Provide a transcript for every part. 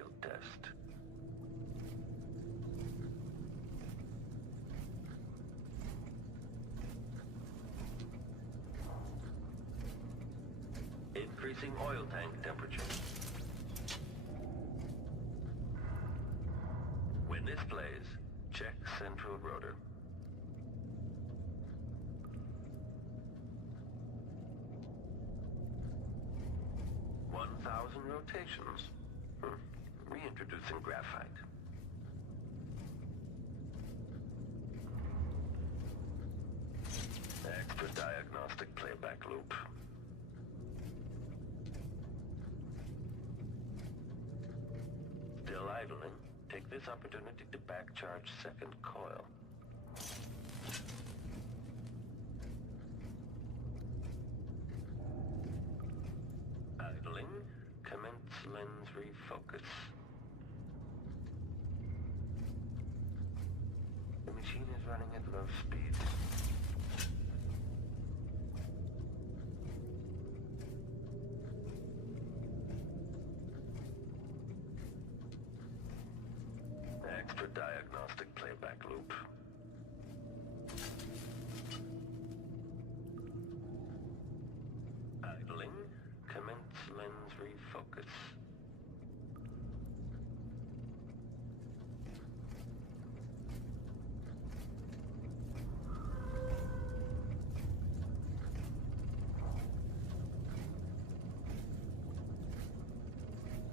field test. Increasing oil tank temperature. When this plays, check central rotor. Rotations. Reintroducing graphite. Extra diagnostic playback loop. Still idling. Take this opportunity to back charge second coil. Idling. Commence lens refocus. The machine is running at low speed. Extra diagnostic playback loop. Idling. Commence lens refocus.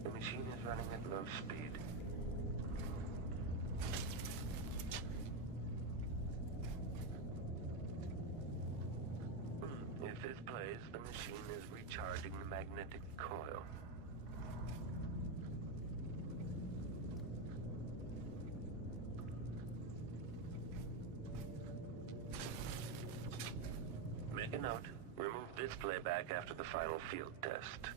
The machine is running at low speed. If this plays, the machine is recharging the magnetic coil. Make a note. Remove this playback after the final field test.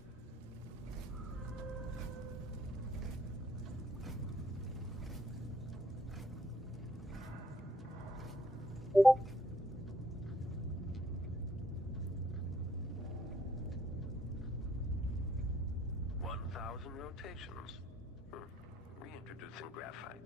Rotations. Reintroducing graphite.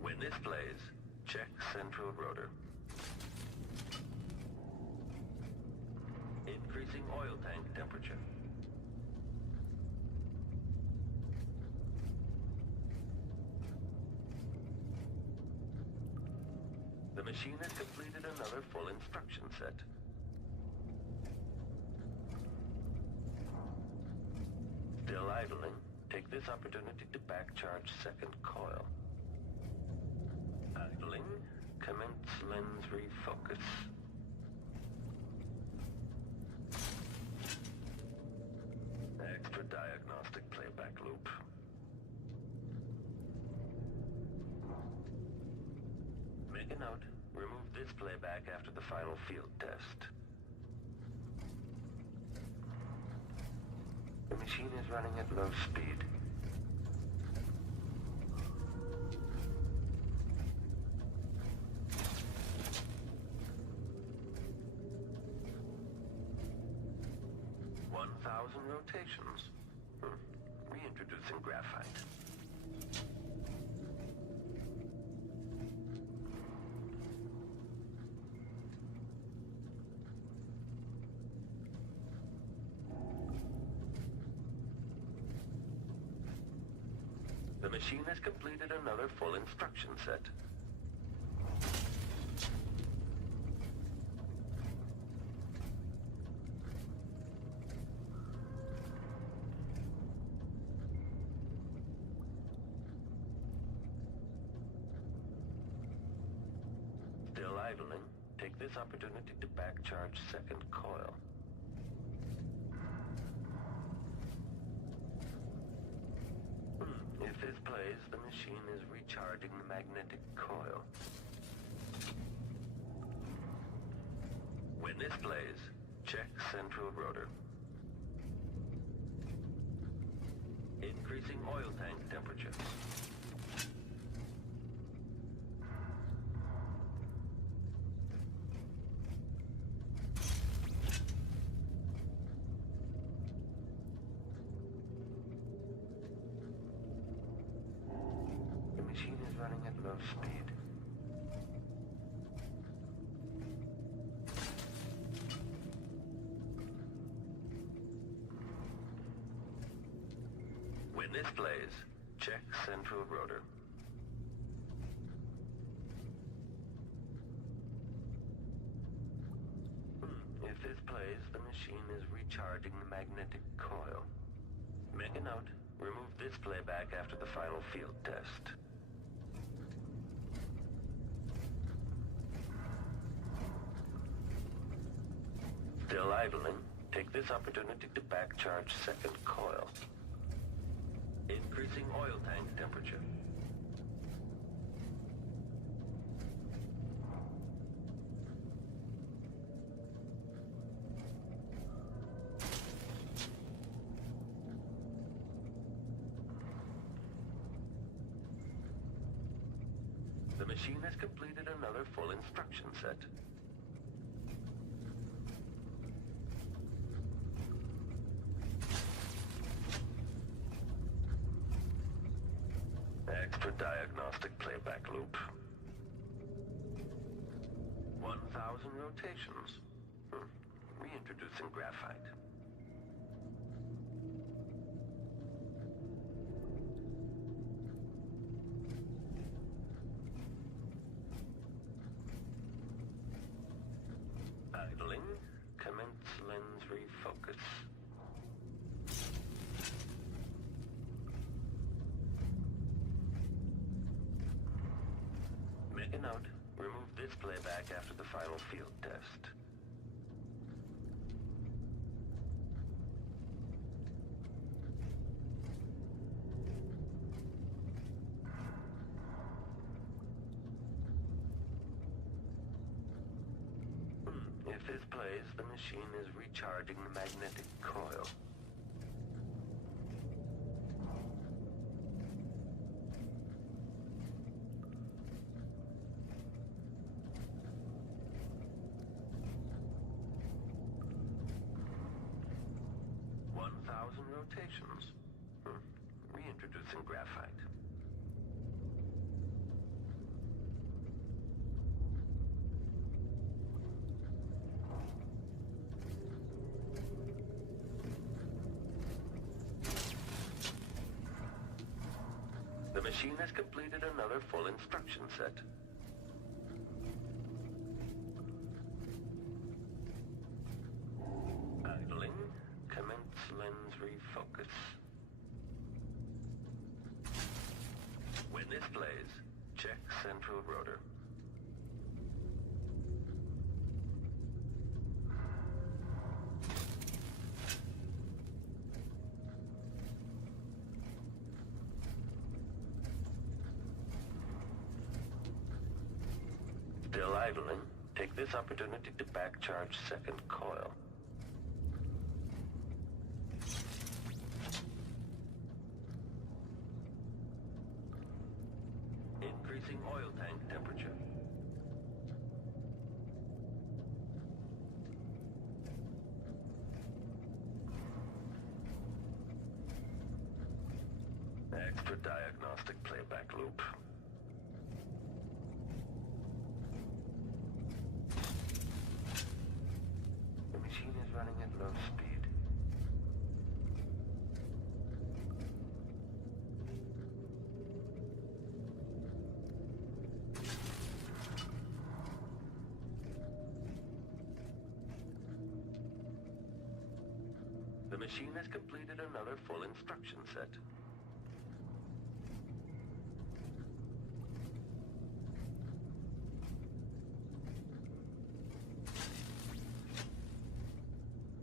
When this plays, check central rotor. Increasing oil tank temperature. The machine has completed another full instruction set. Still idling, take this opportunity to back charge second coil. Idling, commence lens refocus. Extra diagnostic playback loop. Make a note. Remove this playback after the final field test. The machine is running at low speed. Rotations. Reintroducing graphite. The machine has completed another full instruction set. Still idling, take this opportunity to back charge second coil. If this plays, the machine is recharging the magnetic coil. When this plays, check central rotor. Increasing oil tank temperature. running at low speed. When this plays, check central rotor. If this plays, the machine is recharging the magnetic coil. Make a note. Remove this playback after the final field test. Still idling, take this opportunity to back charge second coil. Increasing oil tank temperature. The machine has completed another full instruction set. Extra diagnostic playback loop. 1,000 rotations. Reintroducing graphite. Idling. Commence lens refocus. Make a note. Remove this playback after the final field test. If this plays, the machine is recharging the magnetic coil. Rotations. Reintroducing graphite. The machine has completed another full instruction set. Idling. Commence lens refocus. When this plays, check central rotor. Still idling, take this opportunity to back charge second coil. Increasing oil tank temperature. Extra diagnostic playback loop. The machine is running at low speed. The machine has completed another full instruction set.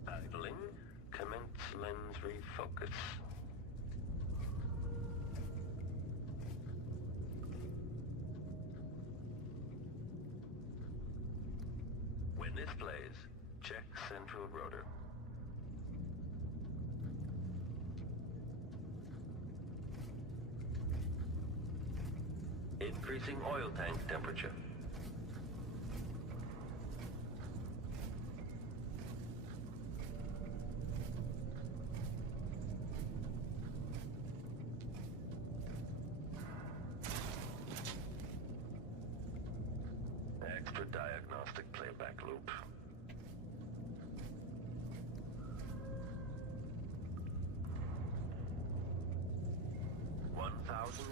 Idling. Commence lens refocus. When this plays, check central rotor. Increasing oil tank temperature. diagnostic playback loop.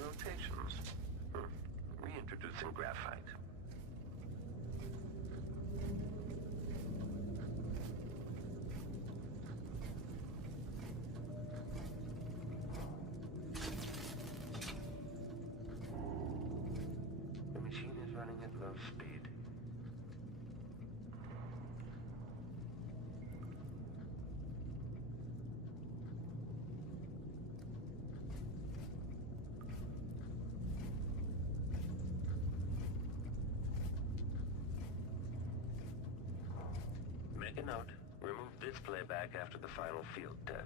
Rotations. Reintroducing graphite. The machine is running at low speed. Make a note. Remove this playback after the final field test.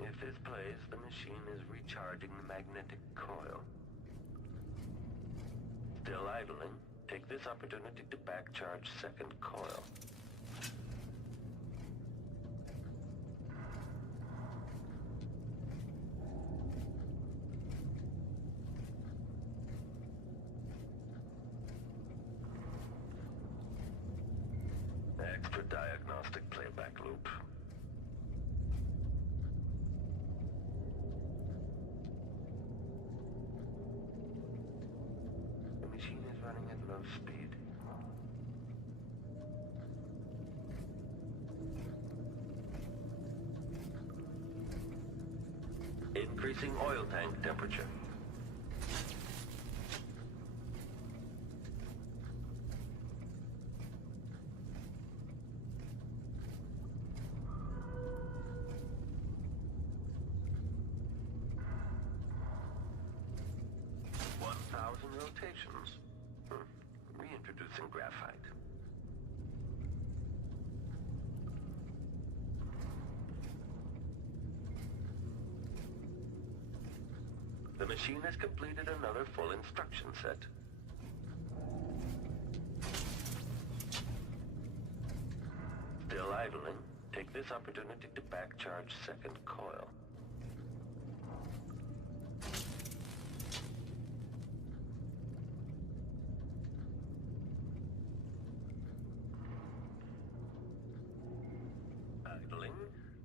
If this plays, the machine is recharging the magnetic coil. Still idling, take this opportunity to back-charge second coil. Extra diagnostic playback loop. The machine is running at low speed. Increasing oil tank temperature. Rotations. Reintroducing graphite. The machine has completed another full instruction set. Still idling, take this opportunity to back-charge second coil.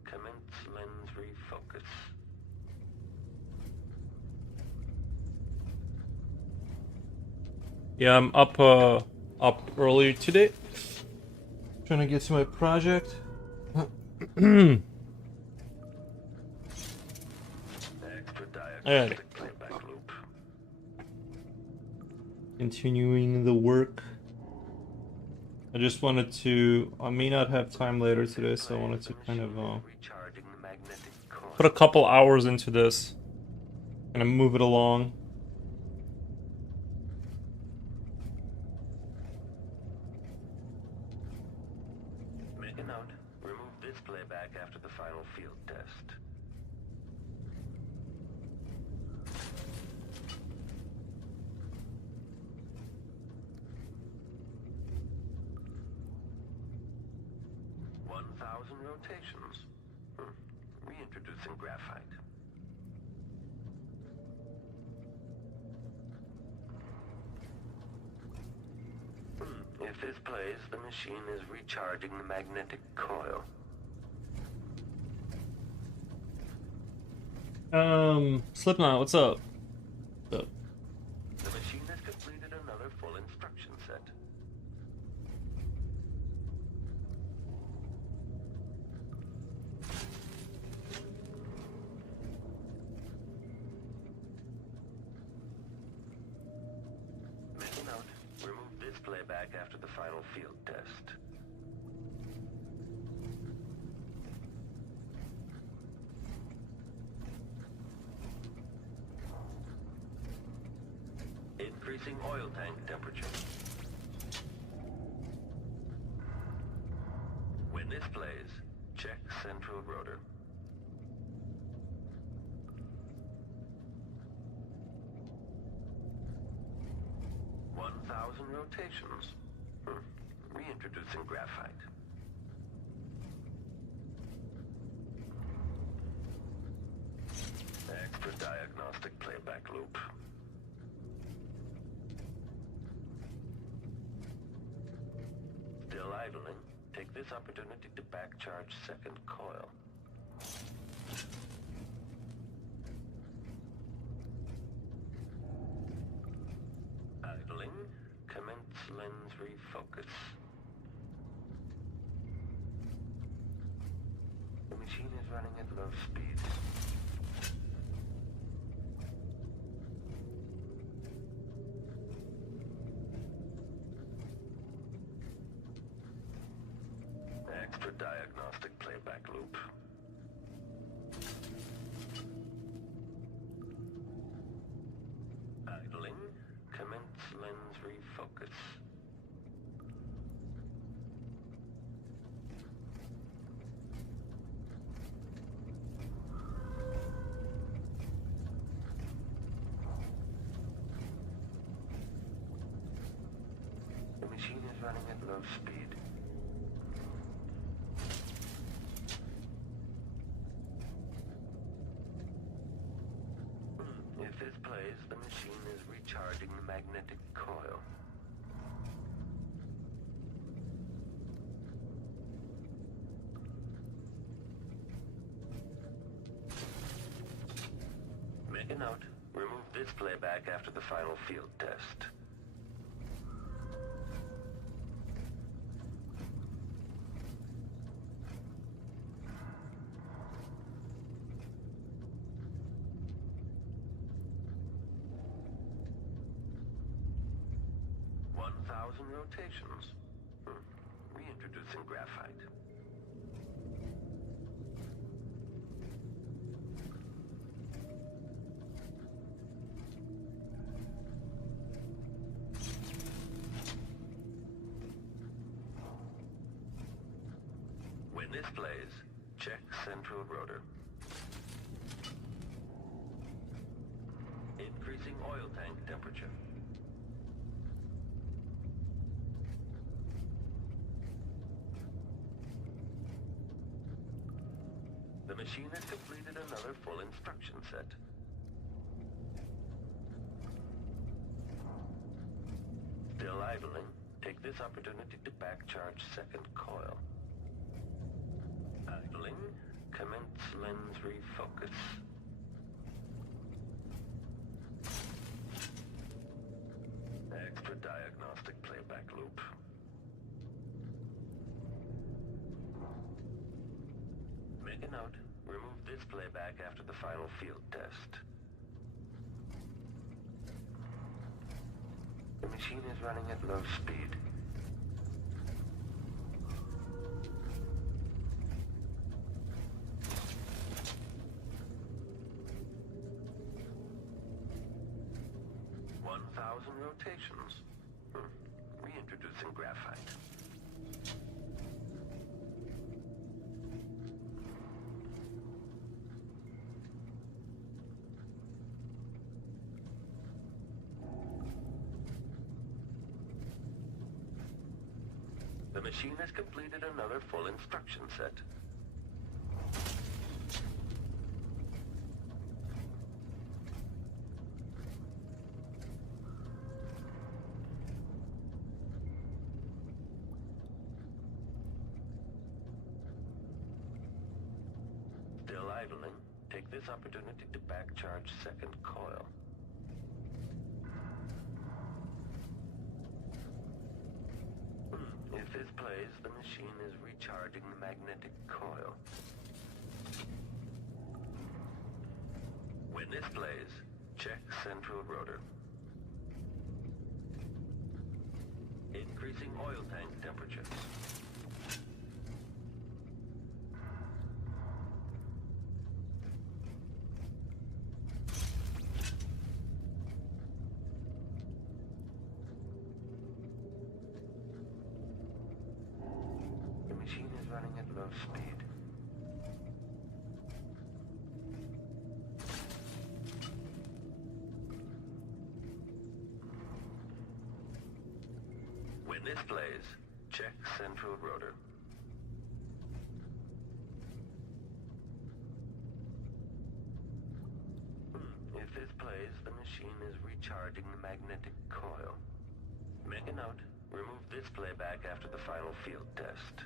Commence lens refocus. Yeah, I'm up early today. Trying to get to my project. Extra diagnostic playback loop. Continuing the work. I just wanted to, I may not have time later today, so I wanted to kind of put a couple hours into this and move it along. Make a note. Remove this playback after the final field test. Rotations. Reintroducing graphite. If this plays, the machine is recharging the magnetic coil. Slipknot, what's up? The machine has completed another full instruction set. Make a note. Remove this playback after the final field test. Increasing oil tank temperature. When this plays, check central rotor. Rotations. Reintroducing graphite. Extra diagnostic playback loop. Still idling. Take this opportunity to back charge second coil. Idling. Commence lens refocus. The machine is running at low speed. Extra diagnostic playback loop. Idling. Commence lens refocus. The machine is running at low speed. If this plays, the machine is recharging the magnetic coil. Make a note. Remove this playback after the final field test. Rotations. Reintroducing graphite. When this plays, check central rotor. Increasing oil tank temperature. The machine has completed another full instruction set. Still idling, take this opportunity to back charge second coil. Idling, commence lens refocus. Extra diagnostic playback loop. Make a note. Remove this playback after the final field test. The machine is running at low speed. Rotations. Reintroducing graphite. The machine has completed another full instruction set. Still idling, take this opportunity to back charge second coil. If this plays, the machine is recharging the magnetic coil. When this plays, check central rotor. Increasing oil tank temperature. Running at low speed. When this plays, check central rotor. plays, the machine is recharging the magnetic coil. Make a note. Remove this playback after the final field test.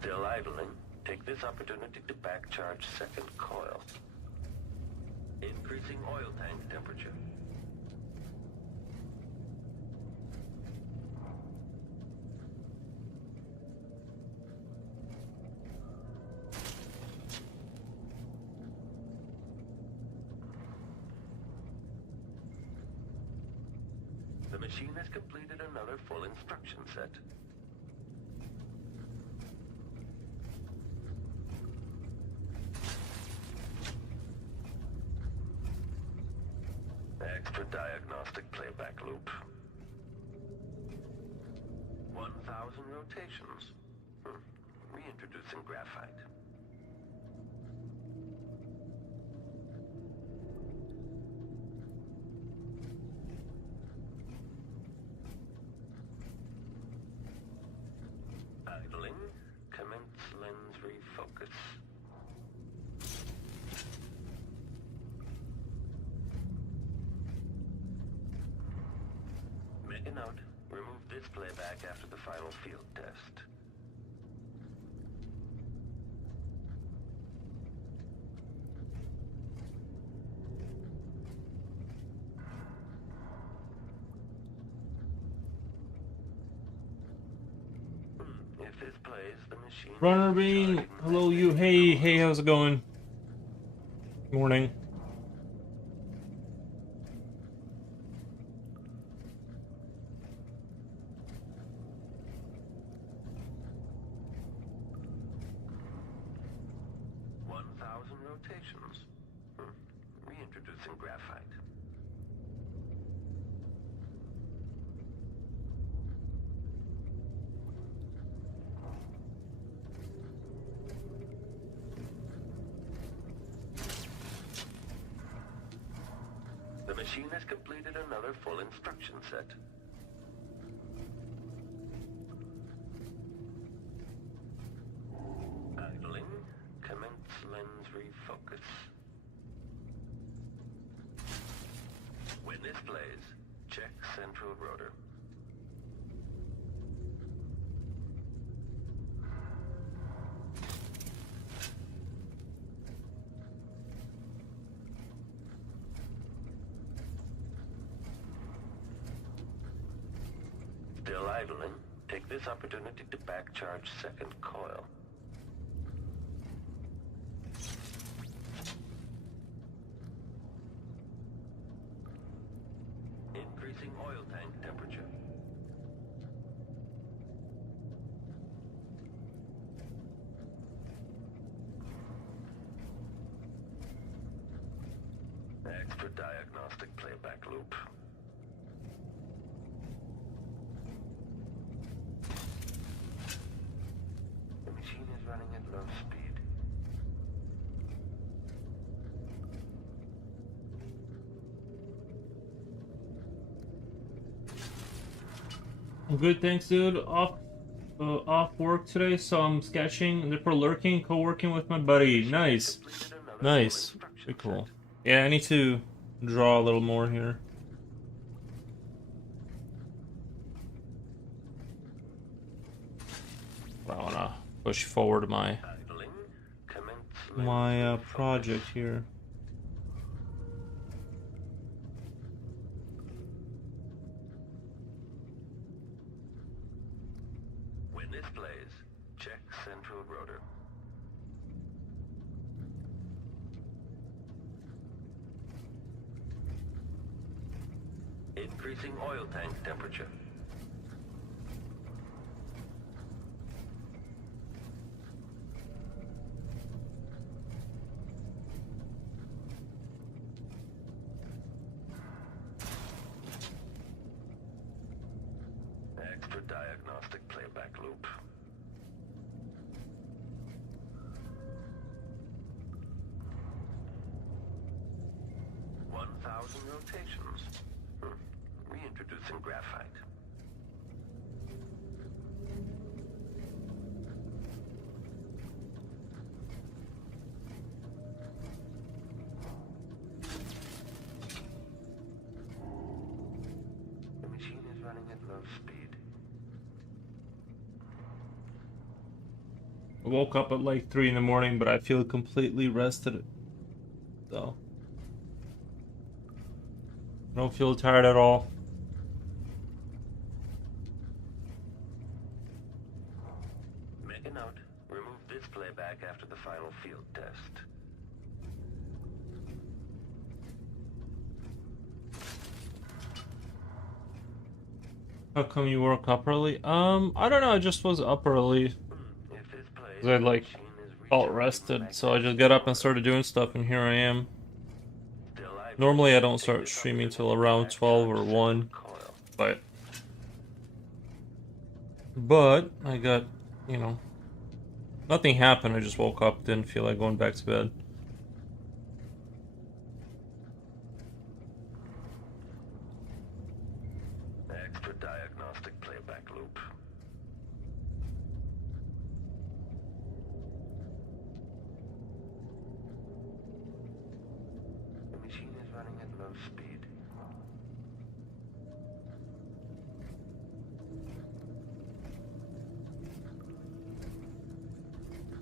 Still idling, take this opportunity to back charge second coil. Increasing oil tank temperature. The machine has completed another full instruction set. Extra diagnostic playback loop. 1,000 rotations. Reintroducing graphite. Idling. Commence lens refocus. Make a note. Remove this playback after the final field test. If this plays, the machine... Runner being, hello you, hey, how's it going? Morning. Rotations. Reintroducing graphite. The machine has completed another full instruction set. Idling. Commence lens refocus. When this plays, check central rotor. Still idling, take this opportunity to back charge second coil. Increasing oil tank temperature. Extra diagnostic playback loop. The machine is running at low speed. I'm good, thanks, dude. Off work today, so I'm sketching and therefore lurking, co-working with my buddy. Nice, nice, pretty cool. Yeah, I need to draw a little more here. I wanna push forward my project here. When this plays, check central rotor. Increasing oil tank temperature. Extra diagnostic playback loop. Rotations. Reintroducing graphite. woke up at like 3 in the morning, but I feel completely rested. So I don't feel tired at all. Make a note. Remove this playback after the final field test. How come you woke up early? I don't know, I just was up early. If this plays, 'Cause I like machine is felt recharging rested, so I magnetic just got up and coil. started doing stuff, and here I am. Still live. Normally I don't Take start this streaming opportunity till to around back 12 charge or second 1, coil. but I got, you know, nothing happened. I just woke up, didn't feel like going back to bed. Extra diagnostic playback loop. The machine is running at low speed.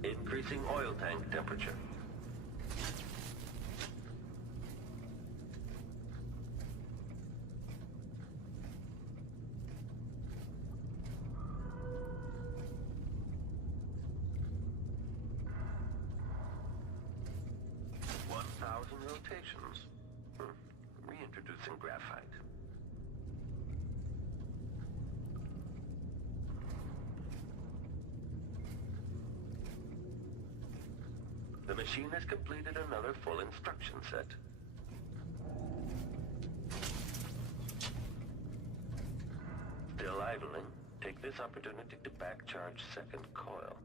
Increasing oil tank temperature. Rotations. Reintroducing graphite. The machine has completed another full instruction set. Still idling. Take this opportunity to back charge second coil.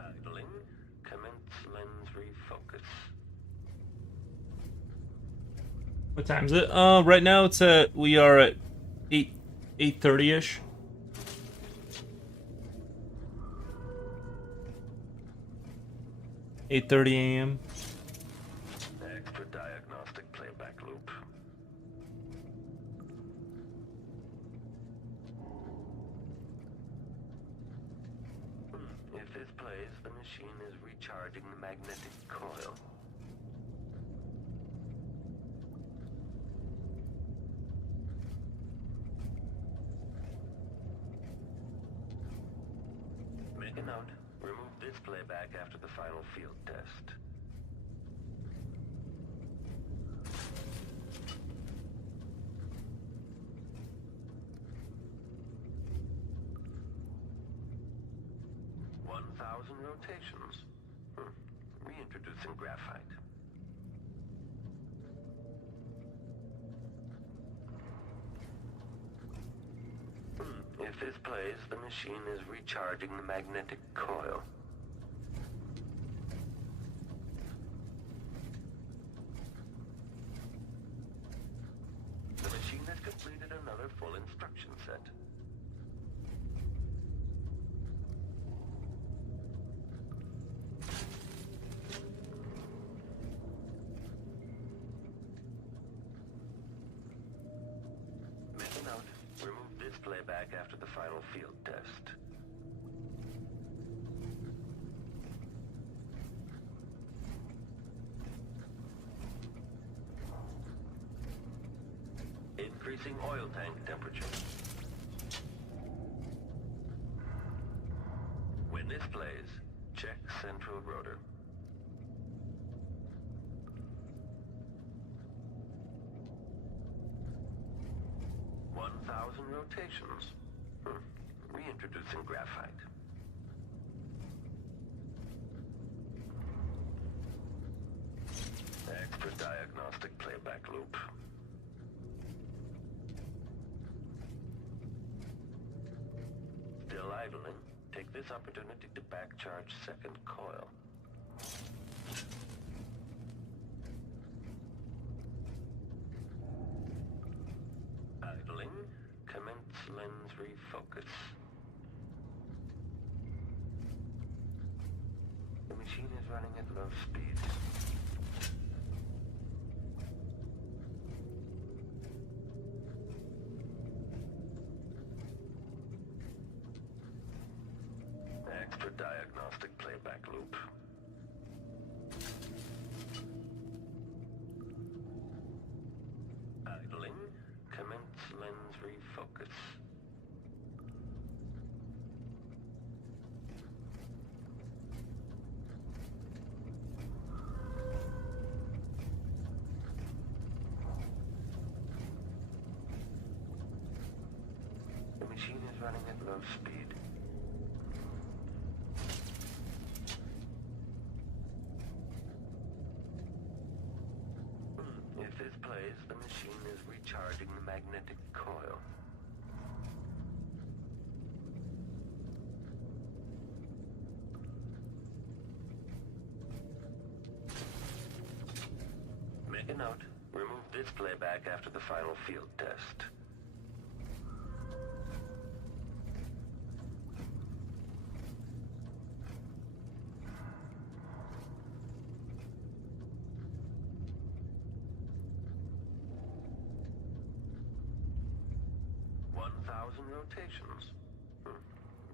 Idling. Commence lens refocus. What time is it? Right now it's we are at 8:30ish. 8:30 a.m. Extra diagnostic playback loop. If this plays, the machine is recharging the magnetic coil. Make a note. Remove this playback after the final field test. Rotations. Reintroducing graphite. If this plays, the machine is recharging the magnetic coil. The machine has completed another full instruction set. Playback after the final field test. Increasing oil tank temperature. When this plays, check central rotor. Rotations. Reintroducing graphite. Extra diagnostic playback loop. Still idling. Take this opportunity to back charge second coil. Idling. Commence lens refocus. The machine is running at low speed. refocus. The machine is running at low speed. If this plays, the machine is recharging the magnetic coil. Make a note. Remove this playback after the final field test. Rotations.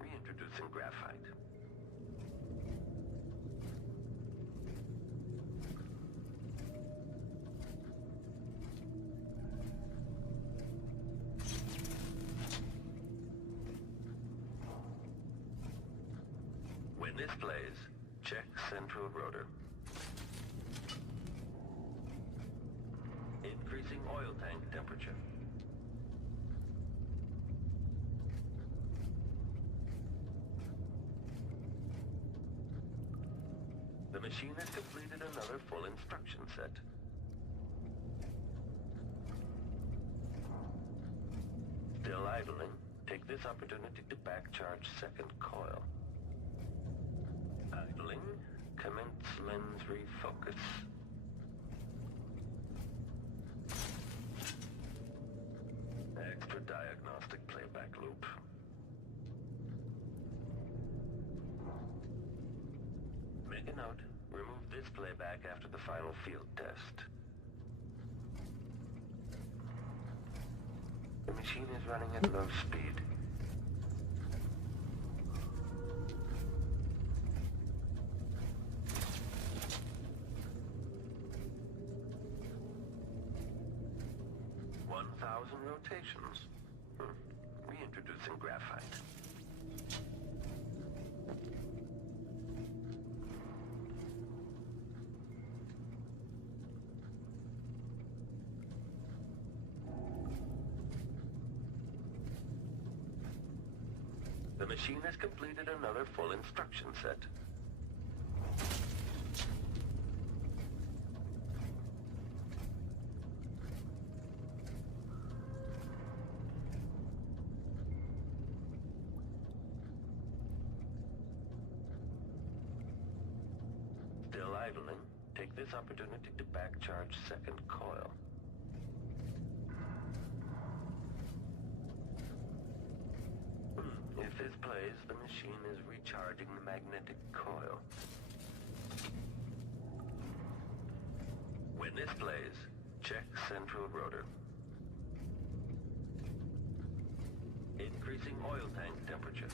Reintroducing graphite. When this plays, check central rotor. Increasing oil tank temperature. The machine has completed another full instruction set. Still idling, take this opportunity to back-charge second coil. Idling, commence lens refocus. Extra diagnostic playback loop. Make a note. Remove this playback after the final field test. The machine is running at low speed. Rotations. Reintroducing graphite. The machine has completed another full instruction set. Still idling, take this opportunity to back-charge second coil. If this plays, the machine is recharging the magnetic coil. When this plays, check central rotor. Increasing oil tank temperature.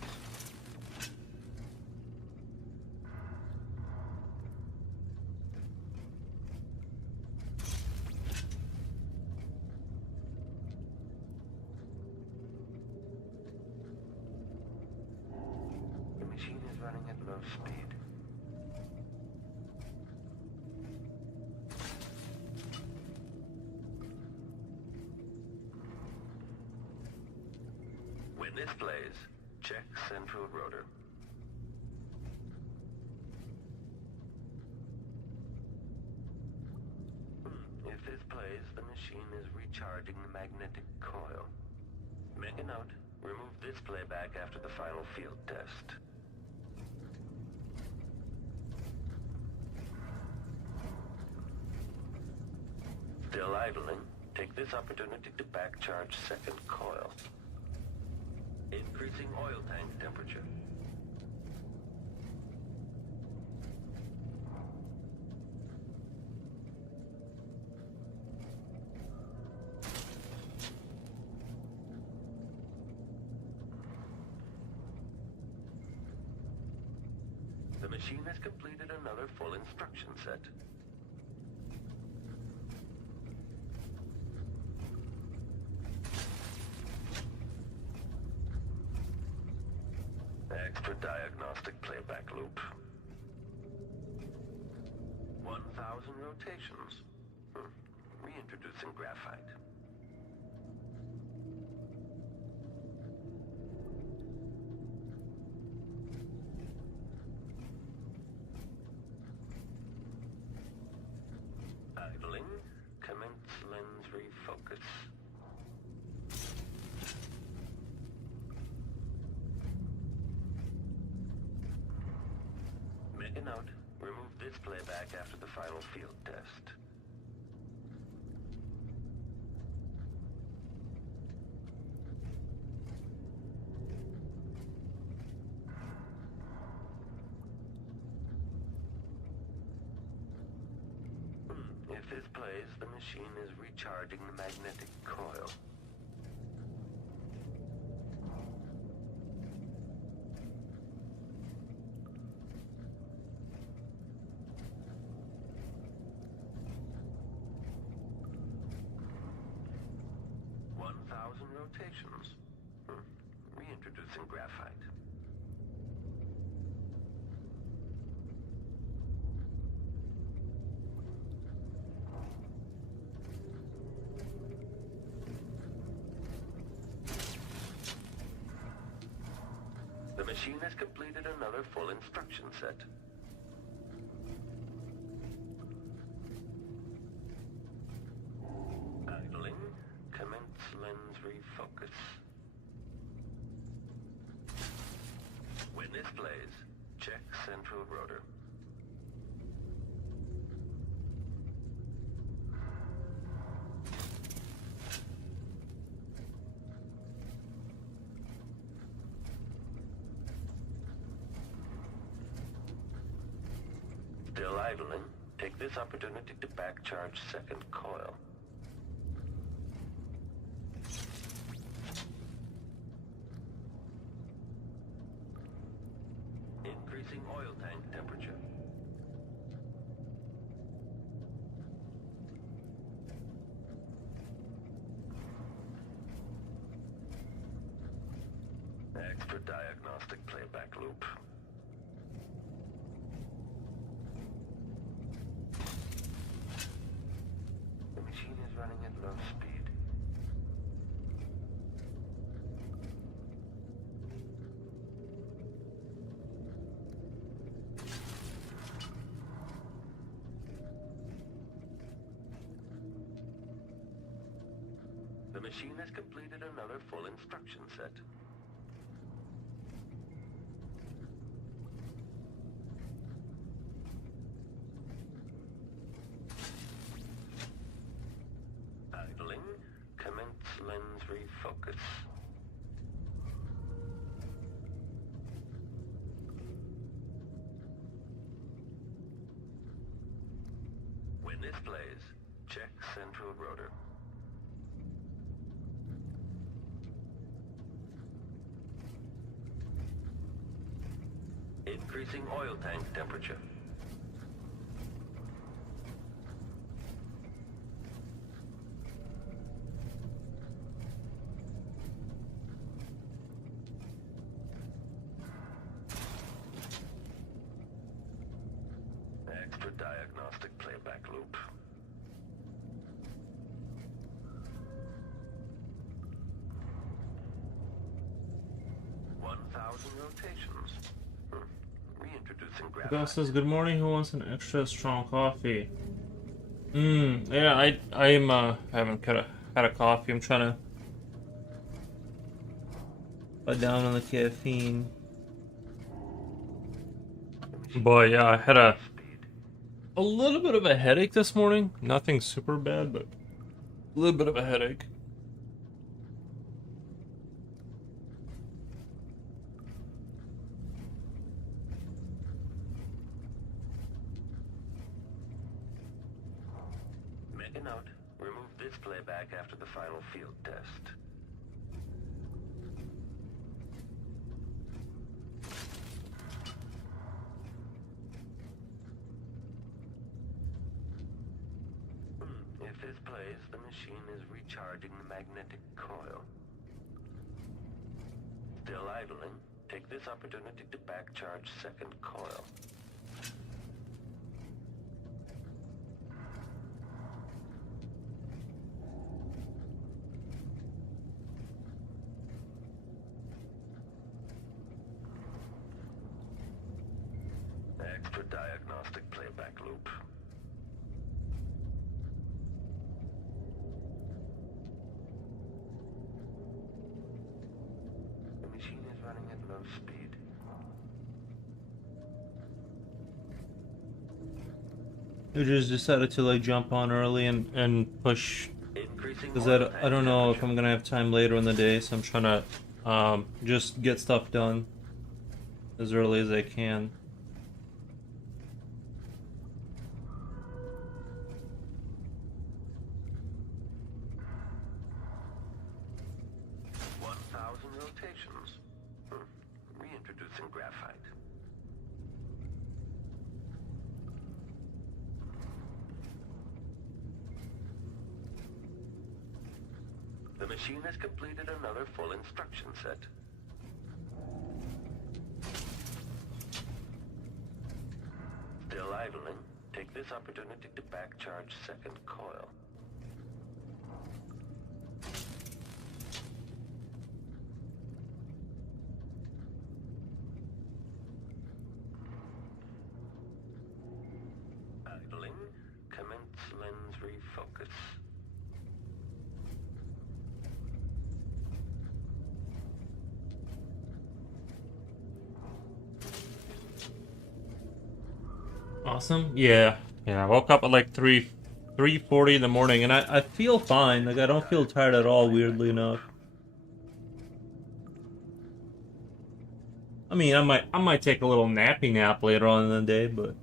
Running at low speed. When this plays, check central rotor. If this plays, the machine is recharging the magnetic coil. Make a note. Remove this playback after the final field test. Still idling, take this opportunity to back-charge second coil. Increasing oil tank temperature. The machine has completed another full instruction set. Extra diagnostic playback loop. 1,000 rotations. Reintroducing graphite. Idling. Commence lens refocus. Make a note. Remove this playback after the final field test. If this plays, the machine is recharging the magnetic coil. Rotations. Reintroducing graphite. The machine has completed another full instruction set. Idling. Commence lens refocus. When this plays, check central rotor. Still idling, take this opportunity to back-charge second coil. Increasing oil tank temperature. Extra diagnostic playback loop. The machine is running at low speed. The machine has completed another full instruction set. Idling. Commence lens refocus. When this plays, check central rotor. Increasing oil tank temperature. Extra diagnostic playback loop. Rotations. Reintroducing graphite. The guy says, "Good morning. Who wants an extra strong coffee?" Yeah, I haven't had a coffee. I'm trying to cut down on the caffeine. But yeah, I had a little bit of a headache this morning. Nothing super bad, but a little bit of a headache. Make a note. Remove this playback after the final field test. If this plays, the machine is recharging the magnetic coil. Still idling, Take this opportunity to back charge second coil. Extra diagnostic playback loop. The machine is running at low speed. You just decided to like jump on early and push, because I don't know if I'm gonna have time later in the day, so I'm trying to just get stuff done as early as I can. Rotations. Reintroducing graphite. The machine has completed another full instruction set. Still idling, take this opportunity to back charge second coil. Idling, commence lens refocus. Awesome. Yeah. I woke up at like 3:40 in the morning, and I feel fine. Like I don't feel tired at all, weirdly enough. I mean, I might take a little nappy nap later on in the day, but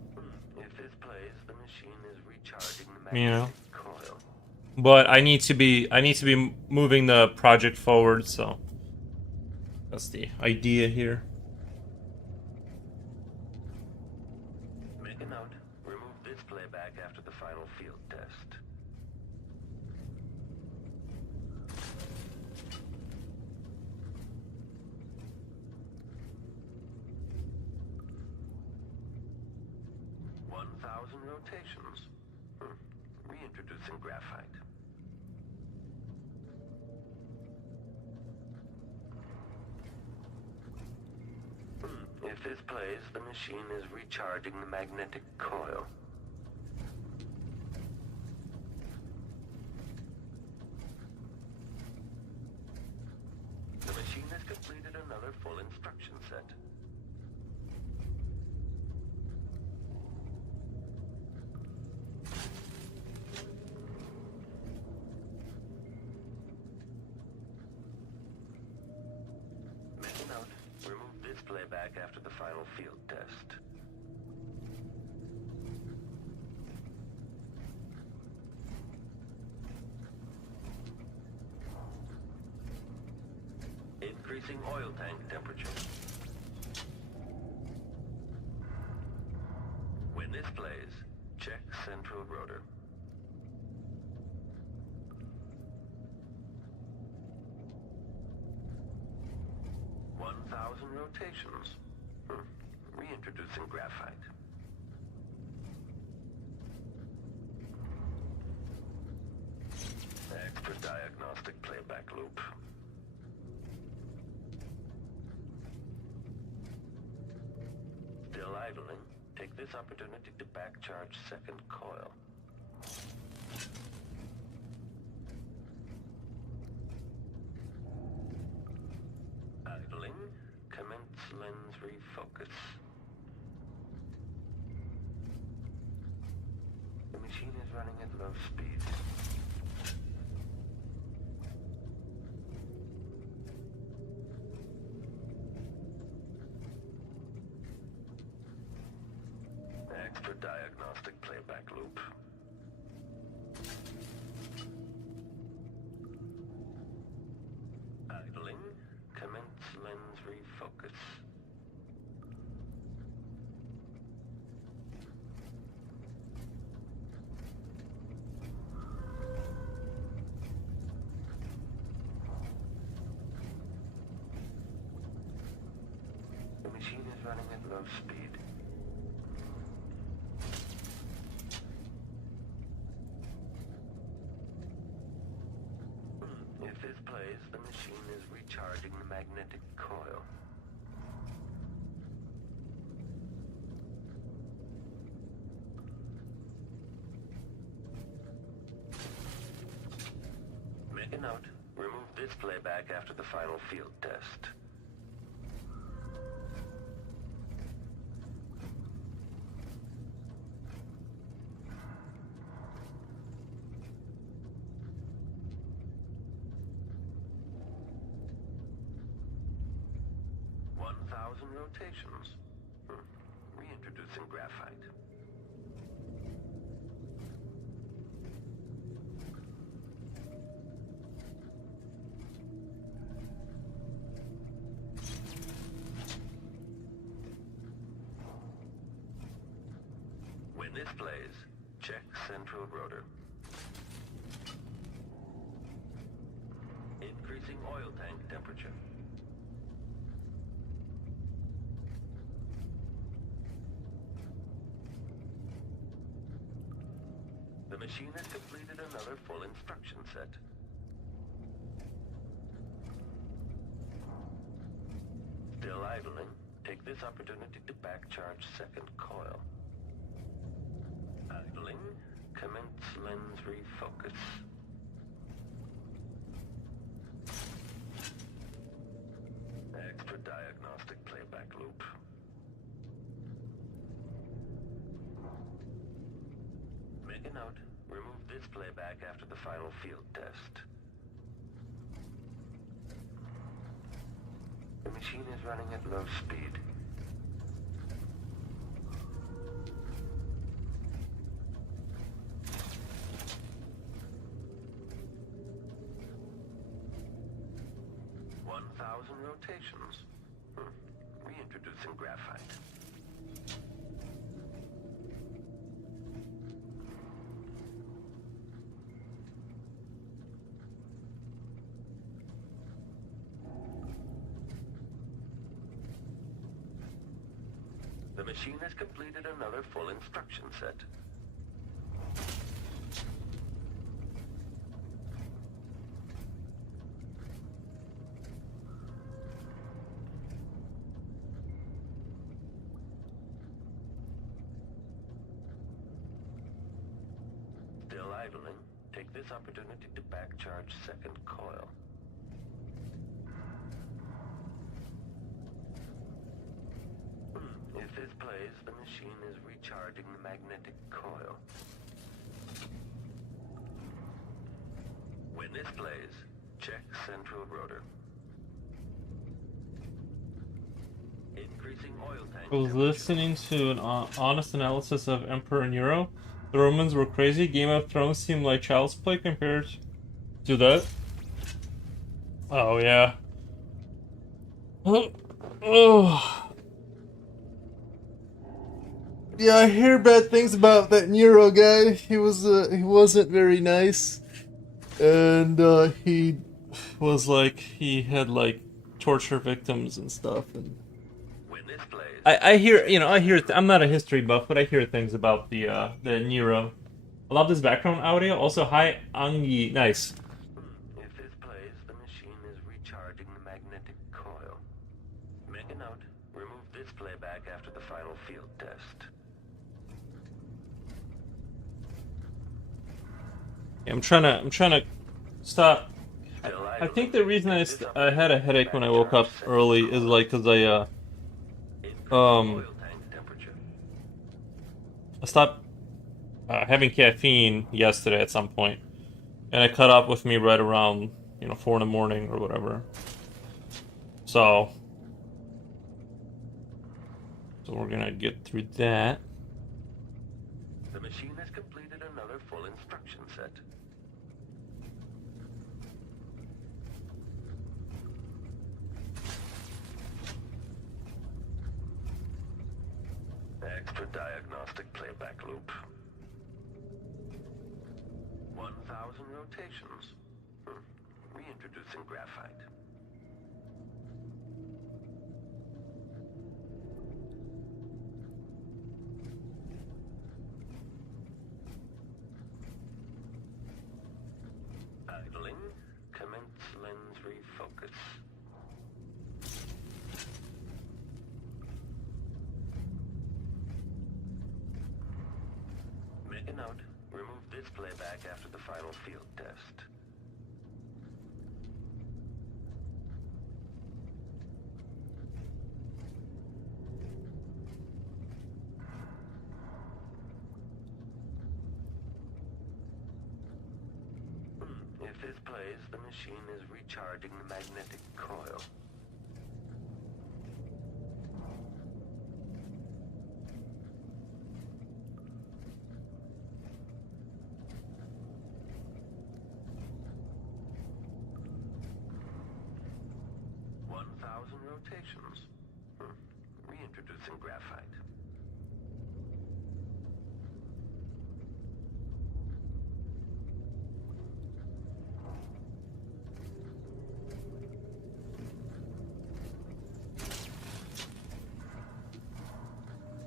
If this plays, the machine is recharging the you know. magnetic coil. But I need to be moving the project forward, so that's the idea here. Make a note. Remove this playback after the final field test. Rotations. Reintroducing graphite. If this plays, the machine is recharging the magnetic coil. The machine has completed another full instruction set. Remove this playback after the final field test. Increasing oil tank temperature. When this plays, check central rotor. Rotations. Reintroducing graphite. Extra diagnostic playback loop. Still idling, take this opportunity to back charge second coil. Idling, commence lens refocus. The machine is running at low speed. Extra diagnostic playback loop. Idling, commence lens refocus. running at low speed. If this plays, the machine is recharging the magnetic coil. Make a note. Remove this playback after the final field test. Rotations. Reintroducing graphite. When this plays, check central rotor. Increasing oil tank temperature. The machine has completed another full instruction set. Still idling, take this opportunity to back-charge second coil. Idling, commence lens refocus. Extra diagnostic playback loop. Make a note. Remove this playback after the final field test. The machine is running at low speed. Rotations. Reintroducing graphite. The machine has completed another full instruction set. Still idling, take this opportunity to back-charge second coil. If this plays, the machine is recharging the magnetic coil. When this plays, check central rotor. Increasing oil tank. I was listening to an honest analysis of Emperor Nero. The Romans were crazy. Game of Thrones seemed like child's play compared to that. Oh yeah. Oh. Yeah, I hear bad things about that Nero guy. He wasn't very nice, and he was like he had like torture victims and stuff. And I hear, I'm not a history buff, but I hear things about the Nero. I love this background audio. Also, hi Angi, nice. If this plays, the machine is recharging the magnetic coil. Make a note. Remove this playback after the final field test. I'm trying to stop. I think the reason I had a headache when I woke up early is like because I stopped having caffeine yesterday at some point, and it caught up with me right around 4 in the morning or whatever. So we're gonna get through that. The machine has completed another full instruction set. Extra diagnostic playback loop. 1,000 rotations. Reintroducing graphite. this playback after the final field test. If this plays, the machine is recharging the magnetic coil. Rotations. Reintroducing graphite.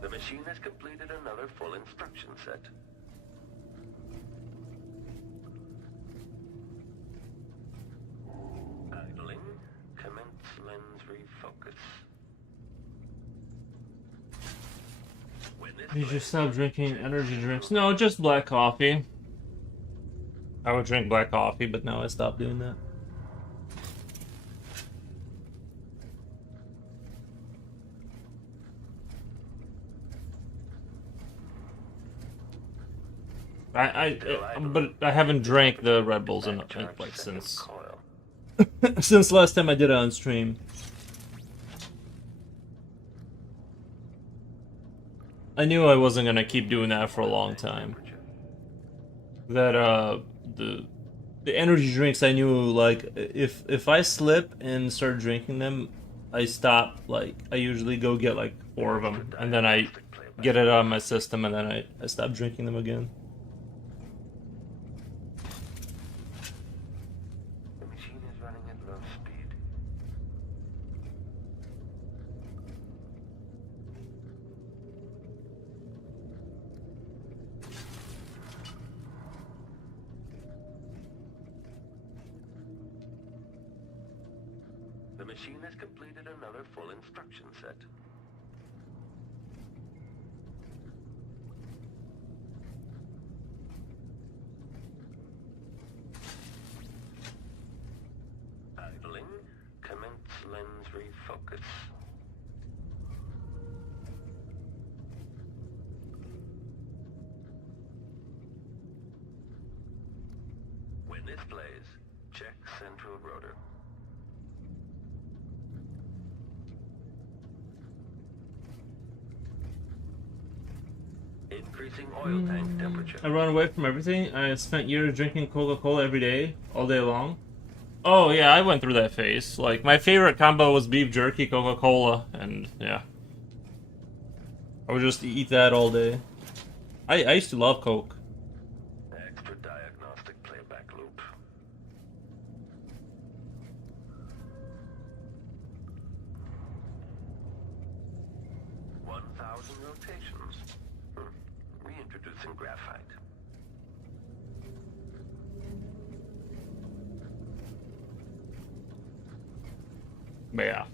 The machine has completed another full instruction set. Idling. Commence lens refocus. You should stop drinking energy drinks. No, just black coffee. I would drink black coffee, but now I stopped doing that. But I haven't drank the Red Bulls in like since since last time I did it on stream. I knew I wasn't gonna keep doing that for a long time. That the energy drinks, I knew, like, if I slip and start drinking them, I stop. Like, I usually go get like 4 of them, and then I get it out of my system, and then I stop drinking them again. The machine is running at low speed. The machine has completed another full instruction set. Idling. Commence lens refocus. When this plays, check central rotor. Increasing oil tank temperature. I run away from everything. I spent years drinking Coca-Cola every day, all day long. Oh yeah, I went through that phase. Like, my favorite combo was beef jerky, Coca-Cola, and yeah. I would just eat that all day. I used to love Coke. Extra diagnostic playback loop. Rotations. Reintroducing graphite. But yeah.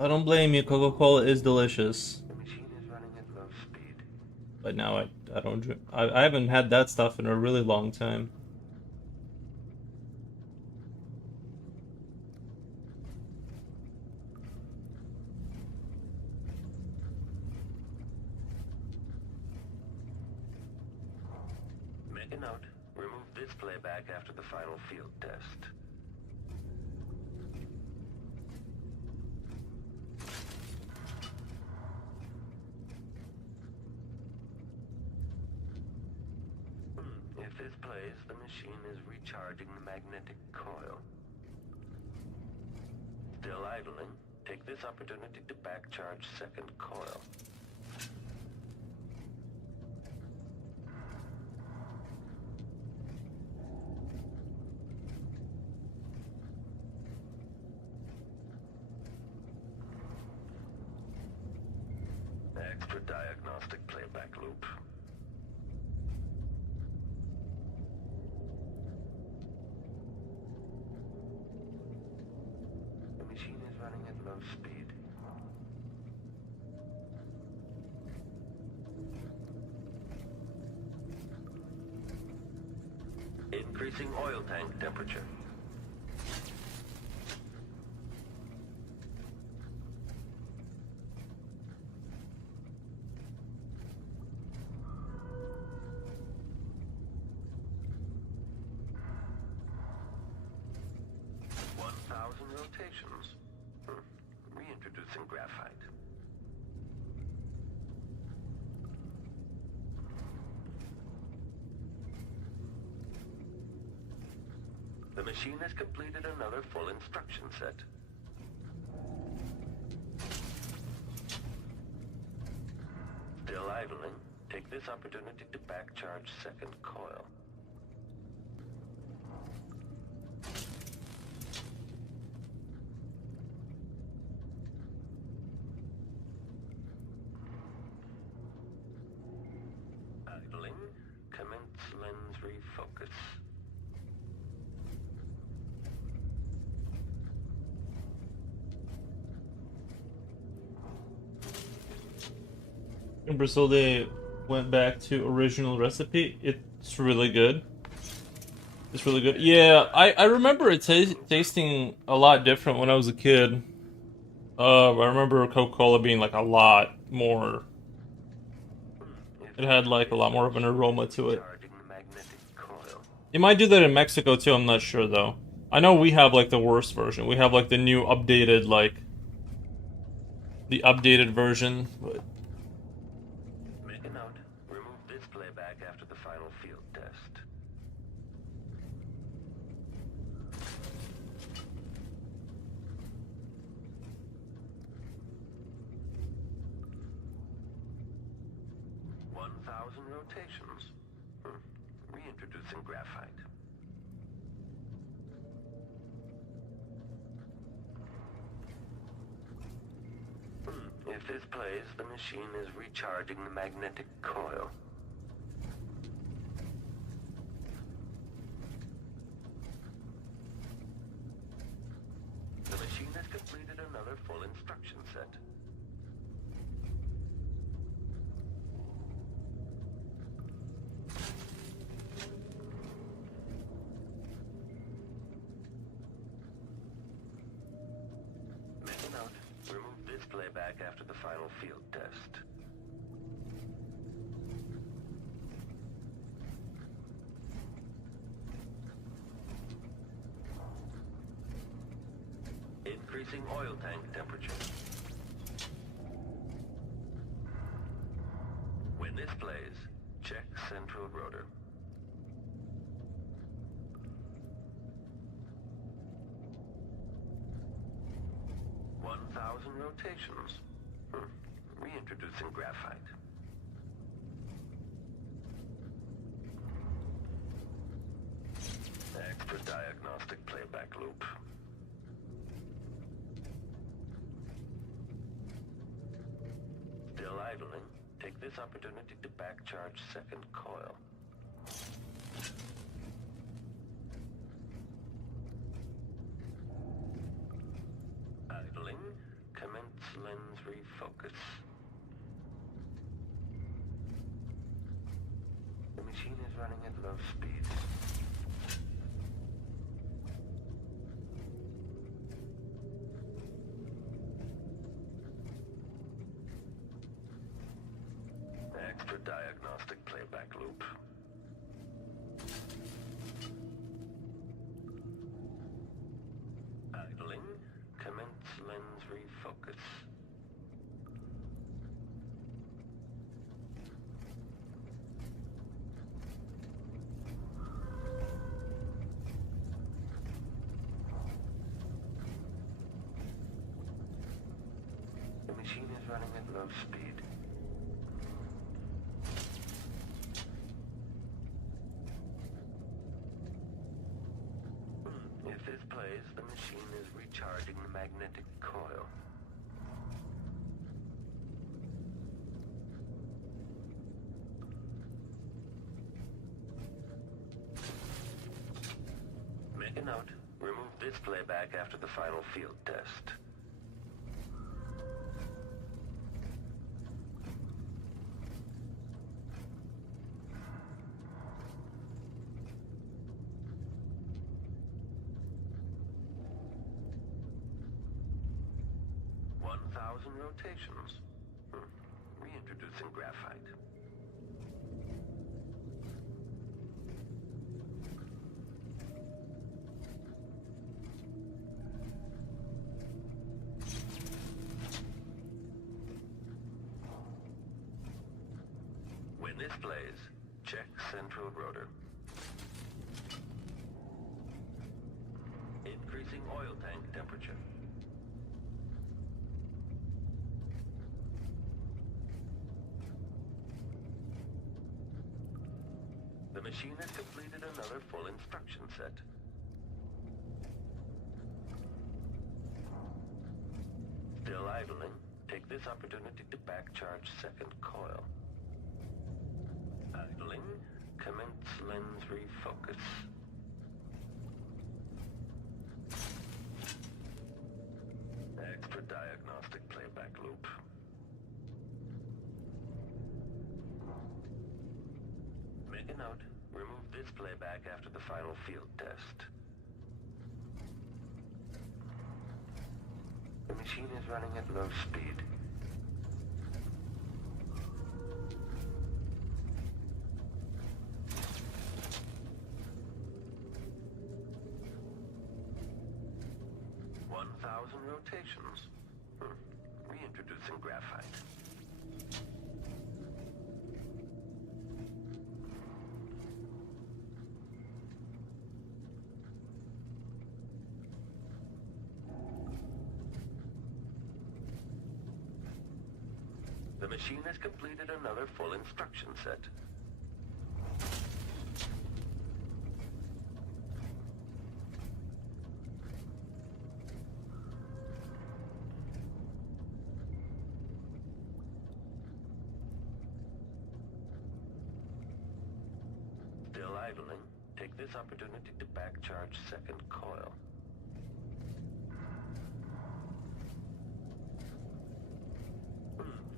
I don't blame you, Coca-Cola is delicious. The machine is running at low speed. But now I don't drink. I haven't had that stuff in a really long time. Make a note. Remove this playback after the final field test. If this plays, the machine is recharging the magnetic coil. Still idling, take this opportunity to back-charge second coil. Extra diagnostic playback loop. The machine is running at low speed. Increasing oil tank temperature. Rotations. Reintroducing graphite. The machine has completed another full instruction set. Still idling, take this opportunity to back-charge second coil. Idling, commence lens refocus. In Brazil, they went back to original recipe. It's really good. It's really good. Yeah, I remember it tasting a lot different when I was a kid. I remember Coca-Cola being like a lot more. It had like a lot more of an aroma to it. It might do that in Mexico too, I'm not sure though. I know we have like the worst version. We have like the new updated, like the updated version, but Make a note. Remove this playback after the final field test. Rotations. Reintroducing graphite. If this plays, the machine is recharging the magnetic coil. The machine has completed another full instruction set. Playback after the final field test. Increasing oil tank temperature. When this plays, check central rotor. Rotations. Reintroducing graphite. Extra diagnostic playback loop. Still idling, take this opportunity to back-charge second coil. Idling, commence lens refocus. The machine is running at low speed. Extra diagnostic playback loop. Idling, commence lens refocus. The machine is running at low speed. If this plays, the machine is recharging the magnetic coil. Make a note. Remove this playback after the final field test. 1,000 rotations. Reintroducing graphite. When this plays, check central rotor. Increasing oil tank temperature. The machine has completed another full instruction set. Still idling, take this opportunity to back-charge second coil. Idling, commence lens refocus. Extra diagnostic playback loop. Make a note, remove this playback after the final field test. The machine is running at low speed. Rotations. Reintroducing graphite. The machine has completed another full instruction set. Idling, take this opportunity to back-charge second coil.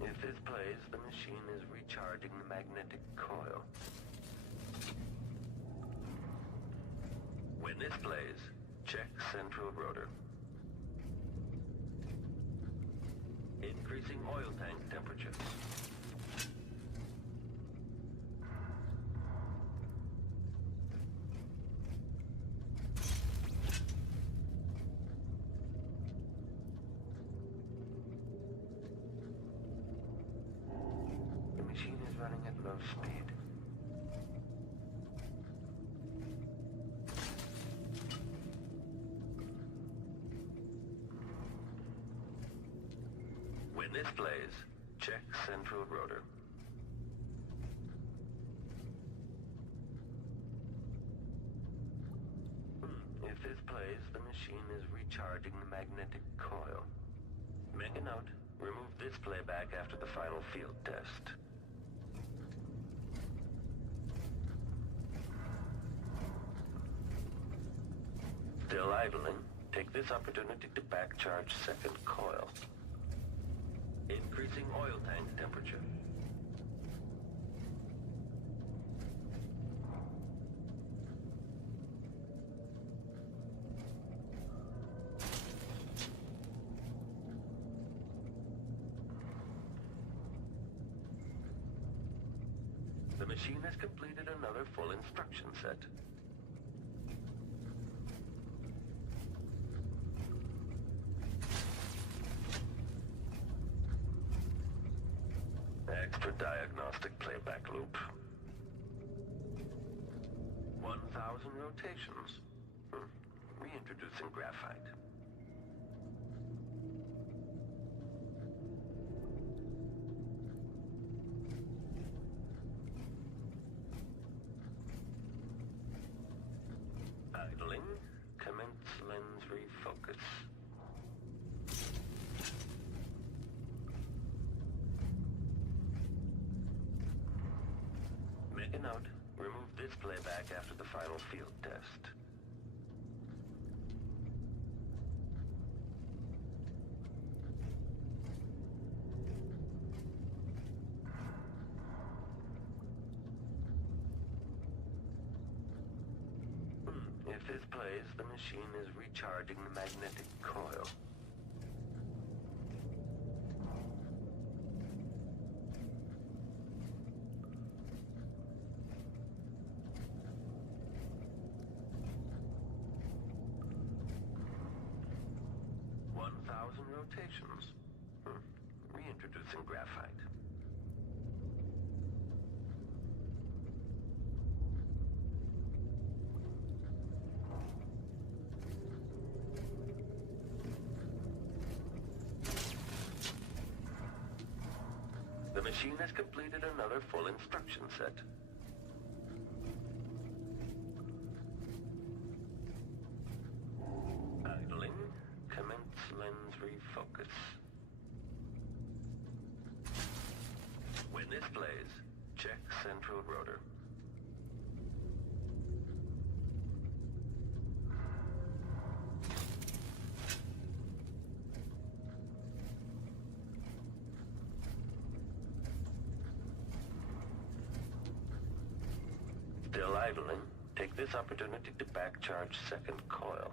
If this plays, the machine is recharging the magnetic coil. When this plays, check central rotor. Increasing oil tank temperature. Running at low speed. When this plays, check central rotor. If this plays, the machine is recharging the magnetic coil. Make a note, remove this playback after the final field test. Still idling, take this opportunity to back-charge second coil. Increasing oil tank temperature. The machine has completed another full instruction set. Extra diagnostic playback loop. 1,000 rotations. Reintroducing graphite. Idling. Commence lens refocus. Make a note. Remove this playback after the final field test. If this plays, the machine is recharging the magnetic coil. rotations. Reintroducing graphite. The machine has completed another full instruction set. Idling. Commence lens refocus. When this plays, check central rotor. Still idling, take this opportunity to back charge second coil.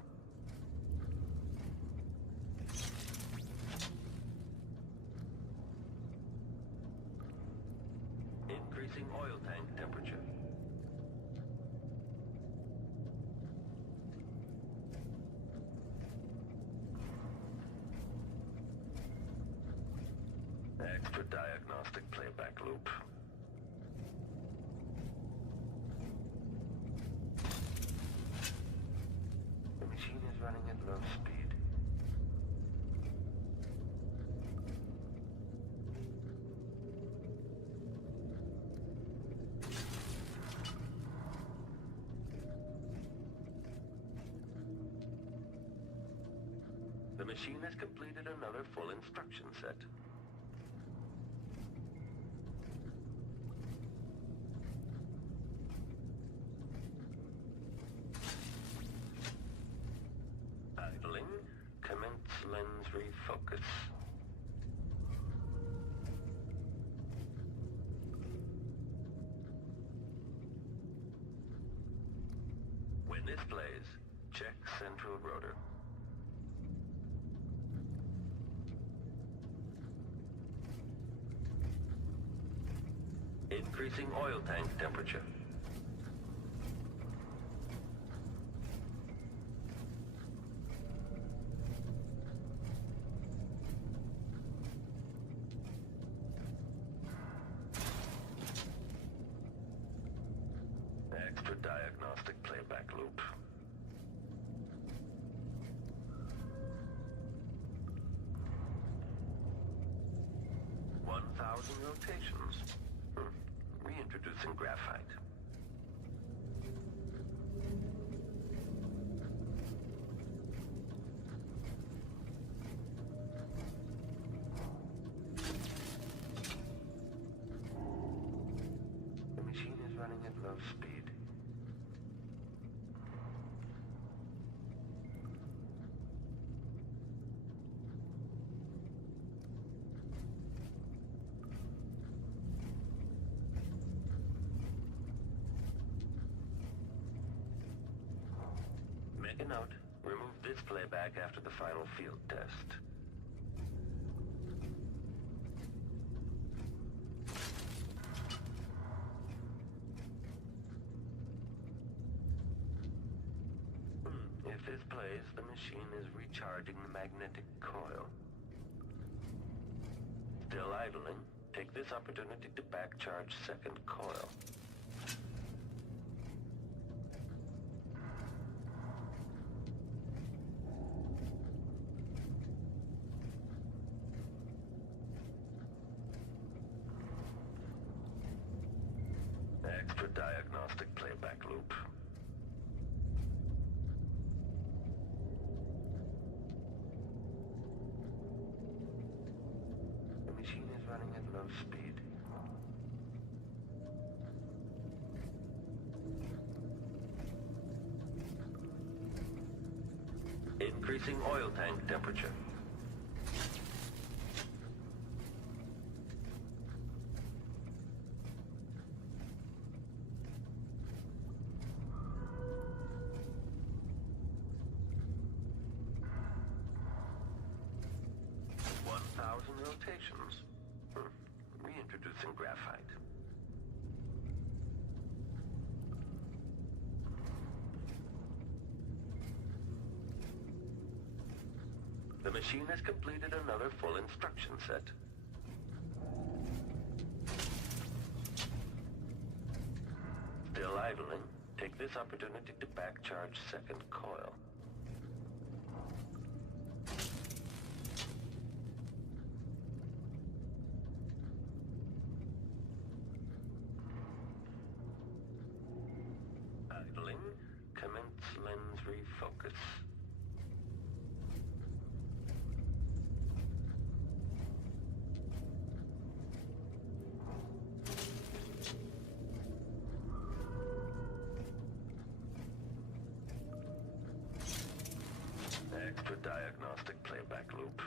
Increasing oil tank temperature. Extra diagnostic playback loop. The machine is running at low speed. The machine has completed another full instruction set. Idling. Commence lens refocus. When this plays, check central rotor. Increasing oil tank temperature. Extra diagnostic playback loop. Thousand rotations. Reintroducing graphite. The machine is running at low speed. Make a note. Remove this playback after the final field test. If this plays, the machine is recharging the magnetic coil. Still idling, take this opportunity to back charge second coil. Extra diagnostic playback loop. The machine is running at low speed. Increasing oil tank temperature. Rotations. Reintroducing graphite. The machine has completed another full instruction set. Still idling, take this opportunity to back-charge second coil. Idling, commence lens refocus. Extra diagnostic playback loop.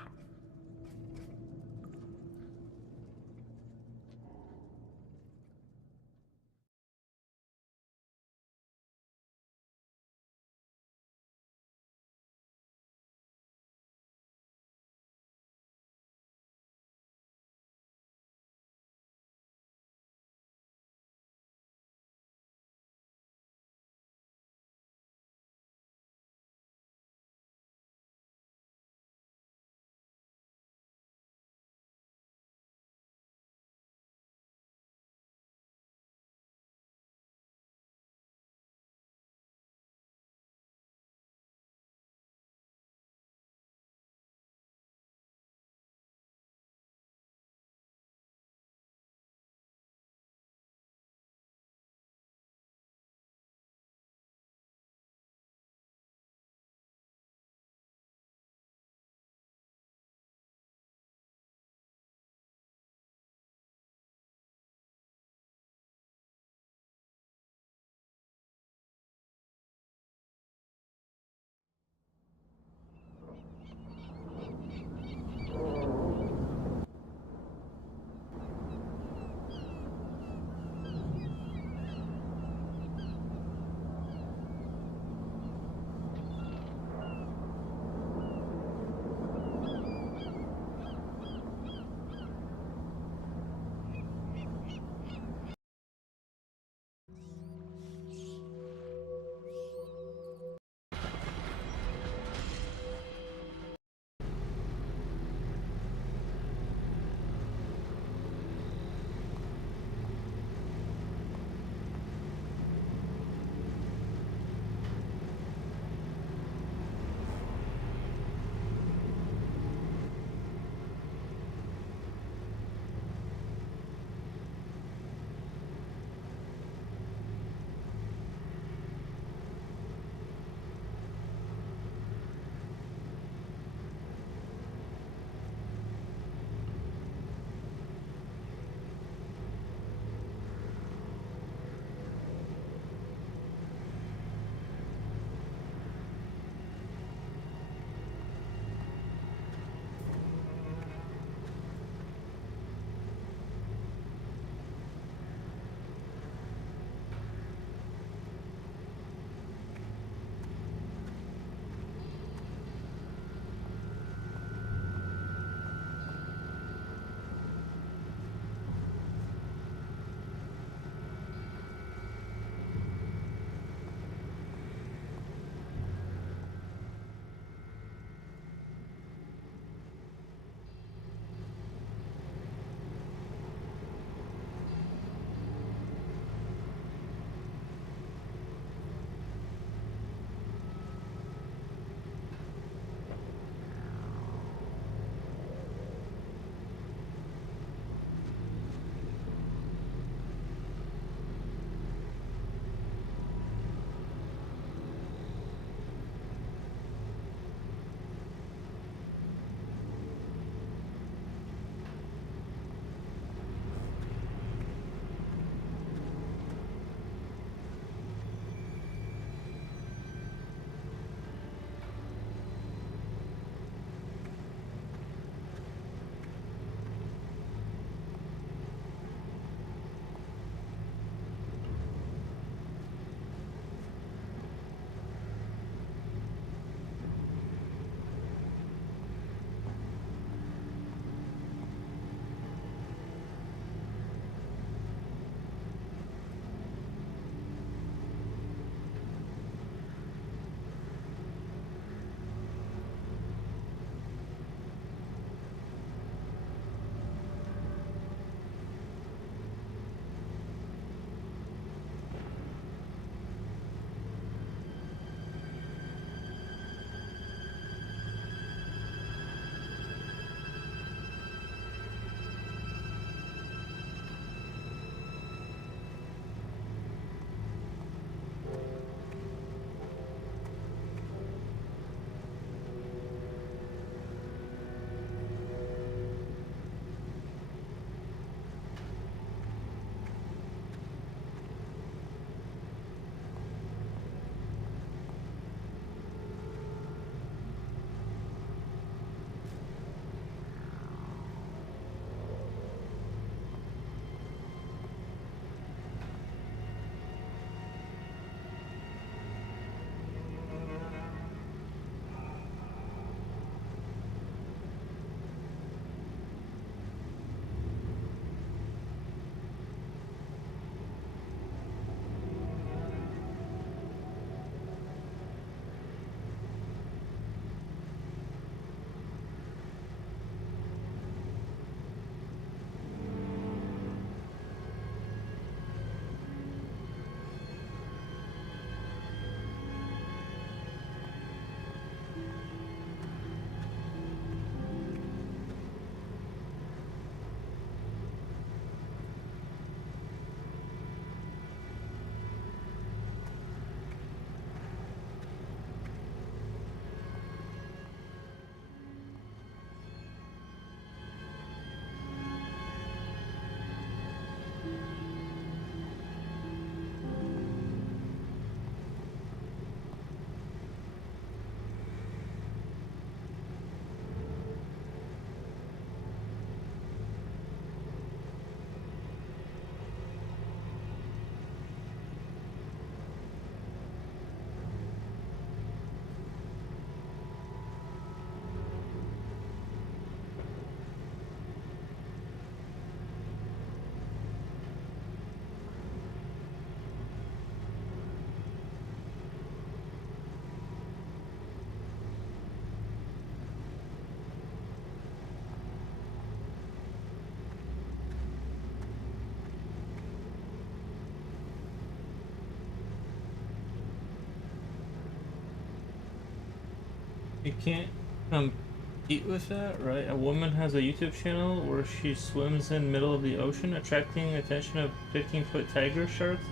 You can't compete with that, right? A woman has a YouTube channel where she swims in the middle of the ocean, attracting attention of 15-foot tiger sharks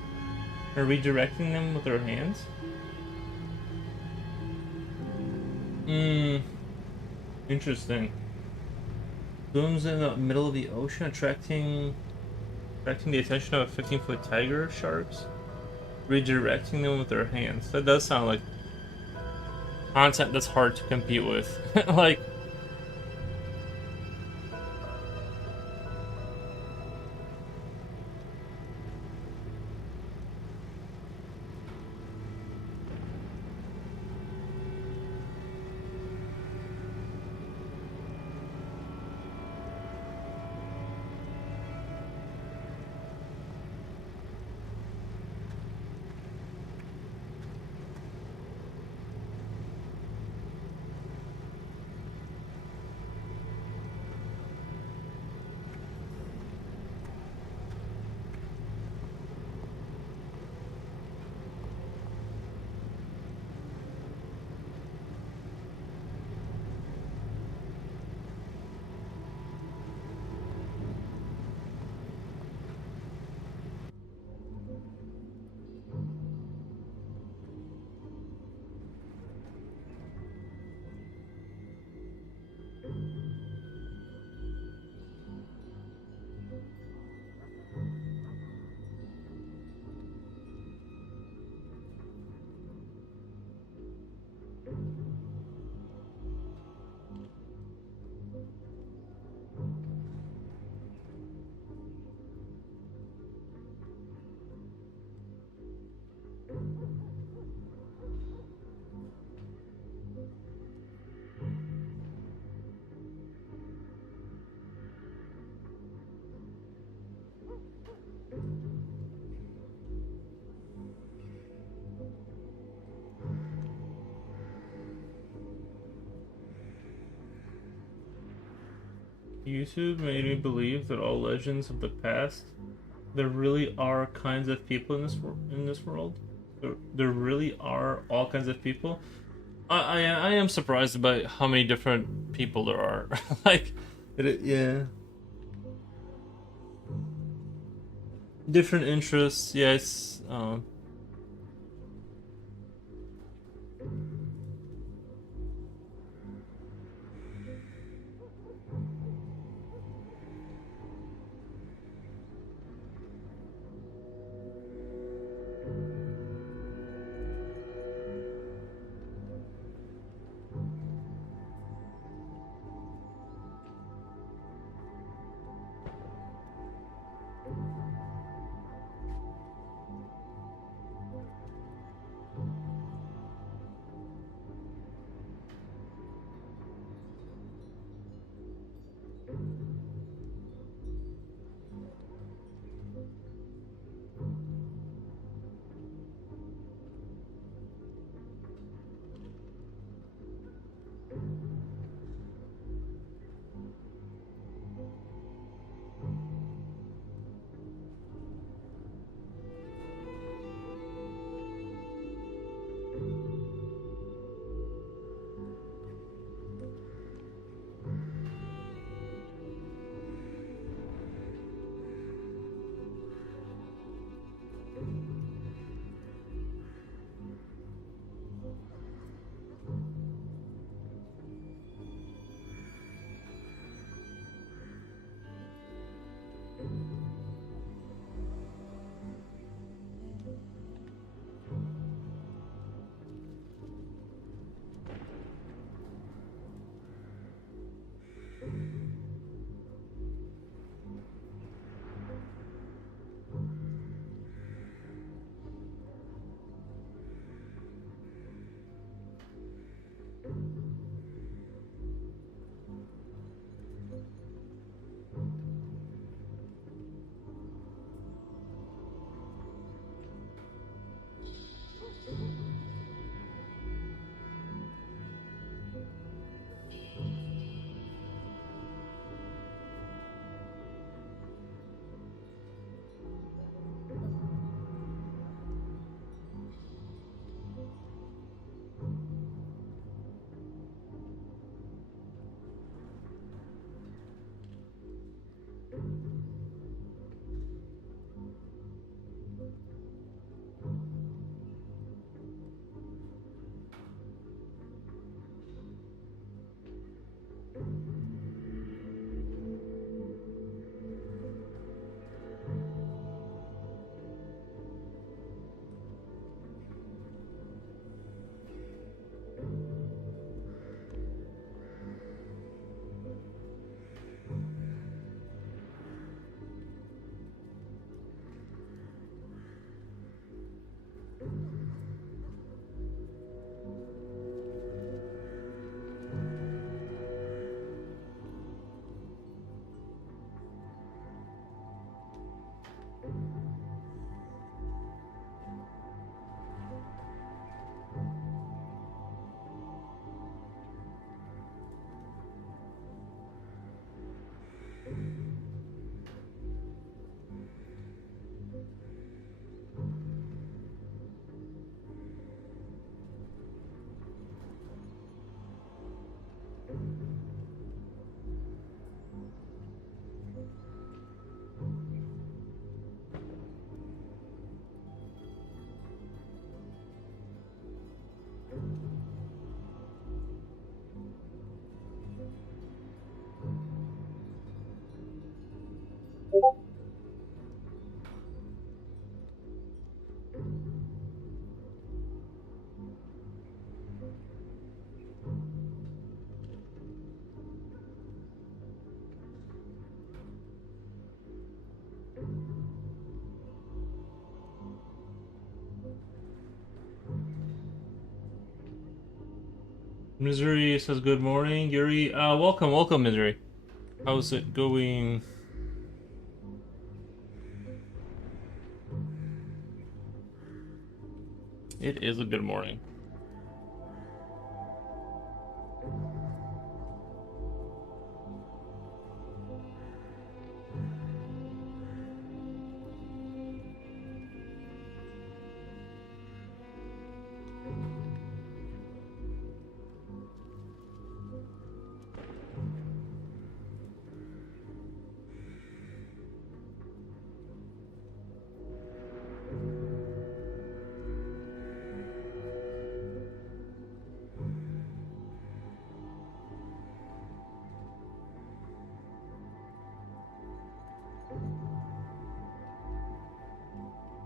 and redirecting them with her hands. Hmm, interesting. Swims in the middle of the ocean, attracting the attention of 15-foot tiger sharks, redirecting them with their hands. That does sound like content that's hard to compete with. Like, YouTube made me believe that all legends of the past, there really are kinds of people in this world. There really are all kinds of people. I am surprised about how many different people there are. Like, yeah, different interests. Yes. Misery says good morning, Yuri. Welcome, Misery. How's it going? It is a good morning.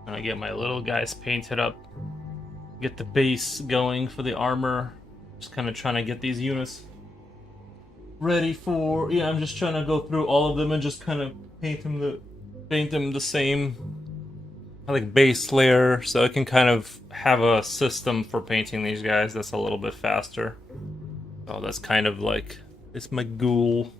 I get my little guys painted up. Get the base going for the armor. Just kind of trying to get these units ready for. Yeah, I'm just trying to go through all of them and just kind of paint them the same, like, base layer, so I can kind of have a system for painting these guys that's a little bit faster. So that's kind of like, it's my goal.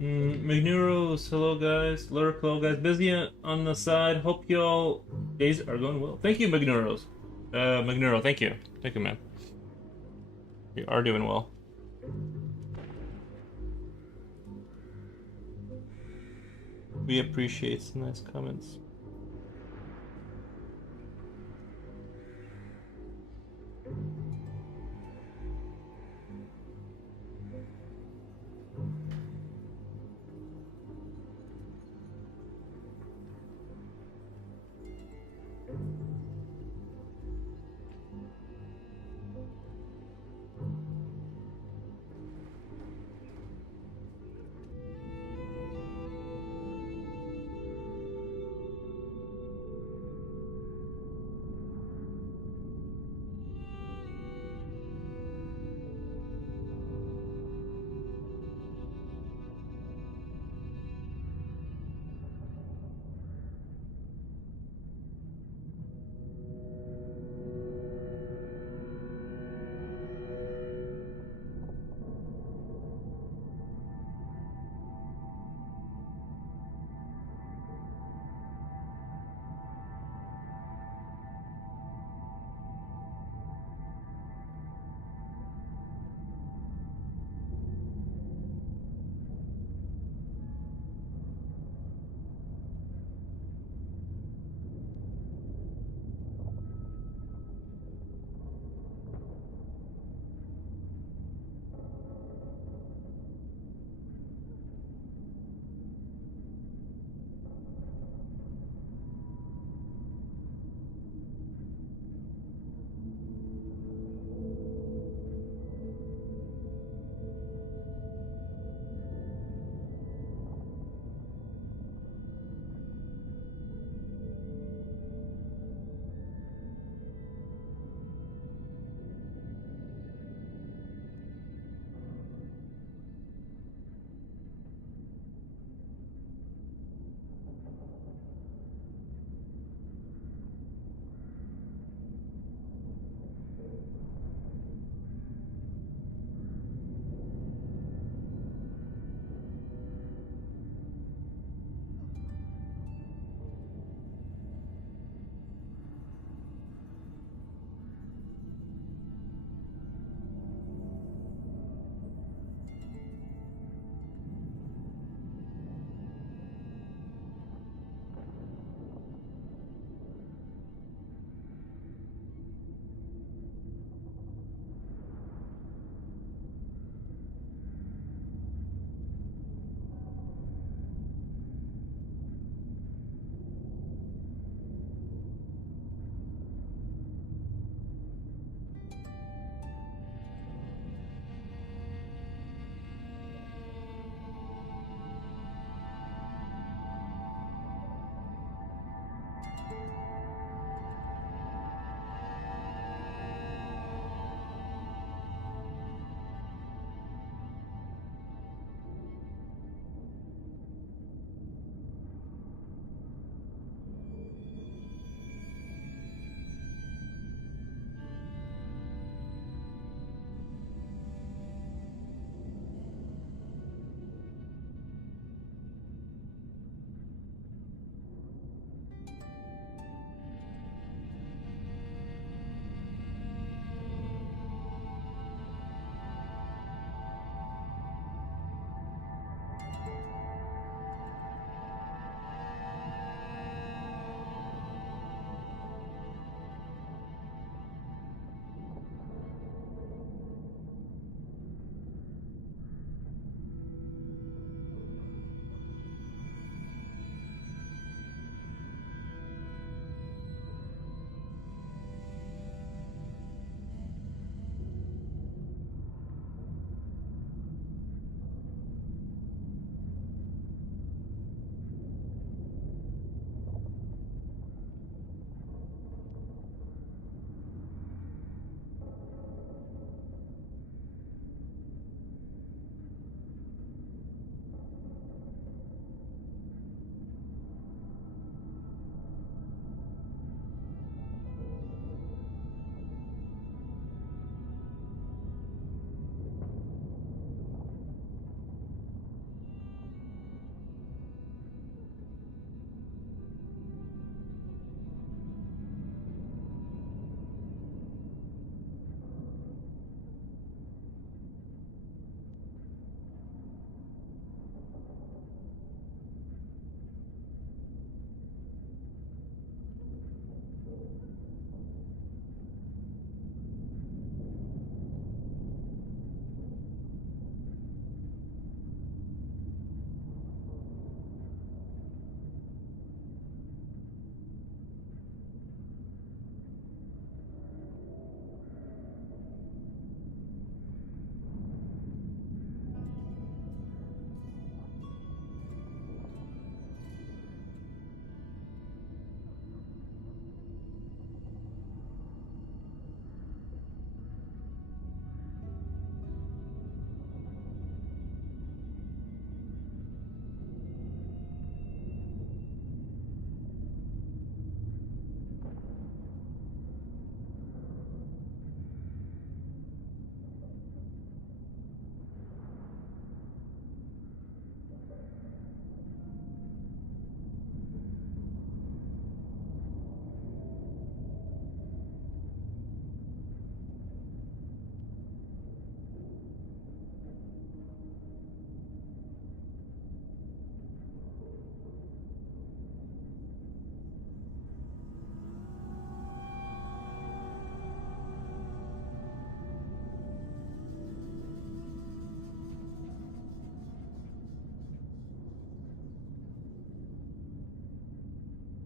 McNeuros, hello guys. Lurk, hello guys. Busy on the side. Hope y'all days are going well. Thank you, McNeuros. McNeuro, thank you. Thank you, man. You are doing well. We appreciate some nice comments.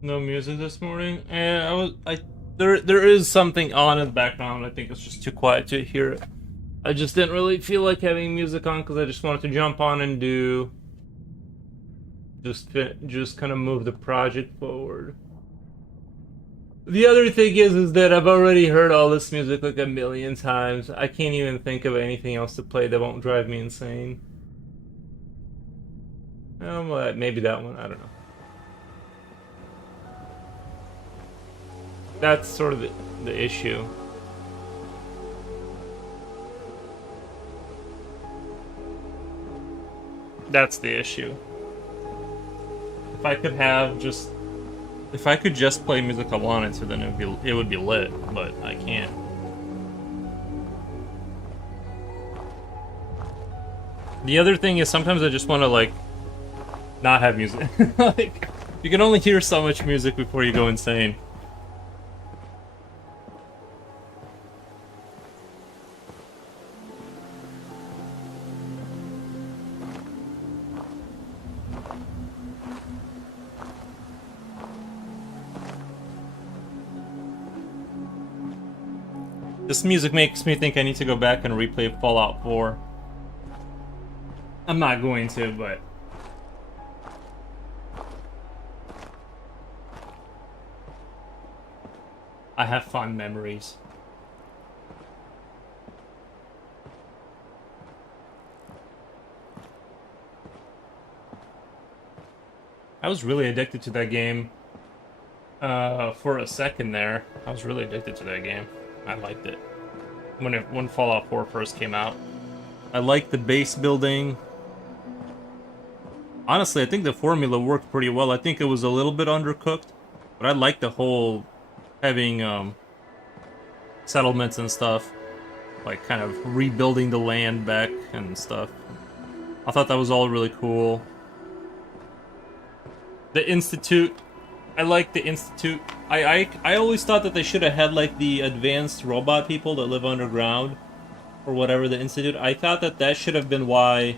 No music this morning. And there is something on in the background. I think it's just too quiet to hear it. I just didn't really feel like having music on because I just wanted to jump on and do just kind of move the project forward. The other thing is that I've already heard all this music like a million times. I can't even think of anything else to play that won't drive me insane. Maybe that one. I don't know. That's sort of the issue. That's the issue. If I could just play music I wanted to, then it would be lit, but I can't. The other thing is sometimes I just want to like not have music. Like you can only hear so much music before you go insane. This music makes me think I need to go back and replay Fallout 4. I'm not going to, but... I have fond memories. I was really addicted to that game. For a second there, I was really addicted to that game. I liked it. When Fallout 4 first came out. I liked the base building. Honestly, I think the formula worked pretty well. I think it was a little bit undercooked, but I liked the whole having settlements and stuff, like kind of rebuilding the land back and stuff. I thought that was all really cool. The Institute, I like the Institute. I always thought that they should have had like the advanced robot people that live underground, or whatever, the Institute. I thought that should have been why.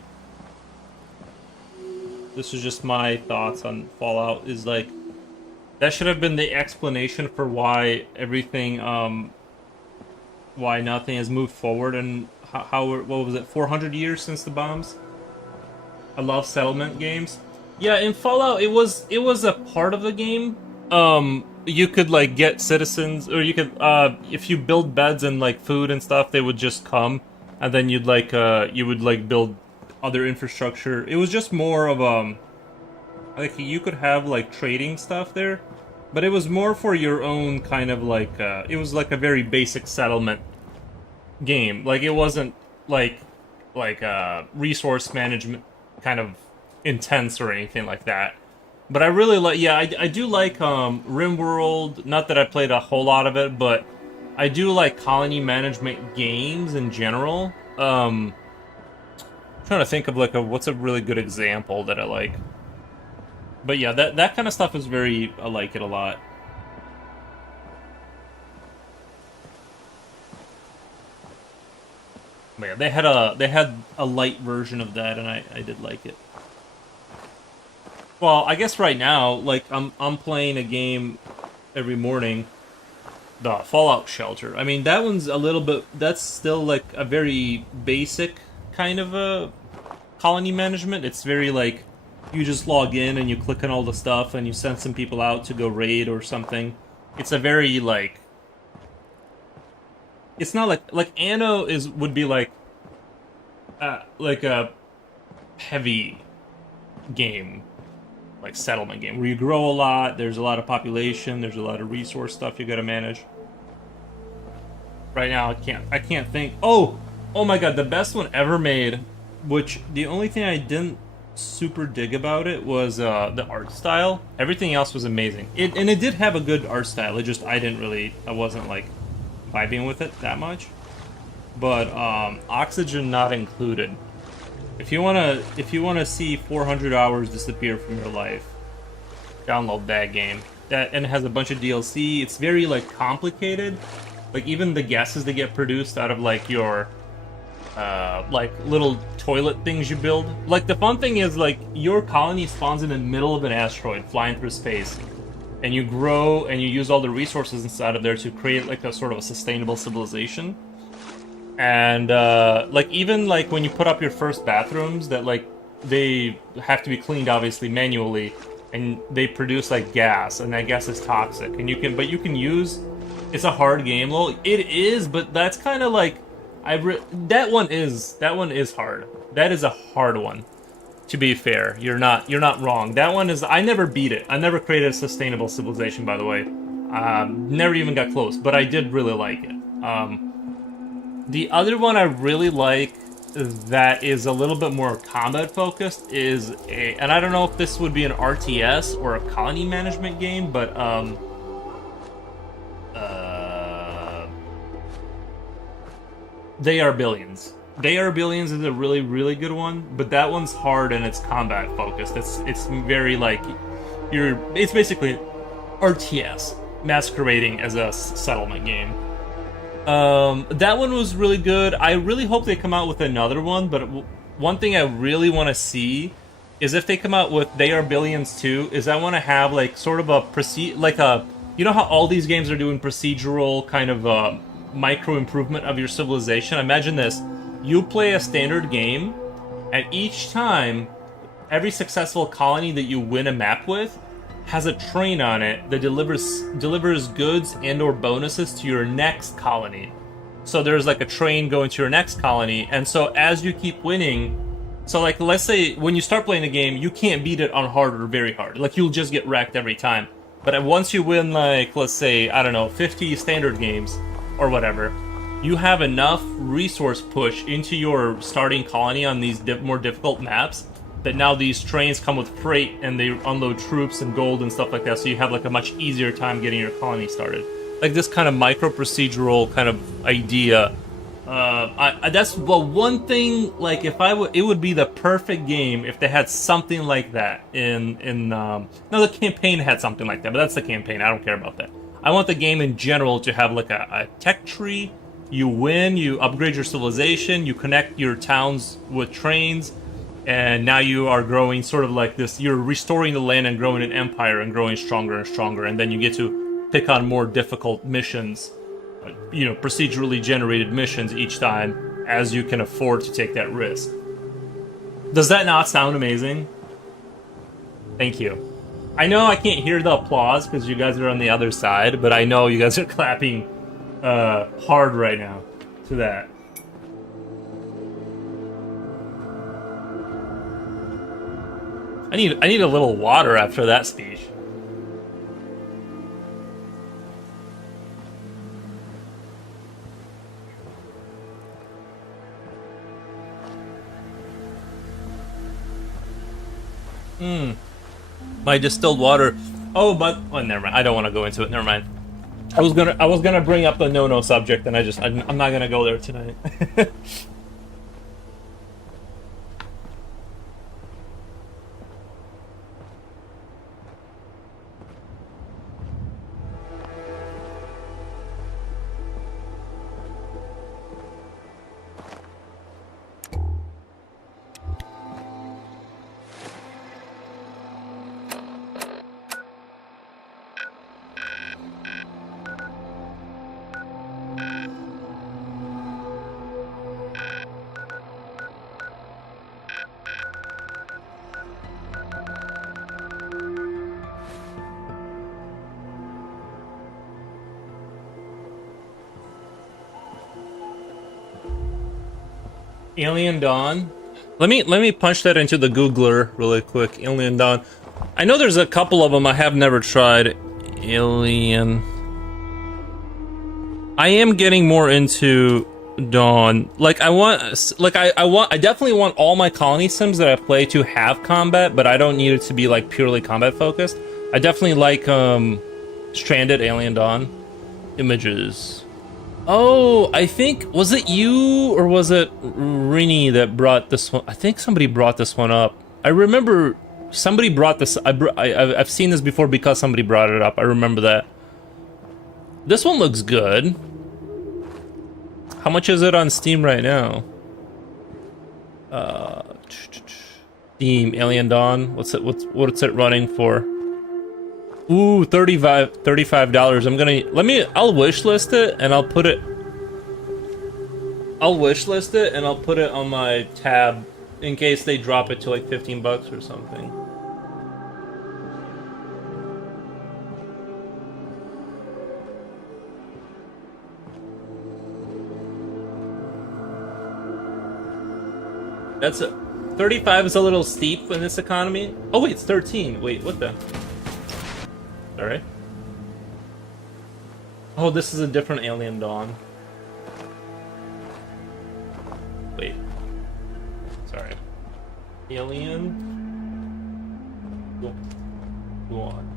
This is just my thoughts on Fallout. Is like that should have been the explanation for why everything, why nothing has moved forward, and how what was it, 400 years since the bombs? I love settlement games. Yeah, in Fallout, it was a part of the game. You could like get citizens, or you could if you build beds and like food and stuff, they would just come, and then you'd like you would like build other infrastructure. It was just more of like you could have like trading stuff there, but it was more for your own kind of like it was like a very basic settlement game. Like it wasn't like resource management kind of intense or anything like that. But I really like, yeah, I do like RimWorld. Not that I played a whole lot of it, but I do like colony management games in general. I'm trying to think of like what's a really good example that I like. But yeah, that kind of stuff is very, I like it a lot. But yeah, they had a light version of that, and I did like it. Well, I guess right now, like I'm playing a game every morning, the Fallout Shelter. I mean, that one's a little bit. That's still like a very basic kind of a colony management. It's very like you just log in and you click on all the stuff and you send some people out to go raid or something. It's a very like. It's not like Anno would be like a heavy game. Like settlement game where you grow a lot, there's a lot of population, there's a lot of resource stuff you gotta manage. Right now I can't think. Oh my god, the best one ever made, which the only thing I didn't super dig about it was the art style. Everything else was amazing. It did have a good art style. It just I wasn't like vibing with it that much. But oxygen not included. If you wanna see 400 hours disappear from your life, download that game. And it has a bunch of DLC. It's very like complicated. Like even the gases that get produced out of like your like little toilet things you build. Like the fun thing is like your colony spawns in the middle of an asteroid flying through space. and you grow and you use all the resources inside of there to create like a sort of a sustainable civilization. And like even like when you put up your first bathrooms, that like they have to be cleaned obviously manually, and they produce like gas, and that gas is toxic. And you can use. It's a hard game. Well, it is, but that's kind of like that one is hard. That is a hard one. To be fair, you're not wrong. That one is. I never beat it. I never created a sustainable civilization, by the way. Never even got close, but I did really like it. The other one I really like that is a little bit more combat focused is and I don't know if this would be an RTS or a colony management game, but They Are Billions. They Are Billions is a really, really good one, but that one's hard and it's combat focused. It's very like it's basically RTS masquerading as a settlement game. That one was really good. I really hope they come out with another one, but one thing I really want to see is if they come out with They Are Billions 2, is I want to have like sort of a you know how all these games are doing procedural kind of micro improvement of your civilization? Imagine this. You play a standard game, and each time, every successful colony that you win a map with has a train on it that delivers goods and or bonuses to your next colony. So there's like a train going to your next colony, and so as you keep winning, so like let's say when you start playing a game, you can't beat it on hard or very hard. Like you'll just get wrecked every time. But once you win, like let's say, I don't know, 50 standard games or whatever, you have enough resource push into your starting colony on these more difficult maps that now these trains come with freight and they unload troops and gold and stuff like that, so you have like a much easier time getting your colony started. Like this kind of micro procedural kind of idea. That's one thing. Like if it would be the perfect game if they had something like that no, the campaign had something like that, but that's the campaign. I don't care about that. I want the game in general to have like a tech tree. You win, you upgrade your civilization, you connect your towns with trains, and now you are growing sort of like this. You're restoring the land and growing an empire and growing stronger and stronger, and then you get to pick on more difficult missions, procedurally generated missions each time as you can afford to take that risk. Does that not sound amazing? Thank you. I know I can't hear the applause because you guys are on the other side, but I know you guys are clapping hard right now to that. I need a little water after that speech. My distilled water. Oh, never mind. I don't want to go into it. Never mind. I was gonna bring up the no subject, and I'm not gonna go there tonight. Alien Dawn. Let me punch that into the Googler really quick. Alien Dawn. I know there's a couple of them I have never tried. Alien. I am getting more into Dawn. Like I definitely want all my colony sims that I play to have combat, but I don't need it to be like purely combat focused. I definitely like Stranded, Alien Dawn. Images. Oh, I think, was it you or was it Rini that brought this one? I think somebody brought this one up. I remember somebody brought this. I've seen this before because somebody brought it up. I remember that. This one looks good. How much is it on Steam right now? Steam, Alien Dawn. What's it running for? Ooh, $35. I'll wish list it and I'll put it on my tab in case they drop it to like 15 bucks or something. That's a 35 is a little steep in this economy. Oh wait, it's 13. Wait, what the? Alright. Oh, this is a different Alien Dawn. Wait. Sorry. Alien. Go on.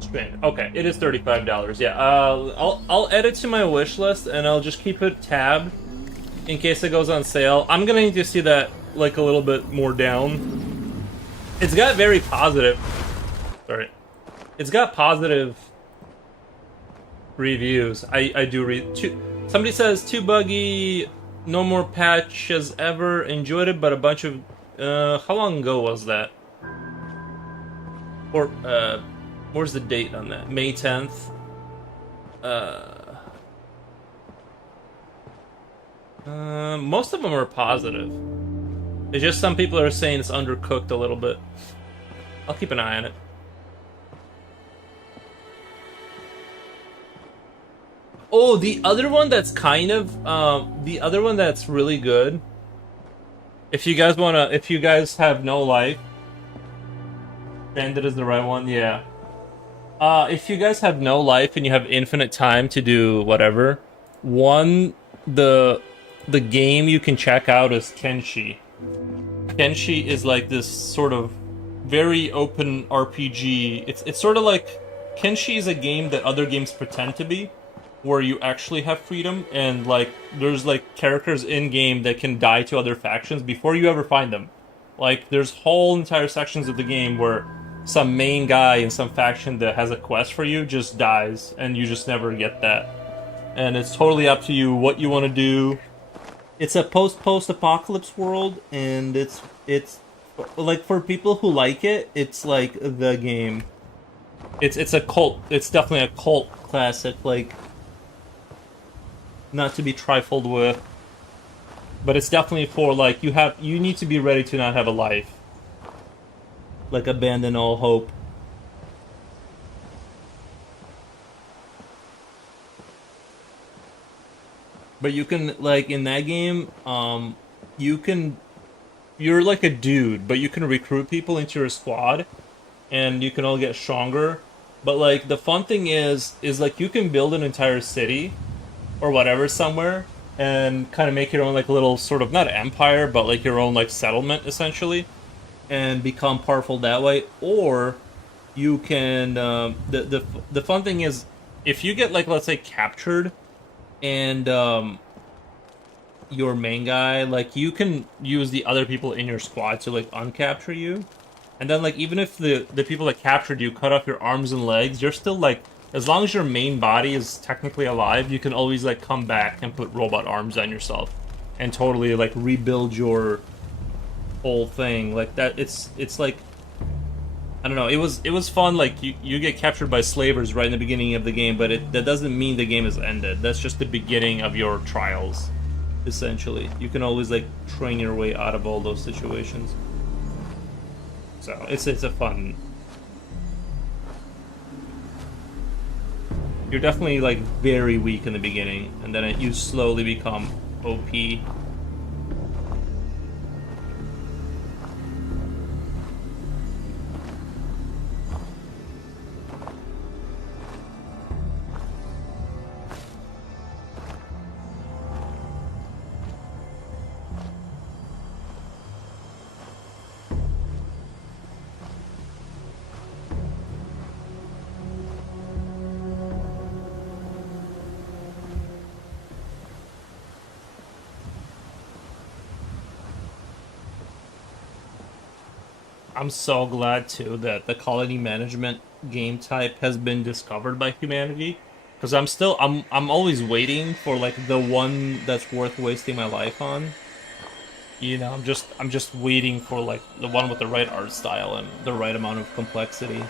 Strange. Okay, it is $35. Yeah. I'll add it to my wish list and I'll just keep it tabbed in case it goes on sale. I'm gonna need to see that like a little bit more down. It's got very positive. Sorry. It's got positive reviews. I do read. Somebody says too buggy, no more patch as ever. Enjoyed it, but a bunch of. How long ago was that? Or where's the date on that? May 10th. Most of them are positive. It's just some people are saying it's undercooked a little bit. I'll keep an eye on it. Oh, the other one that's kind of, the other one that's really good. If you guys have no life. Bandit is the right one, yeah. If you guys have no life and you have infinite time to do whatever, the game you can check out is Kenshi. Kenshi is like this sort of very open RPG. It's sort of like Kenshi is a game that other games pretend to be, where you actually have freedom and like there's like characters in game that can die to other factions before you ever find them. Like there's whole entire sections of the game where some main guy in some faction that has a quest for you just dies and you just never get that. And it's totally up to you what you want to do. It's a post-apocalypse world, and it's like for people who like it, it's like the game. It's a cult. It's definitely a cult classic, like not to be trifled with. But it's definitely for like you need to be ready to not have a life. Like abandon all hope. But you can, like, in that game, you're like a dude, but you can recruit people into your squad, and you can all get stronger. But, like, the fun thing is like, you can build an entire city, or whatever, somewhere, and kind of make your own, like, little sort of, not empire, but, like, your own, like, settlement, essentially, and become powerful that way. Or, you can, the fun thing is, if you get, like, let's say, captured, and your main guy, like, you can use the other people in your squad to like uncapture you, and then like even if the people that captured you cut off your arms and legs, you're still like, as long as your main body is technically alive, you can always like come back and put robot arms on yourself and totally like rebuild your whole thing like that. It's like, I don't know, it was fun. Like you get captured by slavers right in the beginning of the game, but that doesn't mean the game is ended. That's just the beginning of your trials, essentially. You can always like train your way out of all those situations. So it's a fun. You're definitely like very weak in the beginning, and then you slowly become OP. I'm so glad too that the colony management game type has been discovered by humanity, because I'm always waiting for like the one that's worth wasting my life on. You know, I'm just waiting for like the one with the right art style and the right amount of complexity.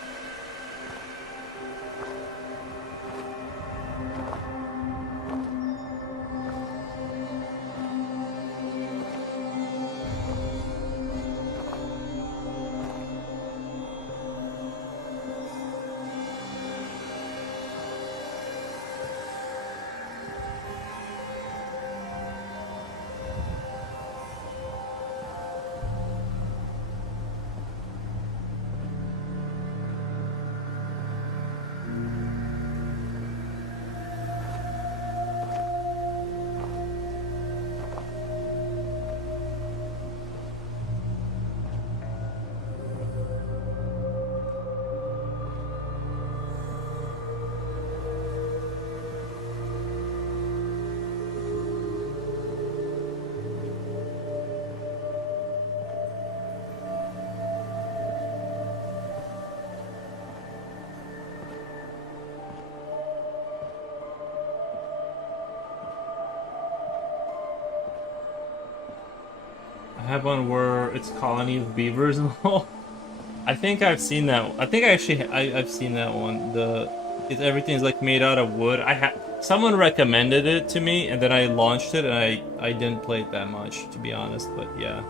have one where it's colony of beavers and all. I think I've seen that. I think I've seen that one. Everything's like made out of wood. Someone recommended it to me, and then I launched it, and I didn't play it that much, to be honest. But yeah.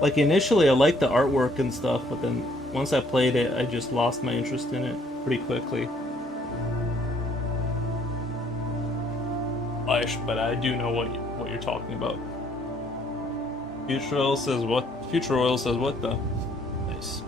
Like initially, I liked the artwork and stuff, but then once I played it, I just lost my interest in it pretty quickly. But I do know what you're talking about. Future Oil says what? Future Oil says what the? Nice.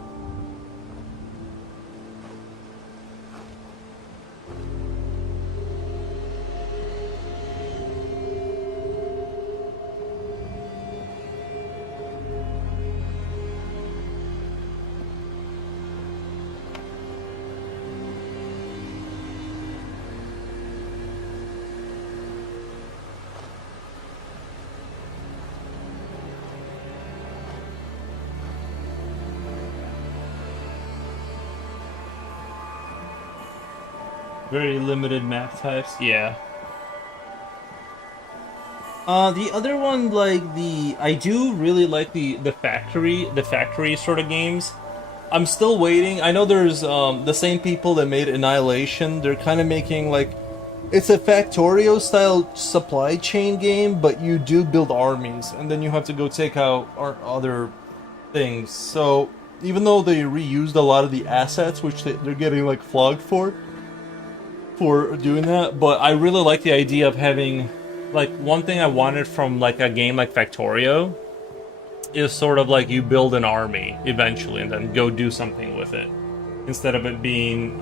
Very limited map types, yeah. The other one, like I do really like the factory sort of games. I'm still waiting. I know there's the same people that made Annihilation. They're kind of making like it's a Factorio style supply chain game, but you do build armies, and then you have to go take out other things. So even though they reused a lot of the assets, which they're getting like flogged for doing that, but I really like the idea of having, like, one thing I wanted from like a game like Factorio is sort of like you build an army eventually and then go do something with it, instead of it being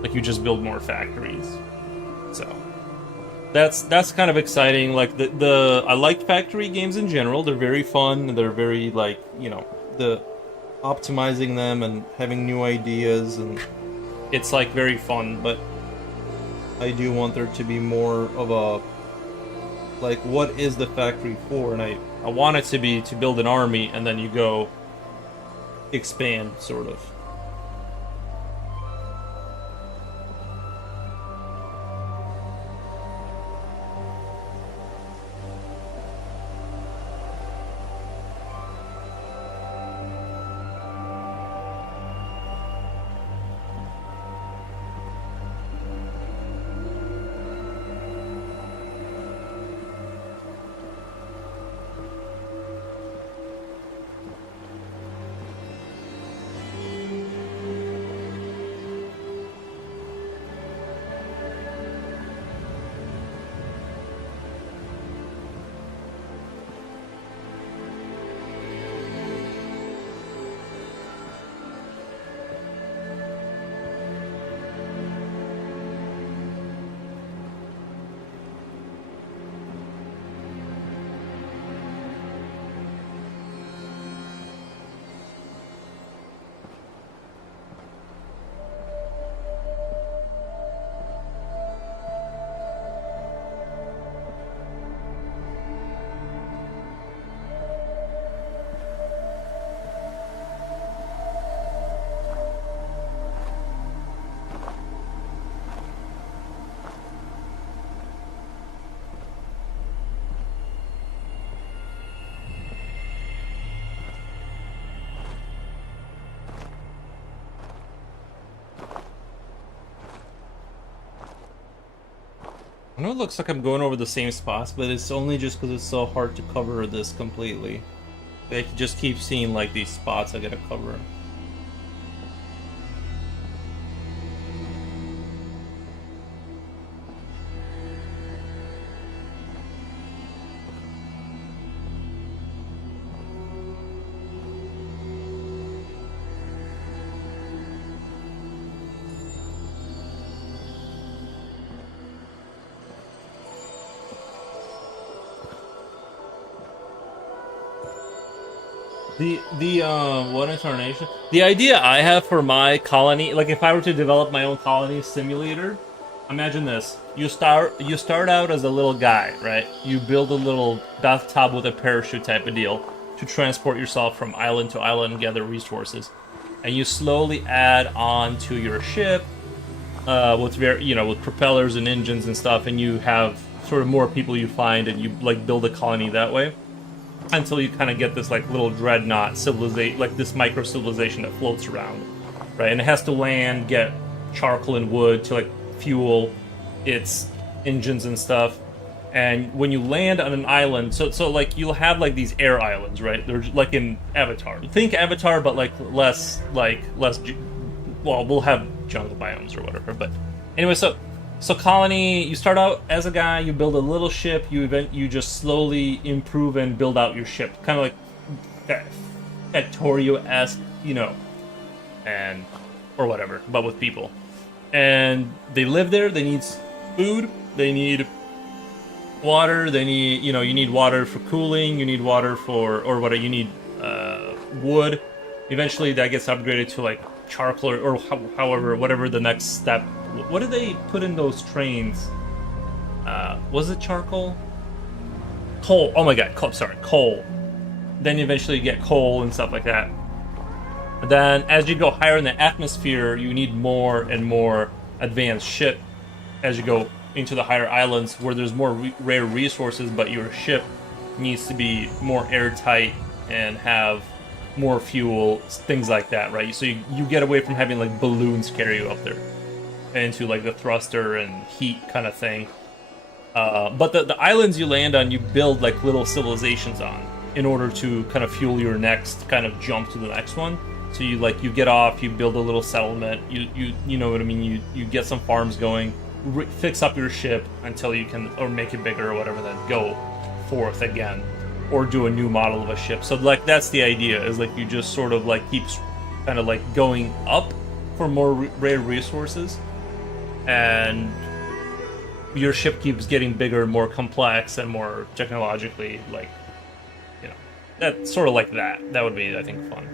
like you just build more factories. So that's kind of exciting. Like I like factory games in general. They're very fun. They're very, like, you know, the optimizing them and having new ideas, and it's like very fun, but I do want there to be more of a, like, what is the factory for? And I want it to be to build an army, and then you go expand, sort of. I know it looks like I'm going over the same spots, but it's only just because it's so hard to cover this completely. I just keep seeing, like, these spots I gotta cover. What incarnation? The idea I have for my colony, like if I were to develop my own colony simulator, imagine this. You start out as a little guy, right? You build a little bathtub with a parachute type of deal to transport yourself from island to island and gather resources. And you slowly add on to your ship with with propellers and engines and stuff, and you have sort of more people you find, and you like build a colony that way until you kind of get this like little dreadnought civilization, like this micro civilization that floats around, right? And it has to land, get charcoal and wood to like fuel its engines and stuff. And when you land on an island, so like you'll have like these air islands, right? They're like in Avatar. Think Avatar, but like less. Well, we'll have jungle biomes or whatever. But anyway, so colony. You start out as a guy. You build a little ship. You just slowly improve and build out your ship, kind of like that Factorio-esque, and or whatever, but with people. And they live there. They need food. They need water. They need, you need water for cooling. You need water you need wood. Eventually, that gets upgraded to like charcoal or however, whatever the next step. What did they put in those trains? Was it charcoal? Coal. Oh my god, coal. Then eventually you get coal and stuff like that. And then as you go higher in the atmosphere, you need more and more advanced ship as you go into the higher islands where there's more rare resources, but your ship needs to be more airtight and have more fuel, things like that, right? So you get away from having like balloons carry you up there into like the thruster and heat kind of thing. But the islands you land on, you build like little civilizations on in order to kind of fuel your next kind of jump to the next one. So you get off, you build a little settlement, you know what I mean, you get some farms going, fix up your ship until you can, or make it bigger or whatever, then go forth again, or do a new model of a ship. So like that's the idea, is like you just sort of like keeps kind of like going up for more rare resources, and your ship keeps getting bigger and more complex and more technologically, like, that's sort of like that. That would be, I think, fun.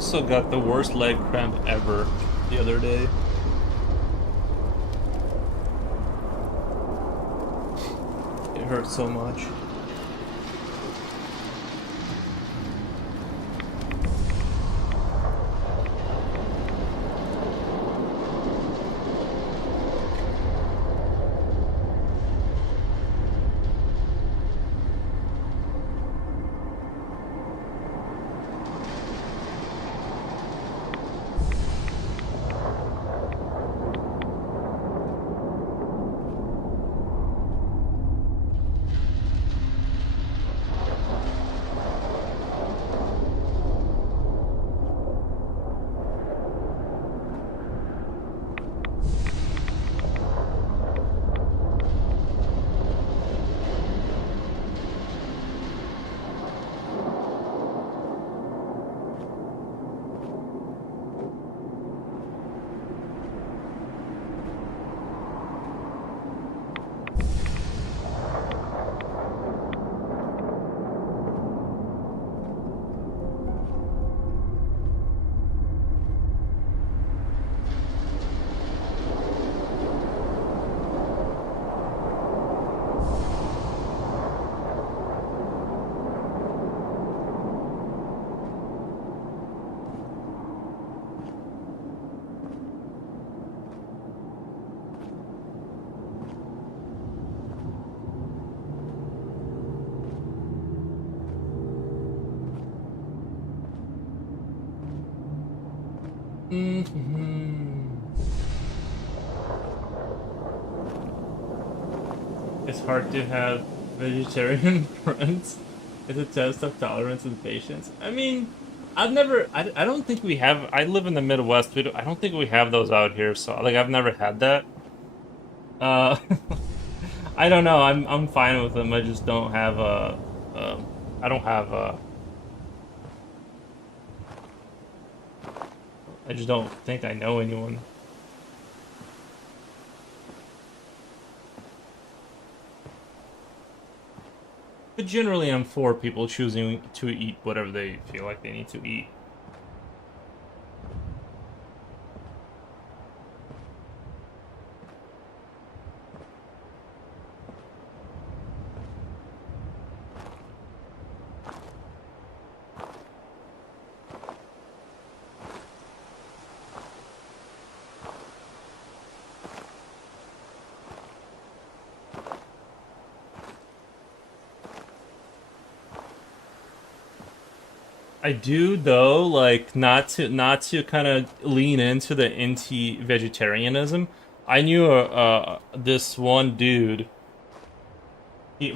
also got the worst leg cramp ever the other day. It hurt so much. It's hard to have vegetarian friends. It's a test of tolerance and patience. I mean, I've never. I don't think we have. I live in the Midwest. I don't think we have those out here. So like, I've never had that. Uh, I don't know. I'm fine with them. I just don't have a. I don't have a. I just don't think I know anyone. But generally, I'm for people choosing to eat whatever they feel like they need to eat. I do though, like not to kind of lean into the anti-vegetarianism. I knew this one dude. We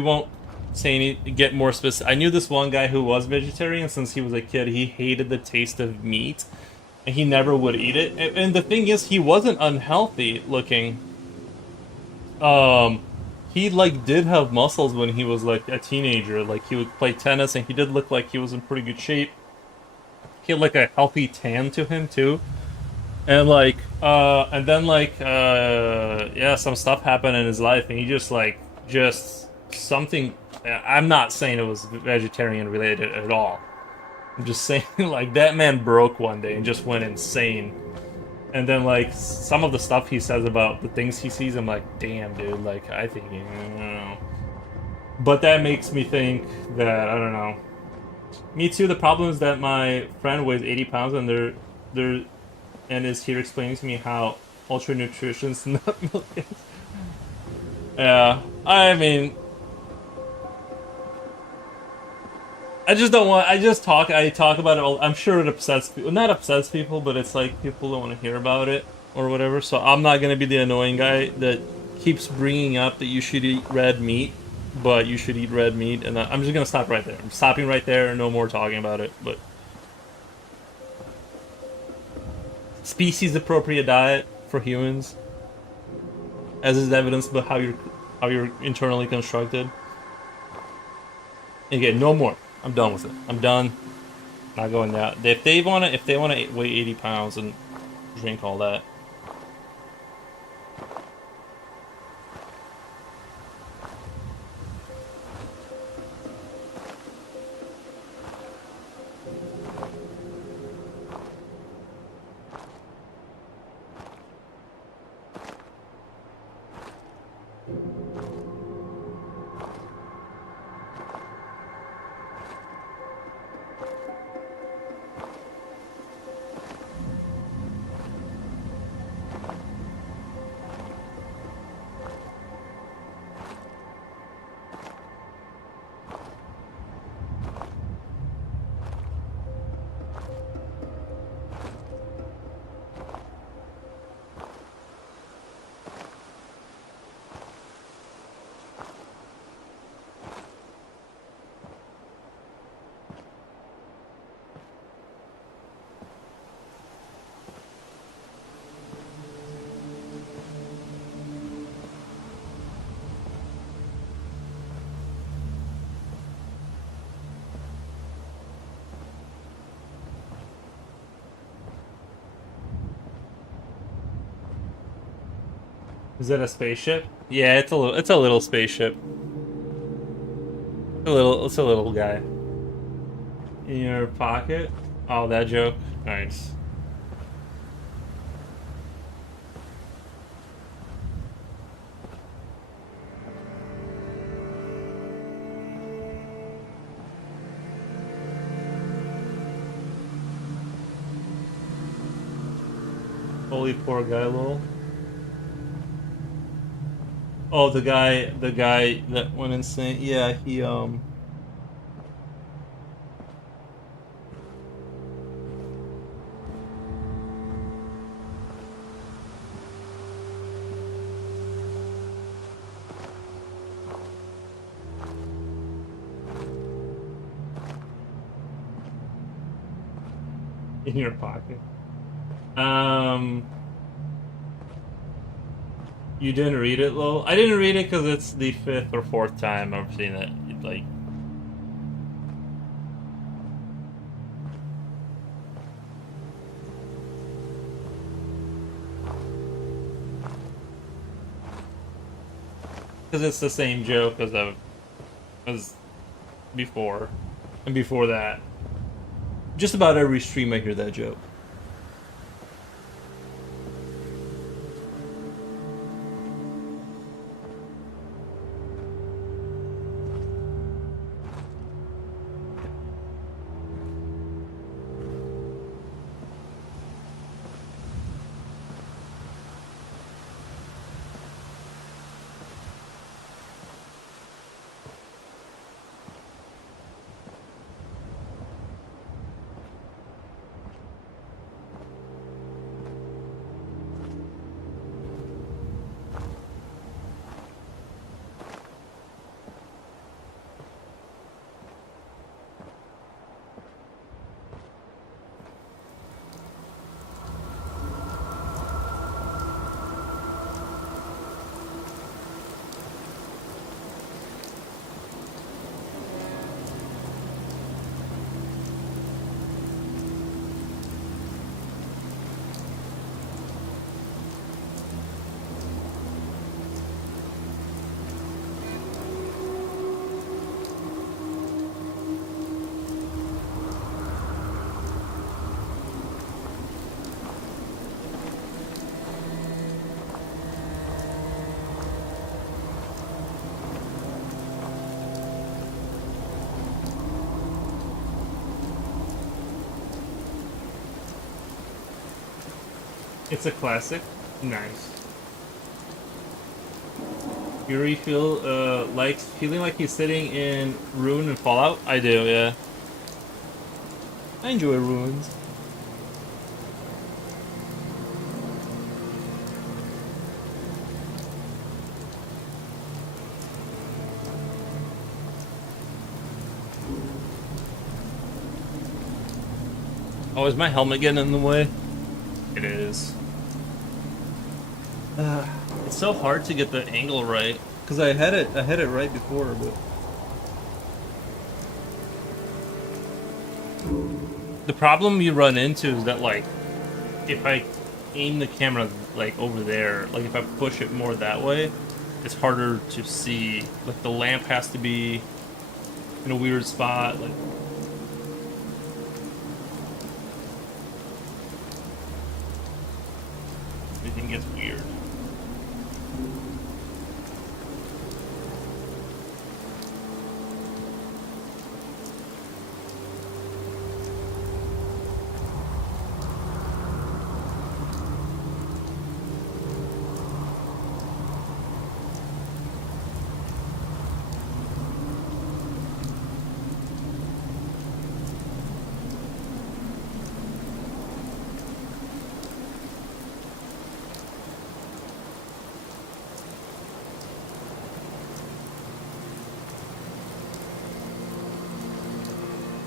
won't say any get more specific. I knew this one guy who was vegetarian since he was a kid. He hated the taste of meat, and he never would eat it. And the thing is, he wasn't unhealthy looking. Um, he like did have muscles when he was like a teenager. Like he would play tennis, and he did look like he was in pretty good shape. He had like a healthy tan to him too, and like and then like yeah, some stuff happened in his life, and he just something. I'm not saying it was vegetarian related at all. I'm just saying like that man broke one day and just went insane. And then, like, some of the stuff he says about the things he sees, I'm like, damn, dude, like, I think, I don't know. But that makes me think that, I don't know. Me too, the problem is that my friend weighs 80 pounds and is here explaining to me how ultra nutritious nut milk is. Yeah, I mean, I just don't want. I talk about it all. I'm sure it upsets people. Not upsets people, but it's like people don't want to hear about it or whatever. So I'm not gonna be the annoying guy that keeps bringing up that you should eat red meat, but you should eat red meat, and I'm just gonna stop right there. I'm stopping right there. No more talking about it. But species appropriate diet for humans, as is evidenced by how you're internally constructed. Again, no more. I'm done with it. I'm done. Not going down. If they wanna weigh 80 pounds and drink all that. Is that a spaceship? Yeah, it's a little spaceship. It's a little guy. In your pocket? Oh, that joke. Nice. Holy poor guy, lol. Oh, the guy that went insane. Yeah, he in your pocket. You didn't read it, lol? I didn't read it because it's the 5th or 4th time I've seen it. Like, because it's the same joke as before, and before that. Just about every stream I hear that joke. It's a classic. Nice. Yuri likes feeling like he's sitting in Ruin and Fallout? I do, yeah. I enjoy Ruins. Oh, is my helmet getting in the way? It is. It's so hard to get the angle right because I had it right before, but the problem you run into is that, like, if I aim the camera like over there, like if I push it more that way, it's harder to see. Like the lamp has to be in a weird spot, like. Everything gets weird.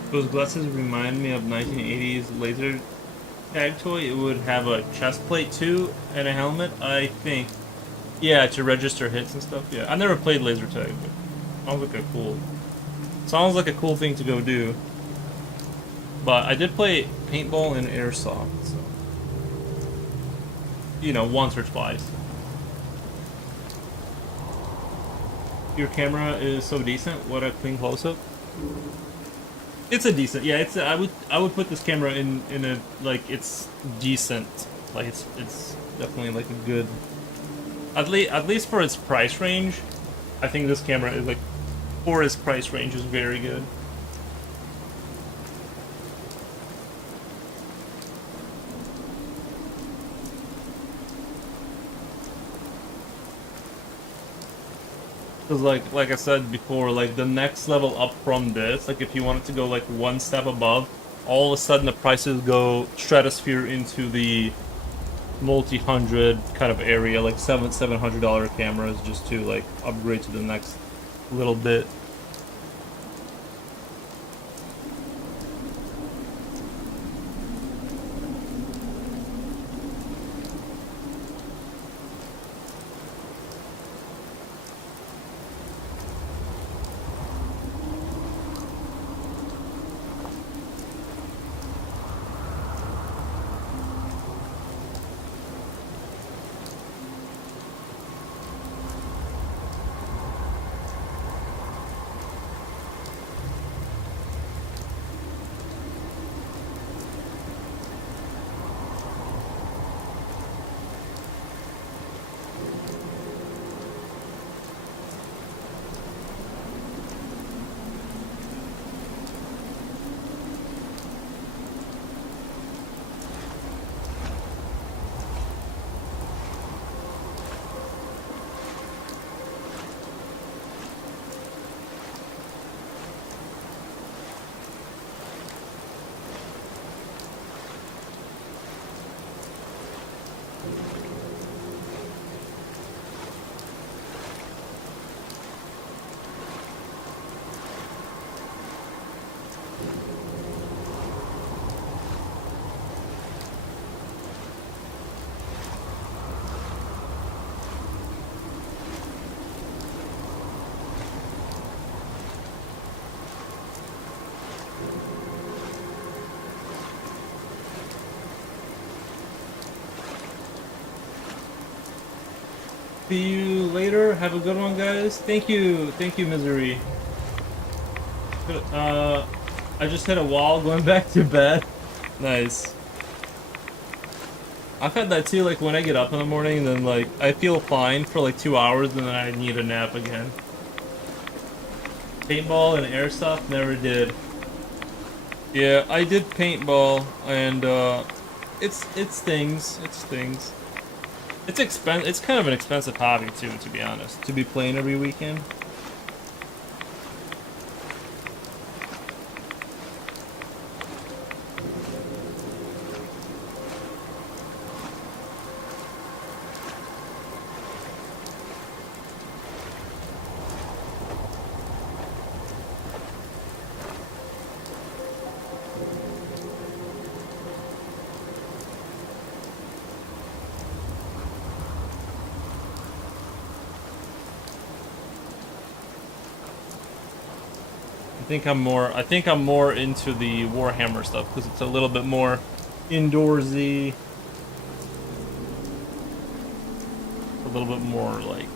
Those glasses remind me of 1980s laser tag toy. It would have a chest plate too and a helmet, I think. Yeah, to register hits and stuff. Yeah, I never played laser tag, but sounds like a cool thing to go do. But I did play paintball and airsoft, so you know, once or twice. Your camera is so decent. What a clean close-up. It's a decent, yeah. It's I would put this camera in a like it's decent, like it's definitely like a good. At least for its price range, I think this camera is like for its price range is very good. Because like I said before, like the next level up from this, like if you wanted to go like one step above, all of a sudden the prices go stratosphere into the multi-hundred kind of area, like $700 cameras just to like upgrade to the next little bit. See you later. Have a good one, guys. Thank you, Misery. I just hit a wall going back to bed. Nice. I've had that too, like when I get up in the morning, then like I feel fine for like 2 hours, and then I need a nap again. Paintball and airsoft, never did. Yeah, I did paintball, and it's things. It's kind of an expensive hobby too, to be honest. To be playing every weekend. I think I'm more into the WarHammer stuff because it's a little bit more indoorsy, a little bit more like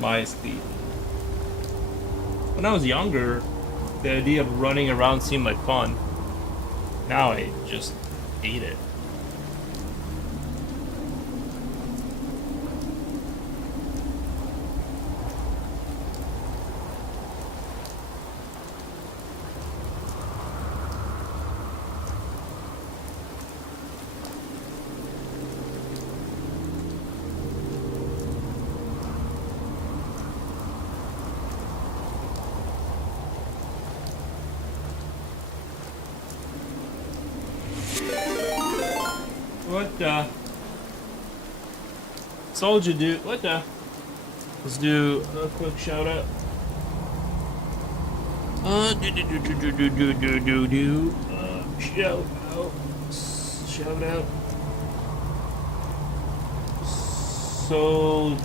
my speed. When I was younger, the idea of running around seemed like fun. Now I just hate it. What the? Soldier dude, what the? Let's do a quick shout out. Shout out. Shout out. So,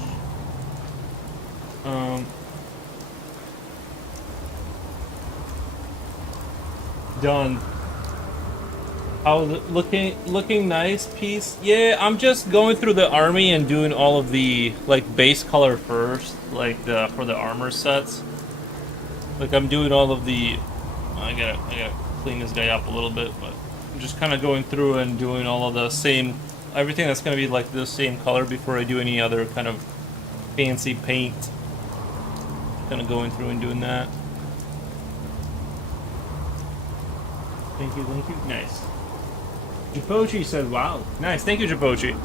done. How's it looking nice, piece? Yeah, I'm just going through the army and doing all of the like base color first, like for the armor sets. Like I'm doing all of the I gotta clean this guy up a little bit, but I'm just kind of going through and doing all of the same everything that's gonna be like the same color before I do any other kind of fancy paint. Kind of going through and doing that. Thank you. Nice. Japochi said, wow. Nice. Thank you, Japochi.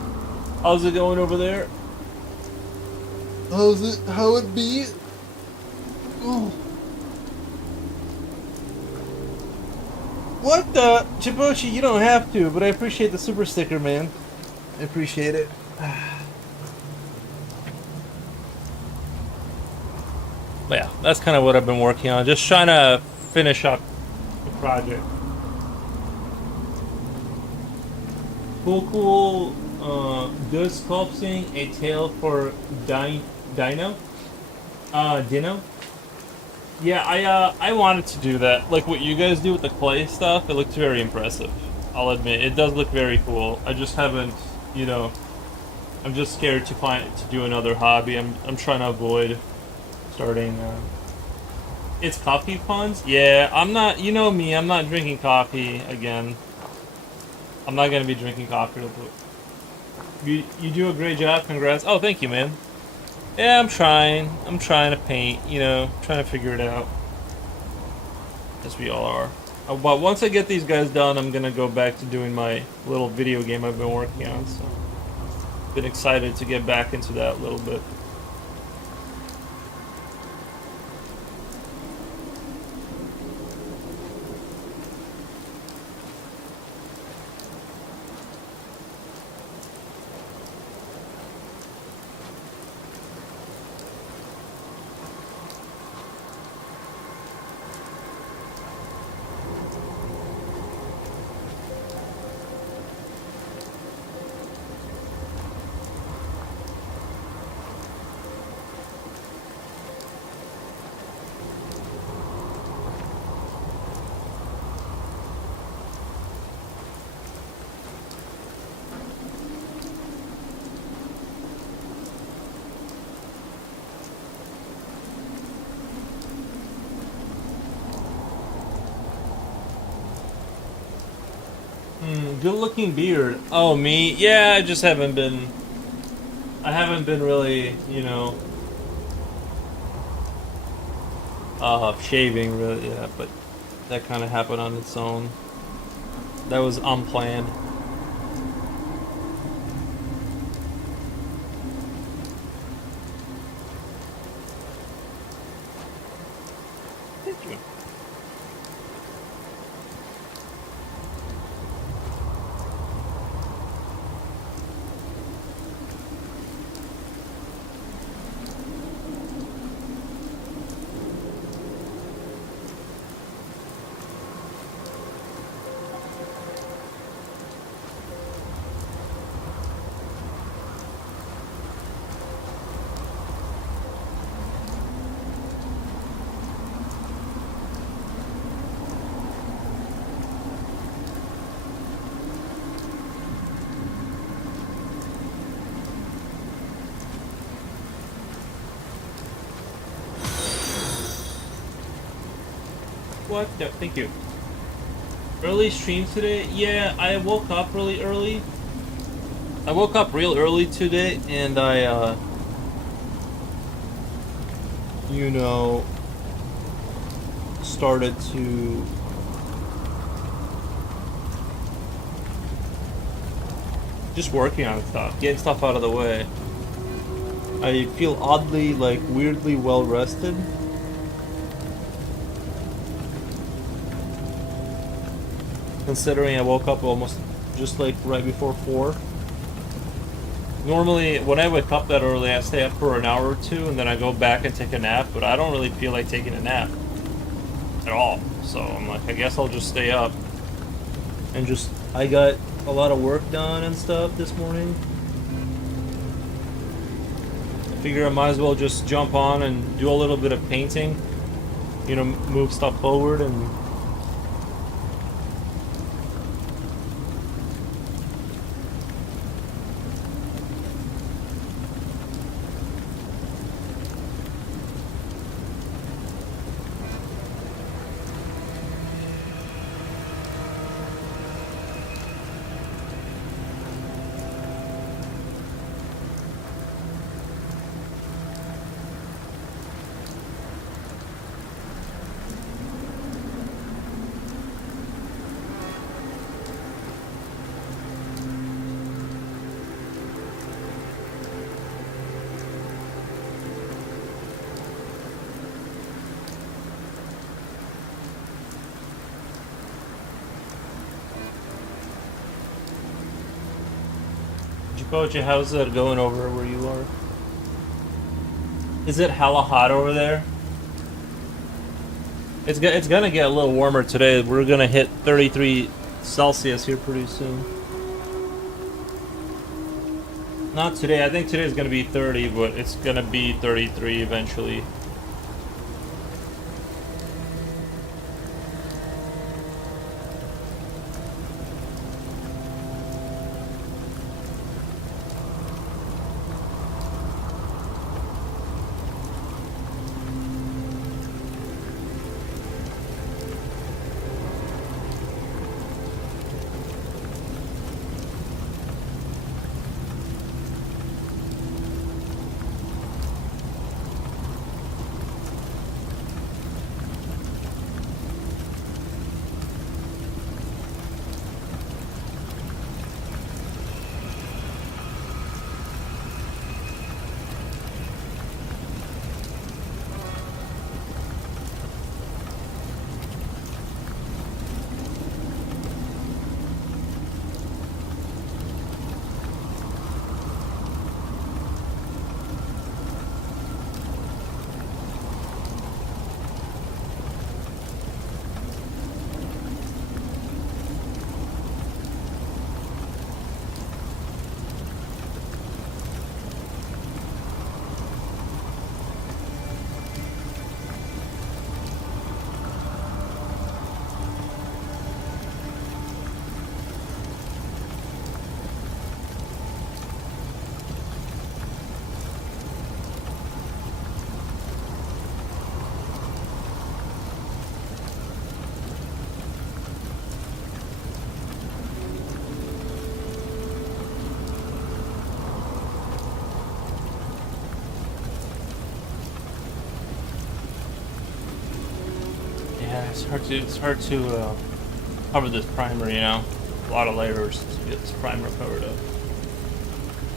How's it going over there? How it be? Oh. What the? Japochi, you don't have to, but I appreciate the super sticker, man. I appreciate it. But yeah, that's kind of what I've been working on. Just trying to finish up the project. Cool, good sculpting, a tail for Dino? Dino? Yeah, I wanted to do that. Like what you guys do with the clay stuff, it looks very impressive. I'll admit, it does look very cool. I just haven't, you know, I'm just scared to do another hobby. I'm trying to avoid starting, It's coffee puns? Yeah, I'm not, you know me, I'm not drinking coffee again. I'm not gonna be drinking coffee. You do a great job. Congrats. Oh, thank you, man. Yeah, I'm trying to paint. You know, trying to figure it out. As we all are. But once I get these guys done, I'm gonna go back to doing my little video game I've been working on. So, been excited to get back into that a little bit. Good looking beard. Oh, me? Yeah, I just haven't been... I haven't been really, you know... shaving, really, yeah, but that kind of happened on its own. That was unplanned. Thank you. What? No, thank you. Early streams today? Yeah, I woke up really early. I woke up real early today, and I, you know, started to just working on stuff, getting stuff out of the way. I feel oddly, like, weirdly well rested. Considering I woke up almost just like right before 4. Normally, when I wake up that early, I stay up for an hour or two, and then I go back and take a nap, but I don't really feel like taking a nap. at all. So I'm like, I guess I'll just stay up. And just, I got a lot of work done and stuff this morning. I figure I might as well just jump on and do a little bit of painting. You know, move stuff forward and... Coach, how's it going over where you are? Is it hella hot over there? It's gonna get a little warmer today. We're gonna hit 33 Celsius here pretty soon. Not today. I think today is gonna be 30, but it's gonna be 33 eventually. It's hard to cover this primer, you know. A lot of layers to get this primer covered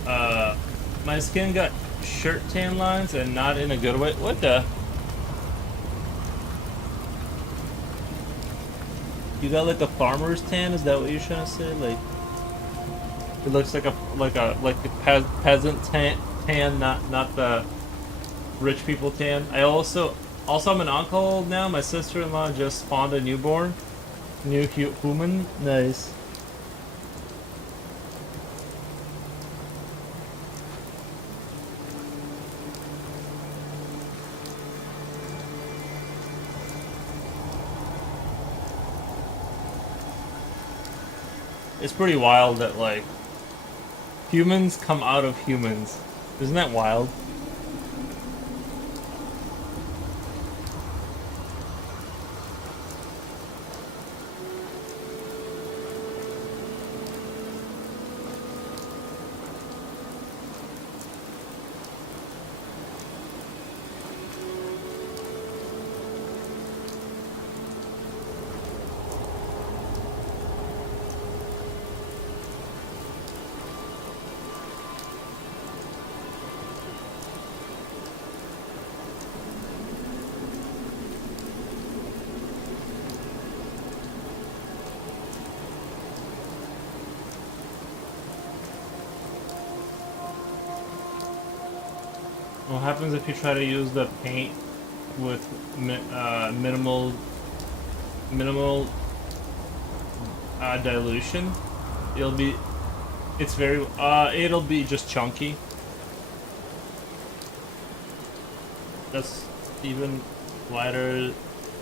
up. My skin got shirt tan lines and not in a good way. What the? You got like a farmer's tan? Is that what you're trying to say? Like it looks like a peasant tan, not the rich people tan. Also, I'm an uncle now. My sister-in-law just spawned a newborn. New human. Nice. It's pretty wild that, like, humans come out of humans. Isn't that wild? What happens if you try to use the paint with minimal minimal dilution, it'll be it'll be just chunky. That's even wider.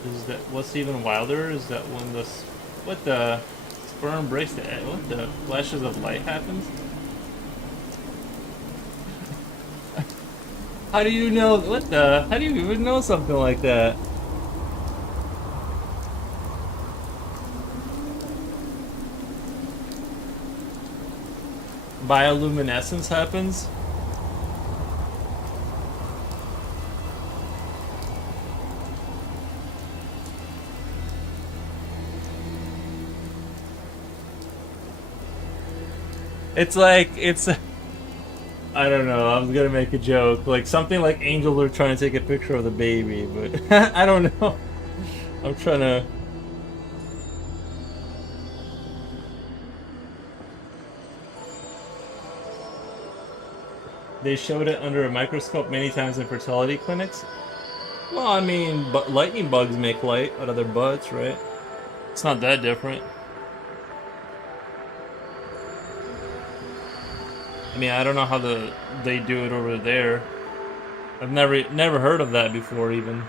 Is that what's even wilder? Is that when what the sperm breaks the egg? What the flashes of light happens? How do you know? What the? How do you even know something like that? Bioluminescence happens? It's like, I don't know, I was gonna make a joke. Like, something like angels are trying to take a picture of the baby, but I don't know. I'm trying to... They showed it under a microscope many times in fertility clinics. Well, I mean, but lightning bugs make light out of their butts, right? It's not that different. I mean, I don't know how they do it over there. I've never heard of that before, even.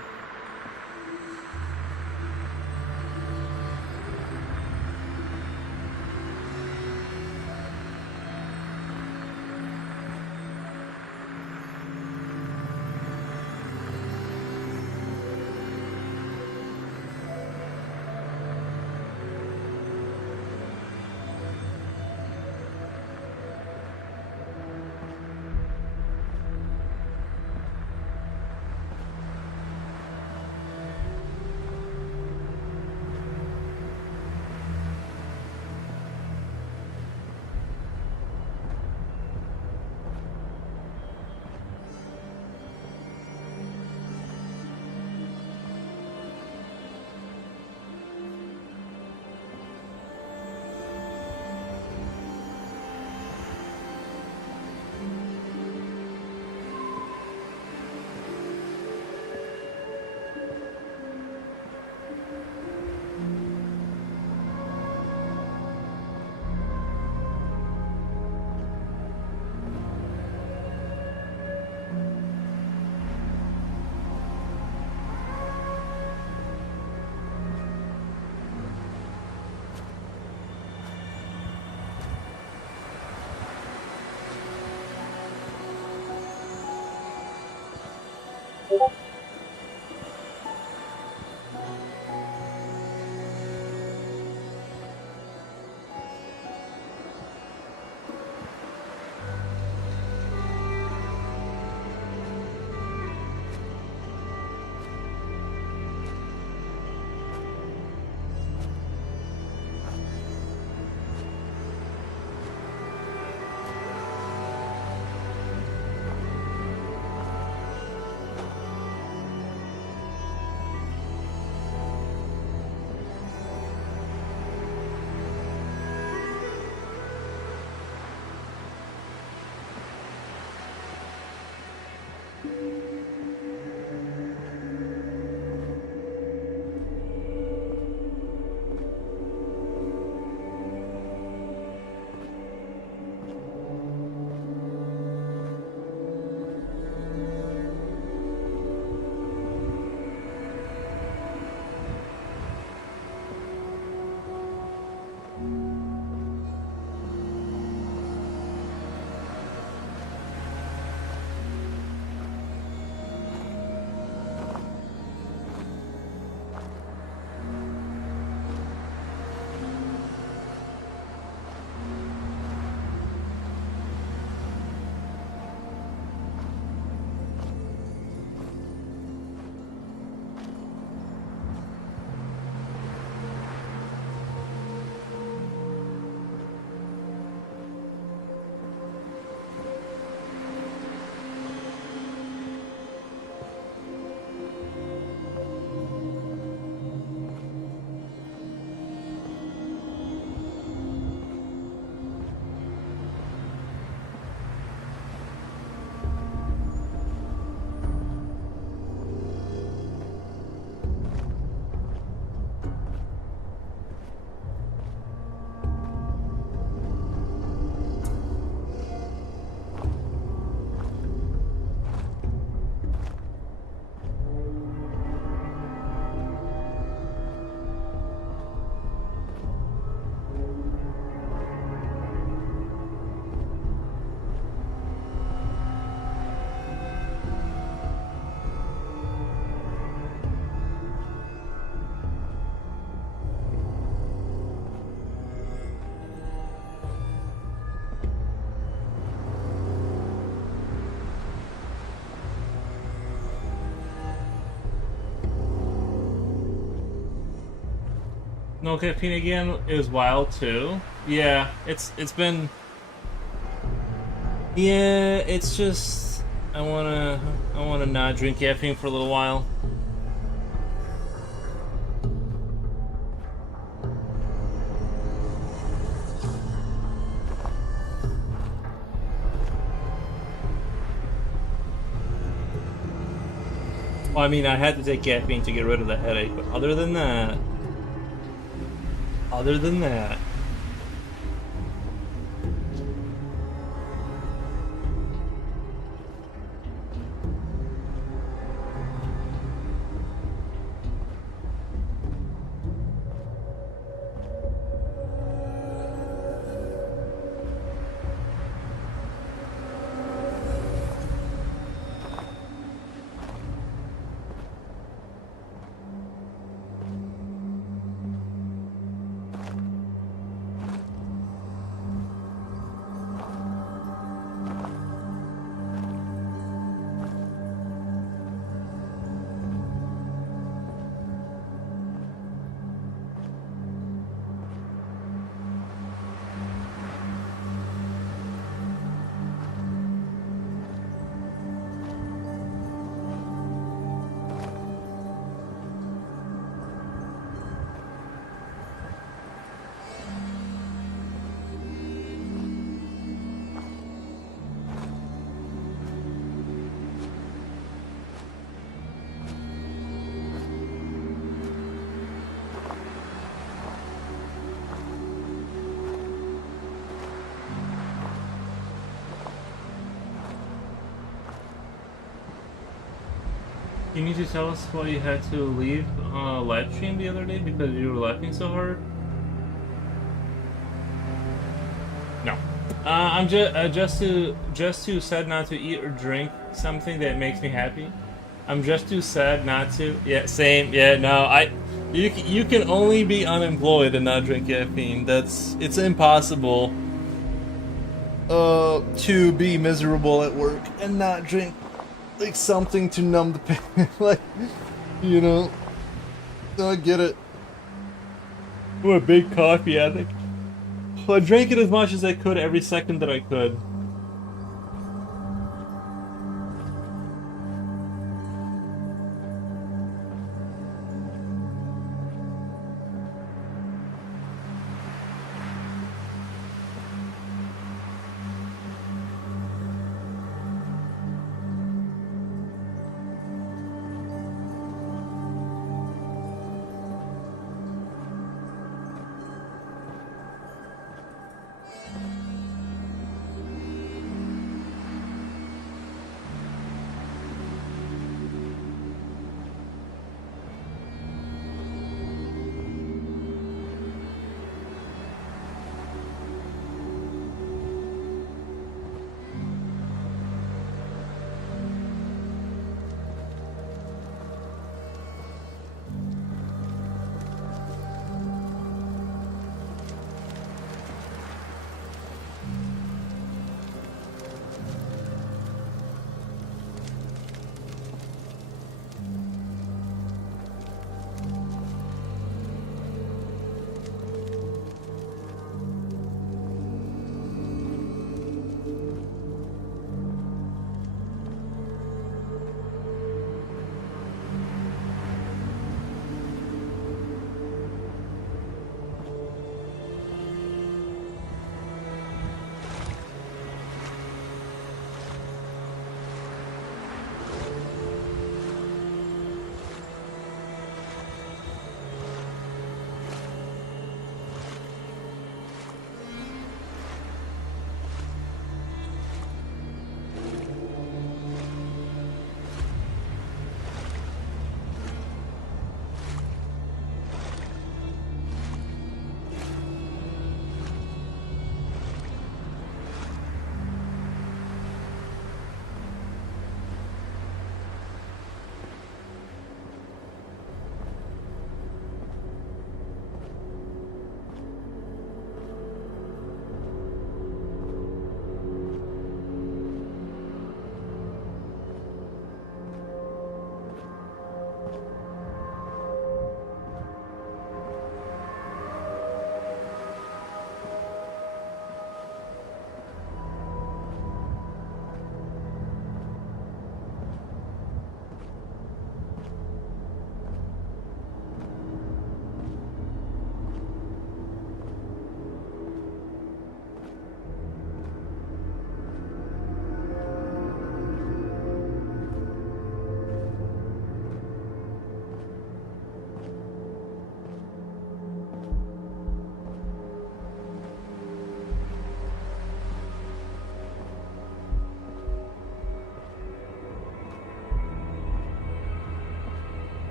No caffeine again is wild too. Yeah, it's been. Yeah, it's just I wanna not drink caffeine for a little while. Well, I mean, I had to take caffeine to get rid of the headache, but other than that. You need to tell us why you had to leave live stream the other day because you were laughing so hard? No. I'm just too sad not to eat or drink something that makes me happy. I'm just too sad not to. Yeah, same. Yeah, no. You can only be unemployed and not drink caffeine. It's impossible. To be miserable at work and not drink like something to numb the pain. Like, you know. I get it. I'm a big coffee addict. I drank it as much as I could every second that I could.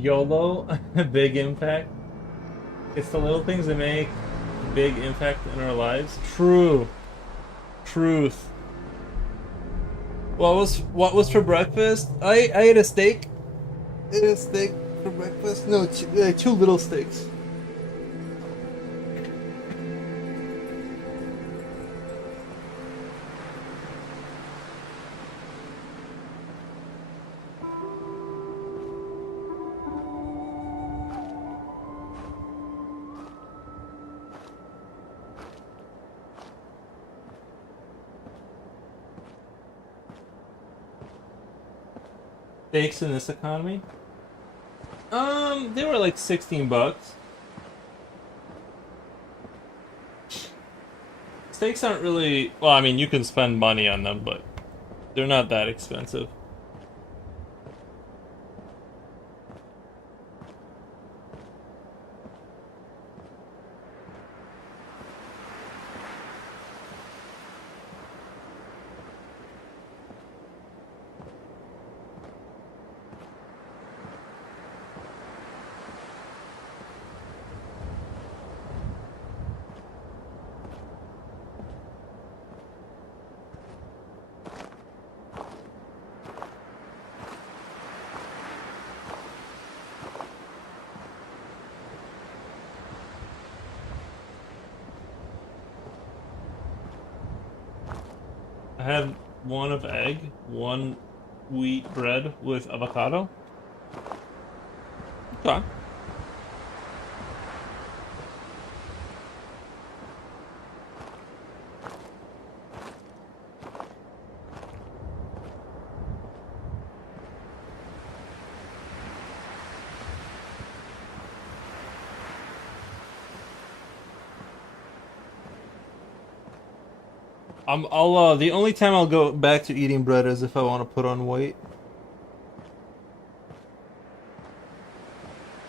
YOLO, big impact. It's the little things that make big impact in our lives. True. Truth. What was for breakfast? I ate a steak. I ate a steak for breakfast. No, two little steaks. Steaks in this economy? They were like $16. Steaks aren't really, well, I mean, you can spend money on them, but they're not that expensive. I had one of egg, one wheat bread with avocado. Okay. The only time I'll go back to eating bread is if I want to put on weight.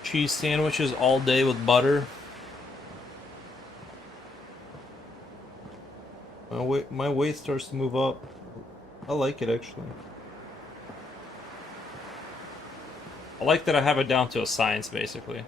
Cheese sandwiches all day with butter. My weight starts to move up. I like it actually. I like that I have it down to a science basically.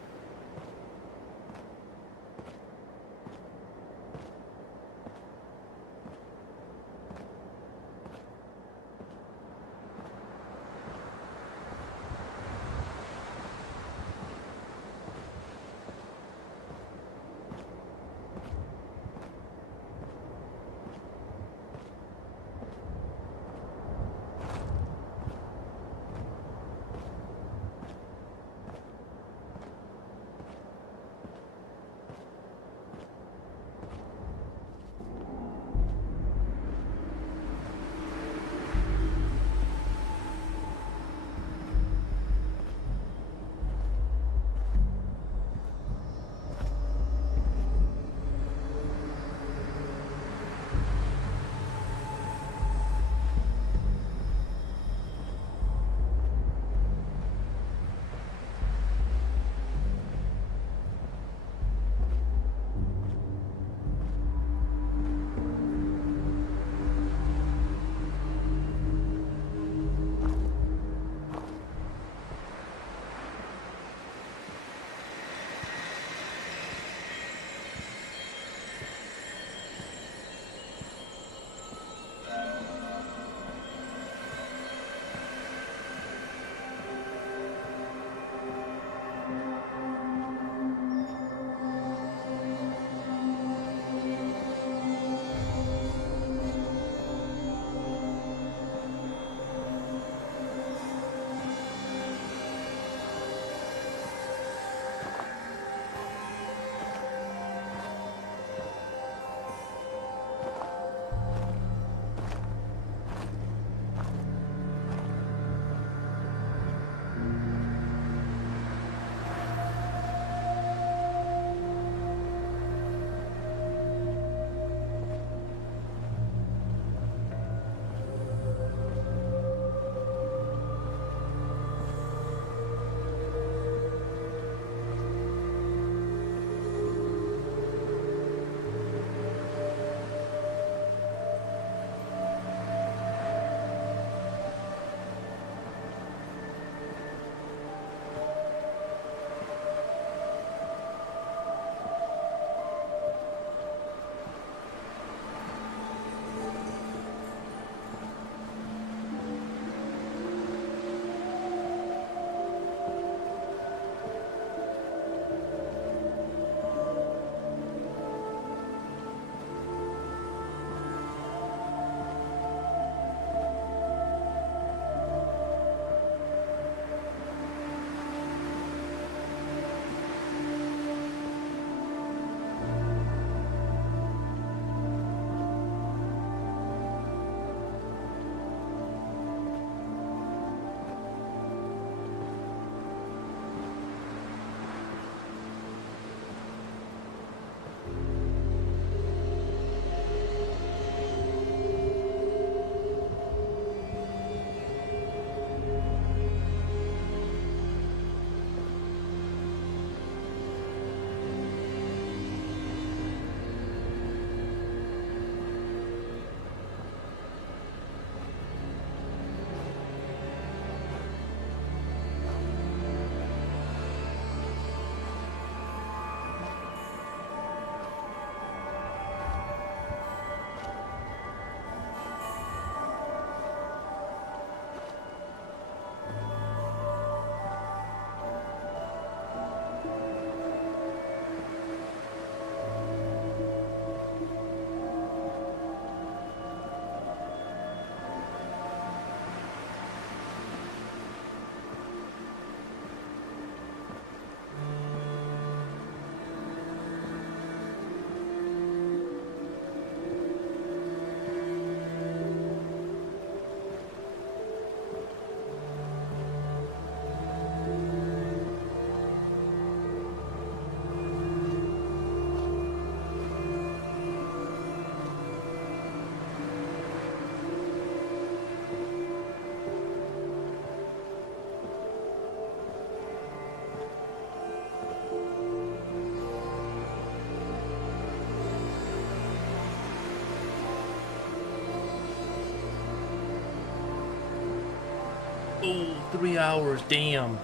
3 hours, damn.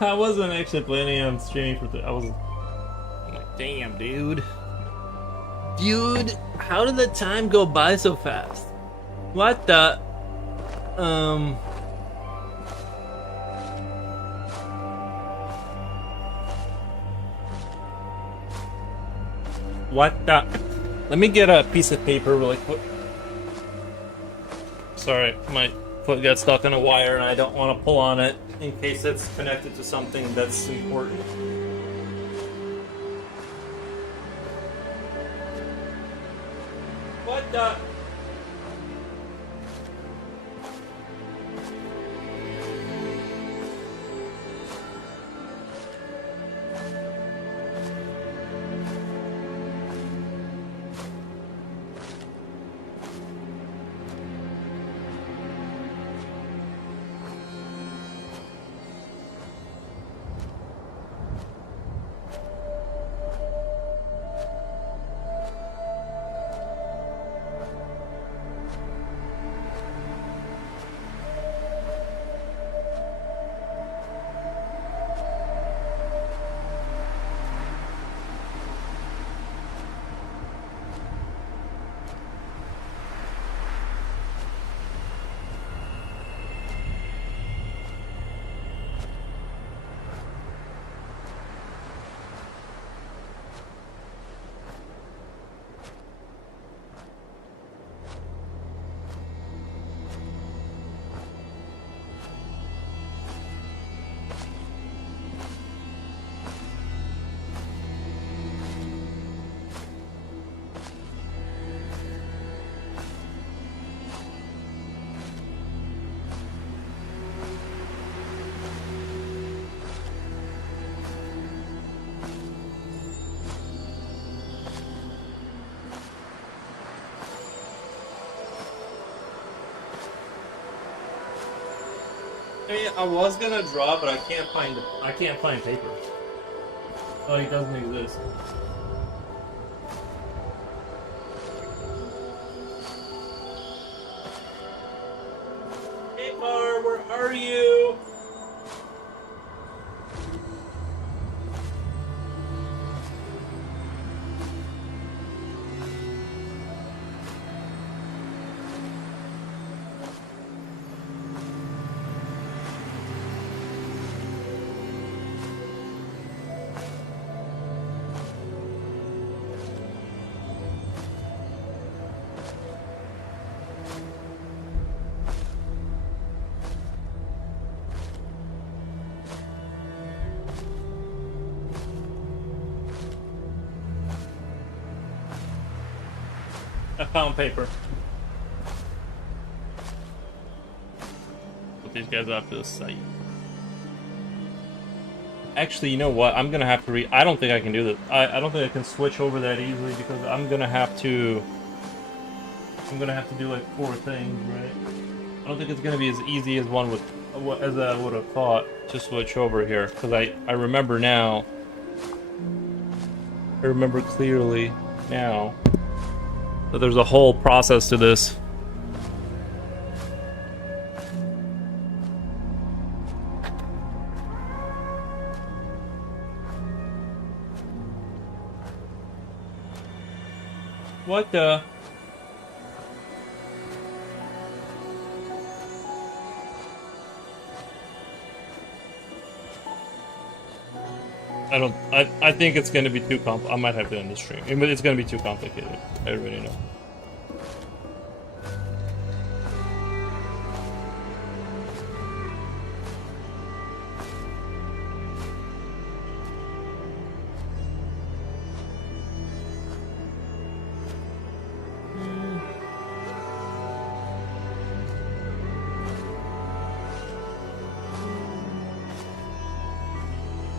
I wasn't actually planning on streaming for I was like, damn, dude. Dude, how did the time go by so fast? What the? What the? Let me get a piece of paper really quick. Sorry, my foot got stuck on a wire and I don't want to pull on it in case it's connected to something that's important. What the? I mean, I was gonna draw, but I can't find paper. Oh, it doesn't exist. Hey, Mar, where are you? I found paper. Put these guys up to the site. Actually, you know what? I'm gonna have to I don't think I can do this. I don't think I can switch over that easily because I'm gonna have to do like 4 things, right? I don't think it's gonna be as easy as as I would have thought to switch over here because I remember now. I remember clearly now. But there's a whole process to this. What the? I think it's gonna be too I might have to end the stream. It's gonna be too complicated. I already know.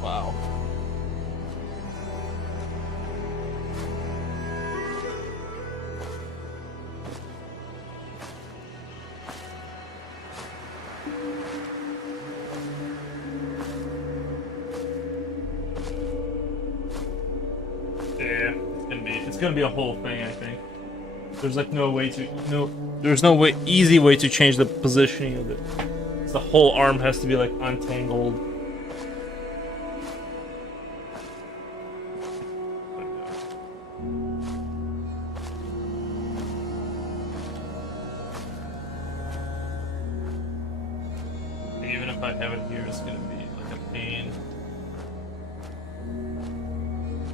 Wow. Yeah, it's gonna be a whole thing, I think. There's like no way to there's no easy way to change the positioning of it. the whole arm has to be like untangled. Even if I have it here, it's gonna be like a pain.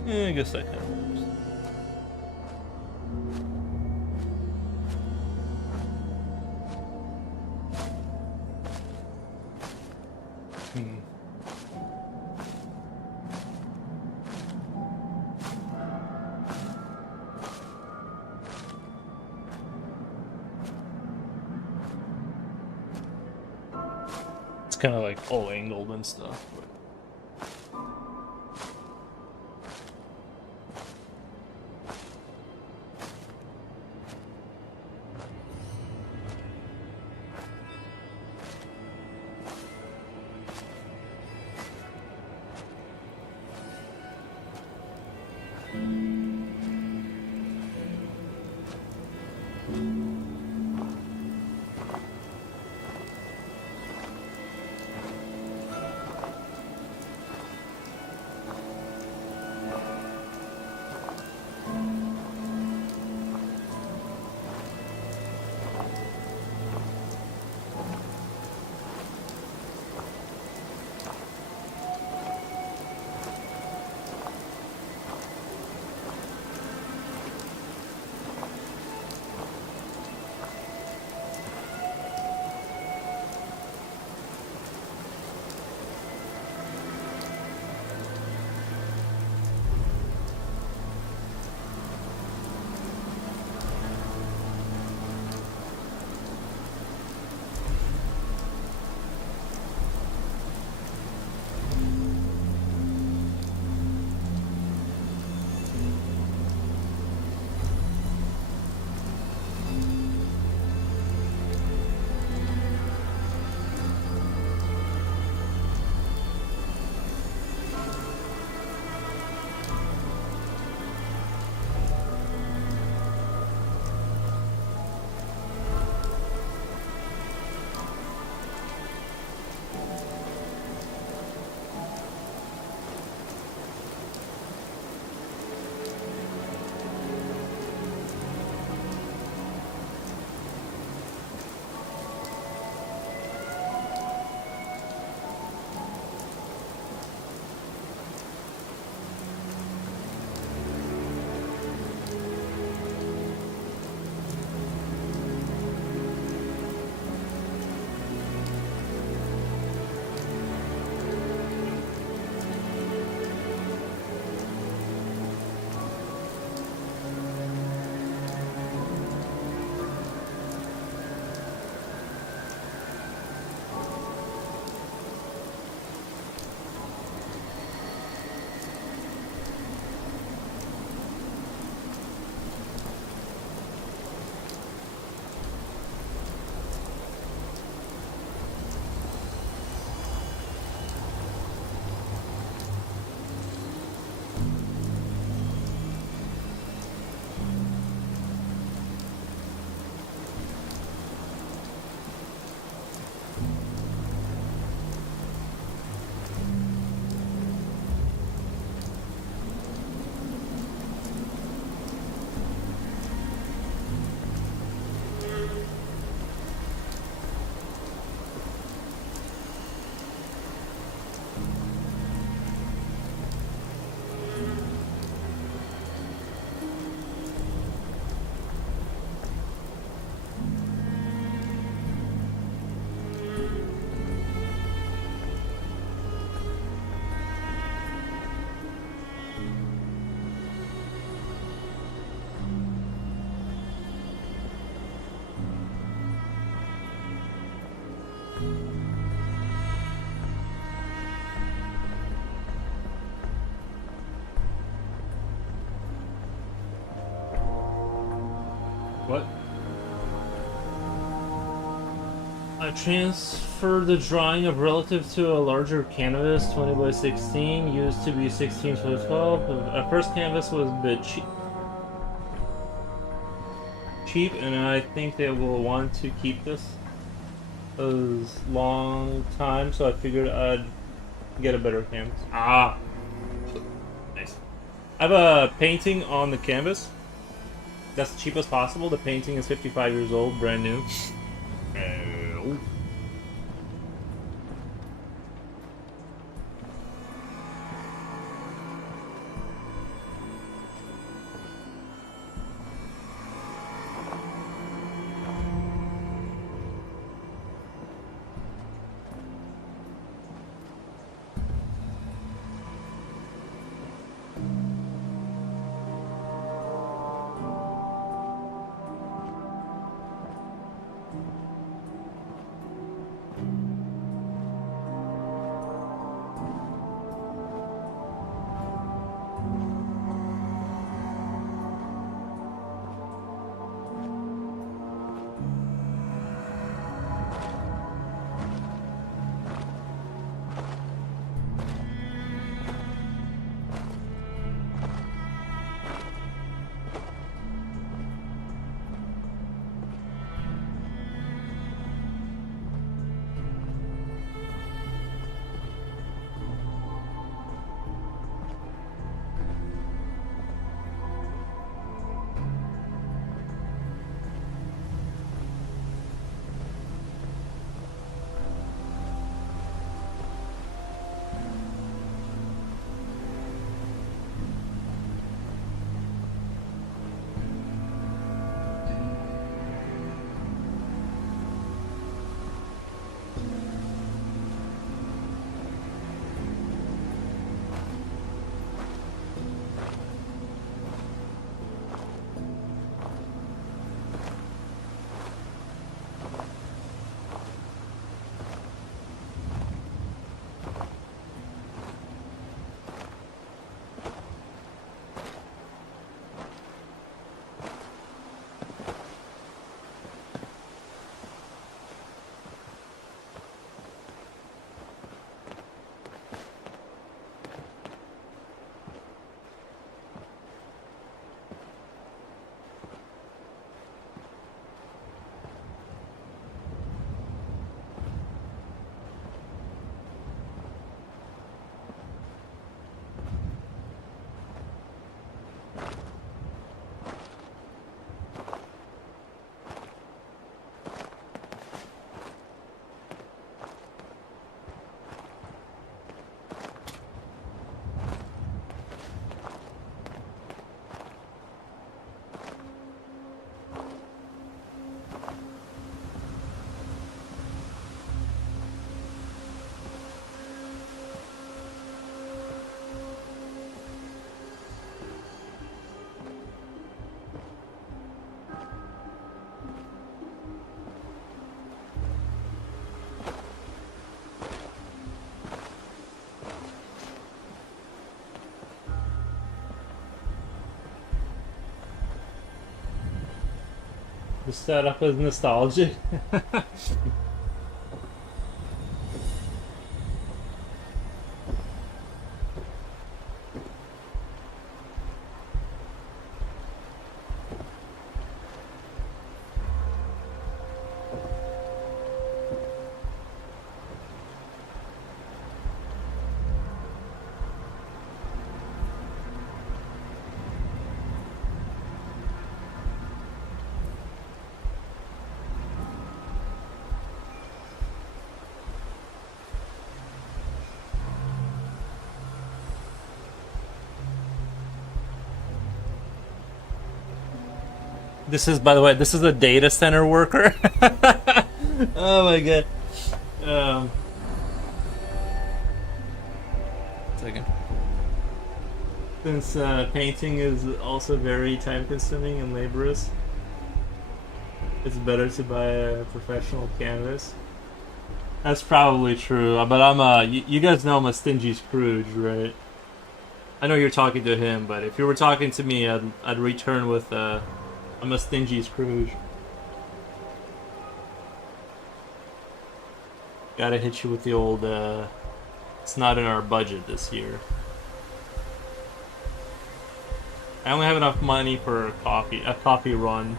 Yeah, I guess that kind of works. It's kind of like all angled and stuff. But... What? I transferred the drawing of relative to a larger canvas, 20 by 16, used to be 16 by 12. Our first canvas was a bit cheap, and I think they will want to keep this. It was long time, so I figured I'd get a better canvas. Ah, nice. I have a painting on the canvas. That's the cheapest possible. The painting is 55 years old, brand new. Oh. The setup is nostalgic. This is, by the way, this is a data center worker. Oh my god. Second. Since painting is also very time consuming and laborious, it's better to buy a professional canvas. That's probably true, but you guys know I'm a stingy Scrooge, right? I know you're talking to him, but if you were talking to me, I'd return with I'm a stingy Scrooge. Gotta hit you with the old it's not in our budget this year. I only have enough money for a coffee run.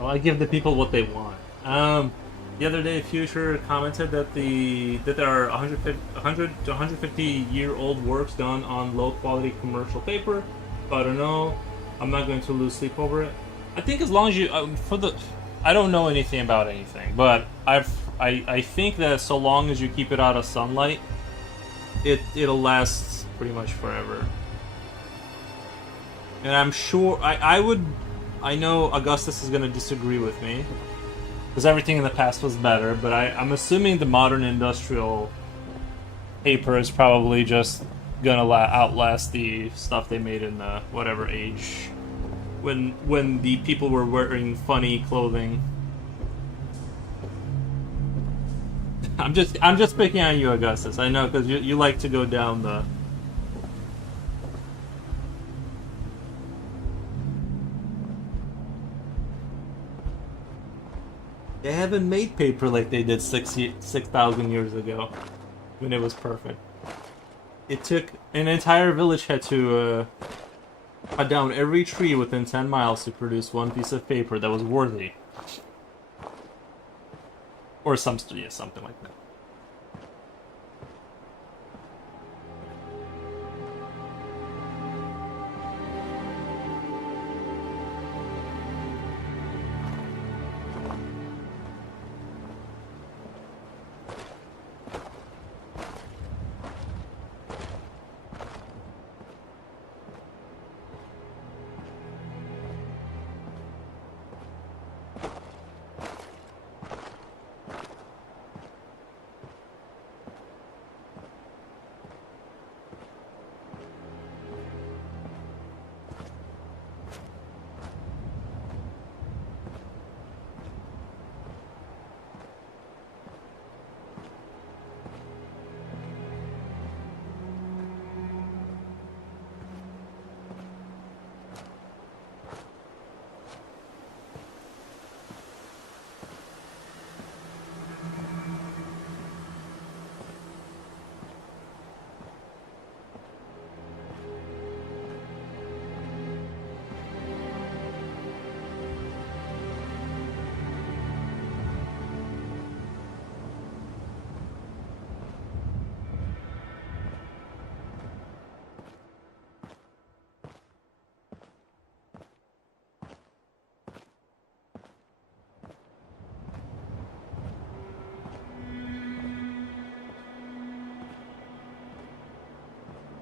Well, I give the people what they want. The other day, Future commented that there are 100 to 150-year-old works done on low-quality commercial paper. So I don't know. I'm not going to lose sleep over it. I think as long as you I don't know anything about anything, but I think that so long as you keep it out of sunlight, it'll last pretty much forever. And I'm sure I know Augustus is going to disagree with me, because everything in the past was better, but I'm assuming the modern industrial paper is probably just gonna outlast the stuff they made in the whatever age when the people were wearing funny clothing. I'm just picking on you, Augustus. I know, because you like to go down the... They haven't made paper like they did 6,000 years ago, when it was perfect. It took an entire village had to cut down every tree within 10 miles to produce one piece of paper that was worthy. Or something like that.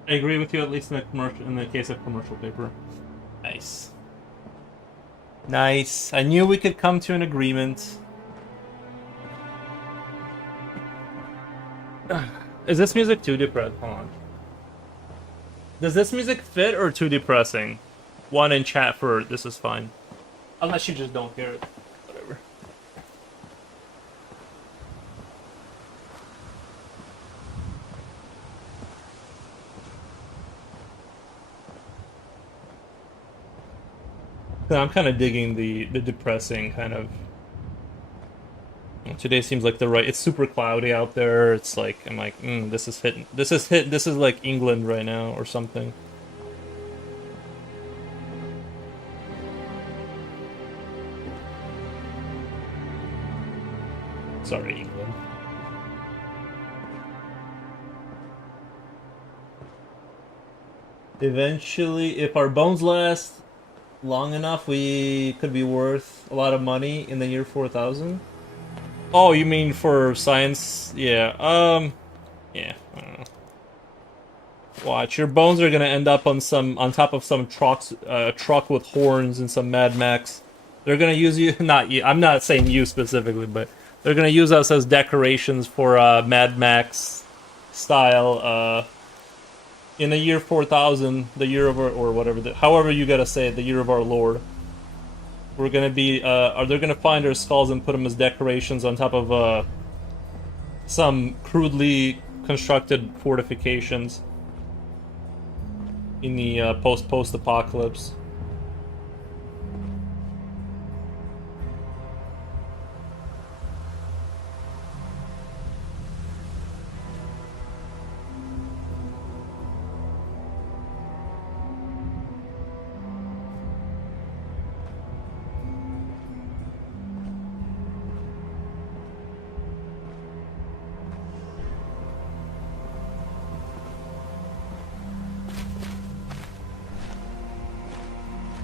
I agree with you, at least in the case of commercial paper. Nice. Nice. I knew we could come to an agreement. Is this music too depressing? Hold on. Does this music fit or too depressing? One in chat for this is fine. Unless you just don't hear it. Whatever. I'm kind of digging the depressing kind of... Today seems like the right... It's super cloudy out there. It's like, I'm like, this is hitting. This is like England right now or something. Sorry, England. Eventually, if our bones last long enough, we could be worth a lot of money in the year 4000. Oh, you mean for science? Yeah. Yeah. I don't know. Watch, your bones are gonna end up on top of some truck with horns and some Mad Max. They're gonna use you. Not you. I'm not saying you specifically, but they're gonna use us as decorations for Mad Max style. In the year 4000, the year of our, or whatever, however you gotta say it, the year of our Lord, we're gonna be, they're gonna find our skulls and put them as decorations on top of some crudely constructed fortifications in the post-apocalypse.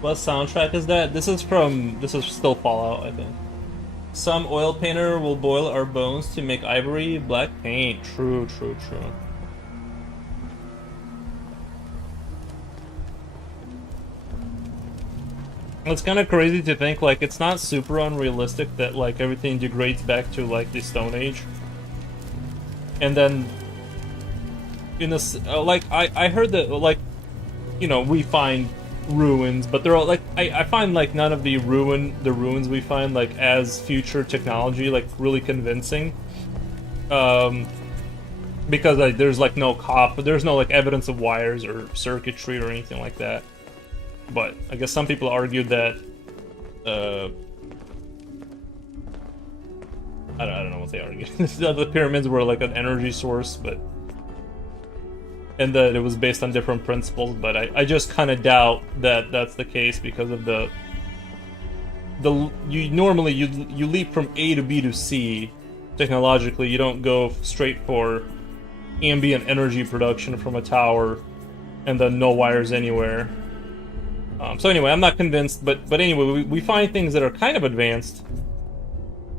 What soundtrack is that? This is still Fallout, I think. Some oil painter will boil our bones to make ivory black paint. True, true, true. It's kind of crazy to think, like, it's not super unrealistic that, like, everything degrades back to, like, the Stone Age. And then, in this, like, I heard that, like, you know, we find ruins, but they're all, like, I find, like, none of the ruins we find, like, as future technology, like, really convincing. Because, like, there's, like, there's no, like, evidence of wires or circuitry or anything like that. But I guess some people argued that, I don't know what they argued. The pyramids were like an energy source, and that it was based on different principles. But I just kind of doubt that that's the case because of you leap from A to B to C technologically. You don't go straight for ambient energy production from a tower and then no wires anywhere. So anyway, I'm not convinced, but anyway, we find things that are kind of advanced,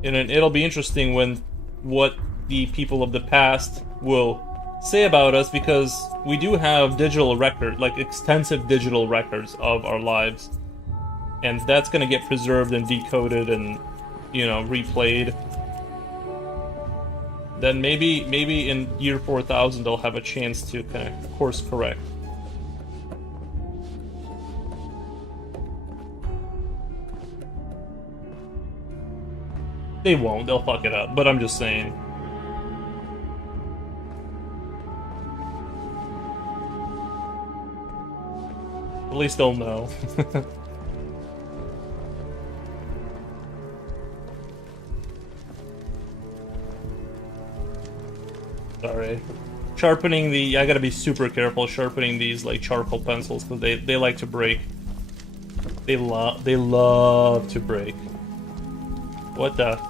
and it'll be interesting what the people of the past will say about us, because we do have digital record, like extensive digital records of our lives, and that's going to get preserved and decoded and, you know, replayed. Then maybe in year 4000 they'll have a chance to kind of course correct. They won't, they'll fuck it up, but I'm just saying. At least they'll know. Sorry. Sharpening I gotta be super careful sharpening these, like, charcoal pencils, because they like to break. They love to break. What the?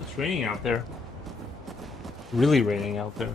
It's raining out there. Really raining out there.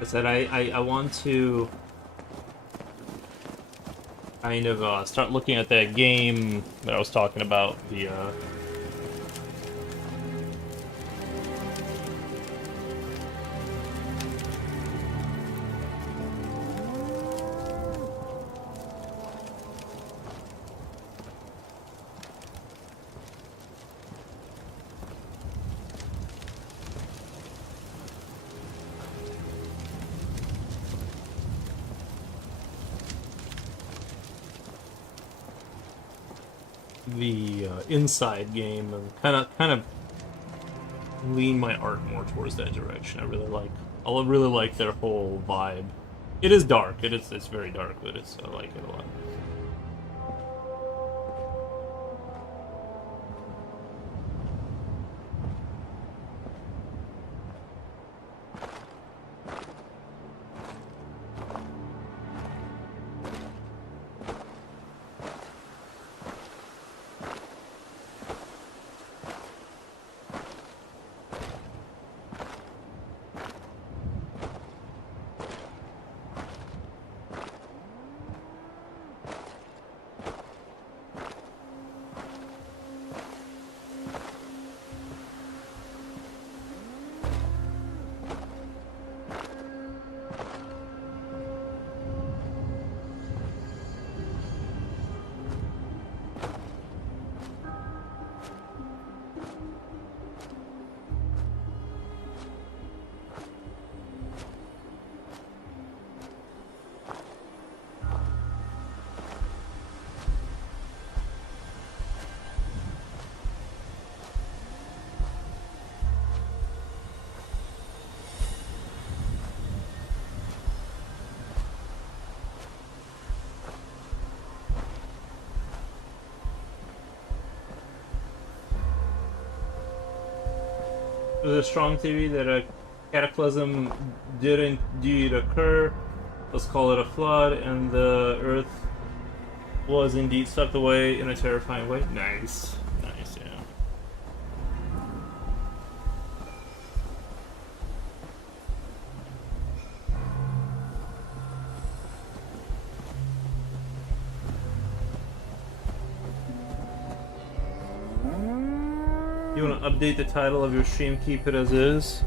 I said I want to kind of start looking at that game that I was talking about, the the inside game and kind of lean my art more towards that direction. I really like their whole vibe. It is dark. It's very dark, but I like it a lot. There's a strong theory that a cataclysm did indeed occur. Let's call it a flood, and the Earth was indeed swept away in a terrifying way. Nice. Nice, yeah. You want to update the title of your stream? Keep it as is.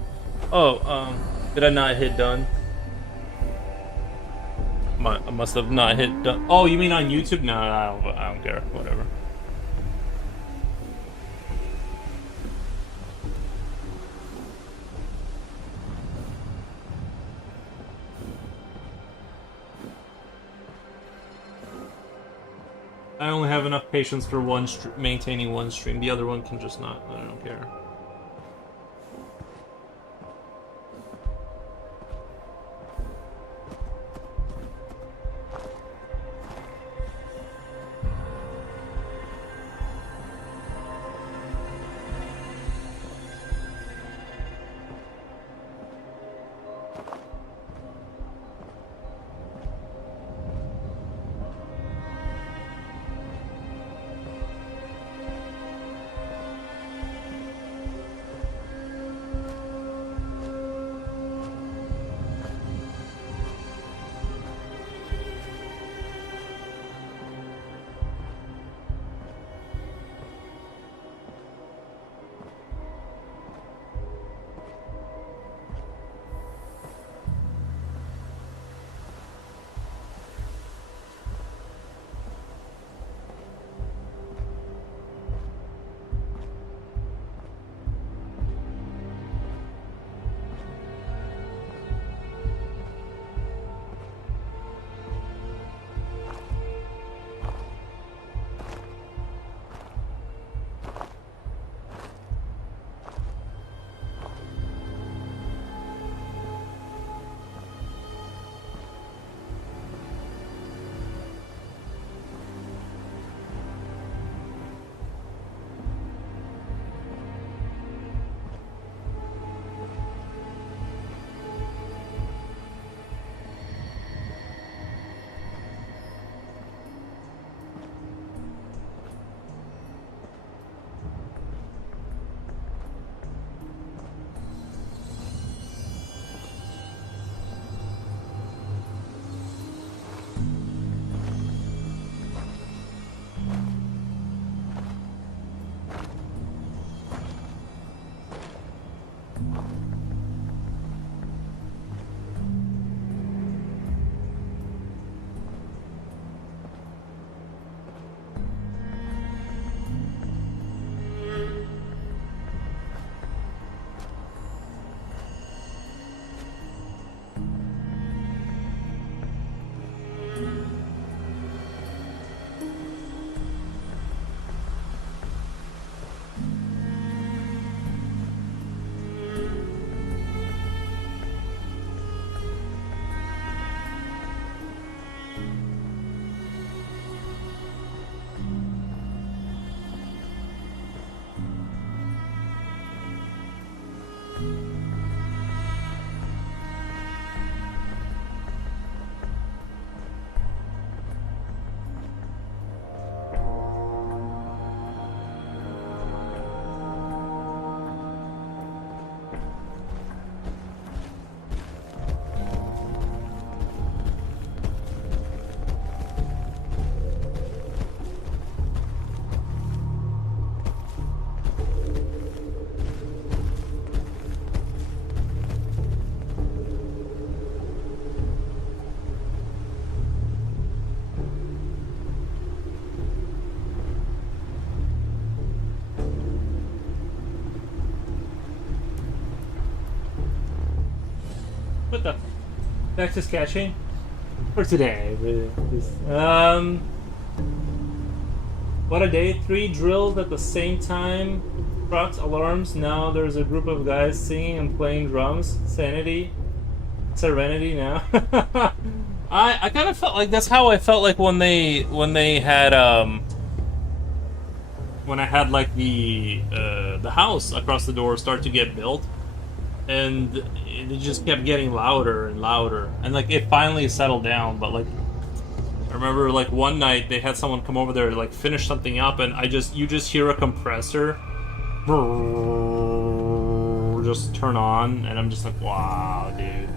Oh, did I not hit done? I must have not hit done. Oh, you mean on YouTube? No, I don't care. Whatever. I only have enough patience for maintaining one stream. The other one can just not. I don't care. Texas caching for today. What a day! 3 drills at the same time. Trucks, alarms. Now there's a group of guys singing and playing drums. Serenity now. I kind of felt like that's how I felt like when they had when I had like the house across the door start to get built, and it just kept getting louder and louder, and like it finally settled down. But like I remember like one night they had someone come over there to like finish something up, and you just hear a compressor just turn on, and I'm just like, wow, dude.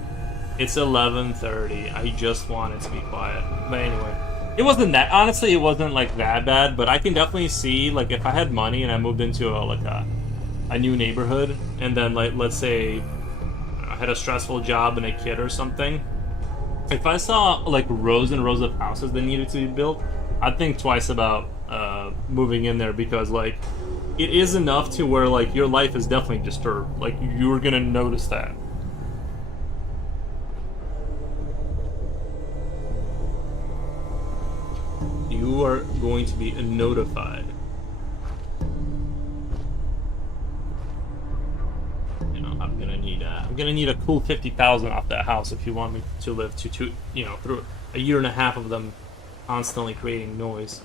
It's 11:30. I just want it to be quiet. But anyway, it wasn't that. Honestly, it wasn't like that bad. But I can definitely see, like, if I had money and I moved into a new neighborhood, and then like let's say I had a stressful job and a kid or something. If I saw like rows and rows of houses that needed to be built, I'd think twice about moving in there, because like it is enough to where like your life is definitely disturbed. Like you're gonna notice that. You are going to be notified. You know, I'm gonna need a cool 50,000 off that house if you want me to live through a year and a half of them constantly creating noise.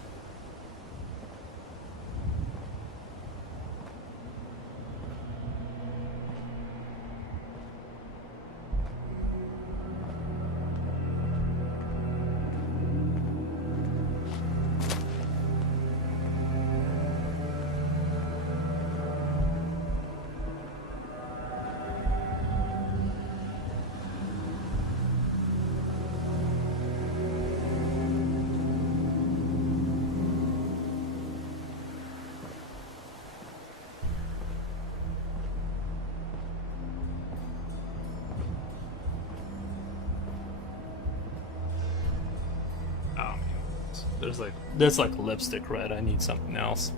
There's like lipstick red. I need something else.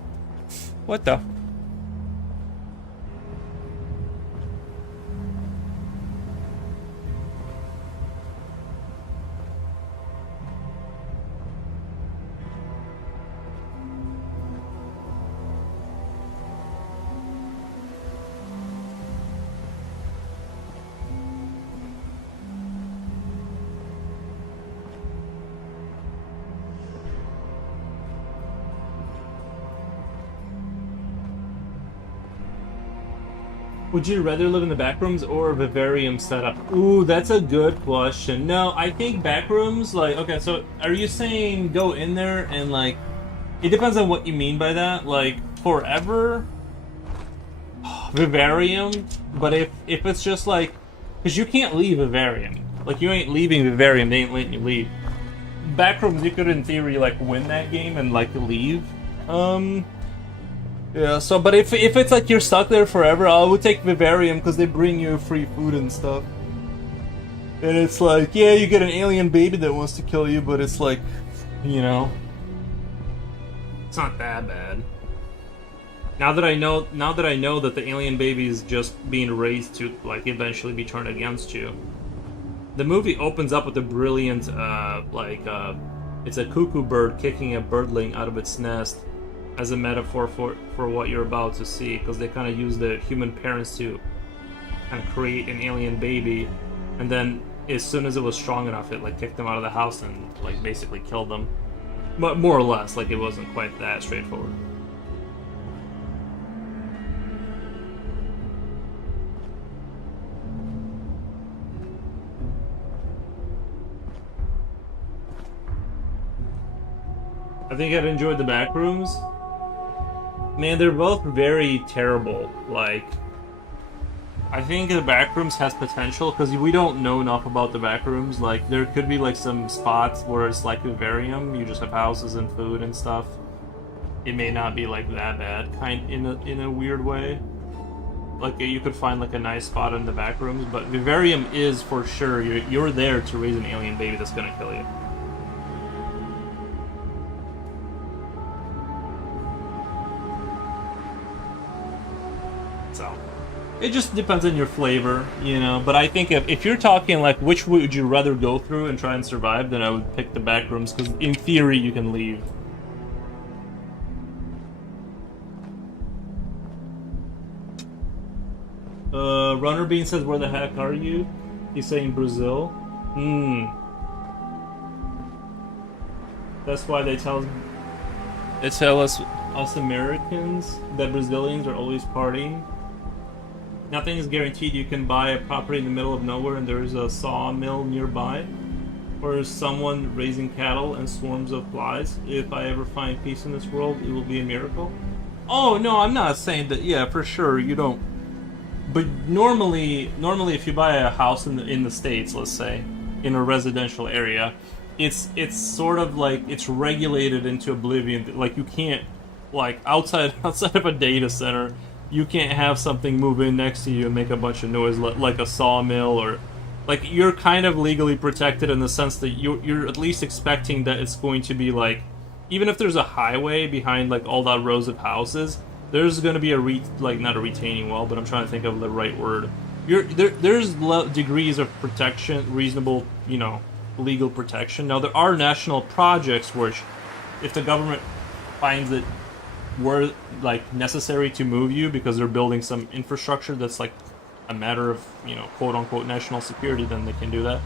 What the? Would you rather live in the backrooms or a vivarium setup? Ooh, that's a good question. No, I think backrooms, like, okay, so are you saying go in there and, like, it depends on what you mean by that. Like, forever? Vivarium? But if it's just, like, because you can't leave vivarium. Like, you ain't leaving vivarium, they ain't letting you leave. Backrooms, you could, in theory, like, win that game and, like, leave. Yeah, so, but if it's like you're stuck there forever, I would take Vivarium because they bring you free food and stuff. And it's like, yeah, you get an alien baby that wants to kill you, but it's like, you know, it's not that bad. Now that I know that the alien baby is just being raised to, like, eventually be turned against you. The movie opens up with a brilliant, it's a cuckoo bird kicking a birdling out of its nest, as a metaphor for what you're about to see, because they kind of use the human parents to kind of create an alien baby, and then as soon as it was strong enough, it like kicked them out of the house and like basically killed them. But more or less, like it wasn't quite that straightforward. I think I'd enjoyed the backrooms. Man, they're both very terrible. Like, I think the backrooms has potential because we don't know enough about the backrooms. Like, there could be like some spots where it's like vivarium, you just have houses and food and stuff. It may not be like that bad, in a weird way. Like, you could find like a nice spot in the backrooms, but vivarium is for sure you're there to raise an alien baby that's gonna kill you. It just depends on your flavor, you know. But I think if you're talking like which would you rather go through and try and survive, then I would pick the back rooms because in theory you can leave. Runner Bean says, "Where the heck are you?" He's saying Brazil. That's why they tell us Americans that Brazilians are always partying. Nothing is guaranteed. You can buy a property in the middle of nowhere and there's a sawmill nearby. Or someone raising cattle and swarms of flies. If I ever find peace in this world, it will be a miracle. Oh, no, I'm not saying that. Yeah, for sure, you don't. But normally if you buy a house in the States, let's say, in a residential area, it's sort of like it's regulated into oblivion. Like you can't, like outside of a data center, you can't have something move in next to you and make a bunch of noise like a sawmill, or like you're kind of legally protected in the sense that you're at least expecting that it's going to be like, even if there's a highway behind like all that rows of houses, there's going to be not a retaining wall, but I'm trying to think of the right word. There's degrees of protection, reasonable, legal protection. Now there are national projects which, if the government finds it were like necessary to move you because they're building some infrastructure that's like a matter of quote unquote national security, then they can do that.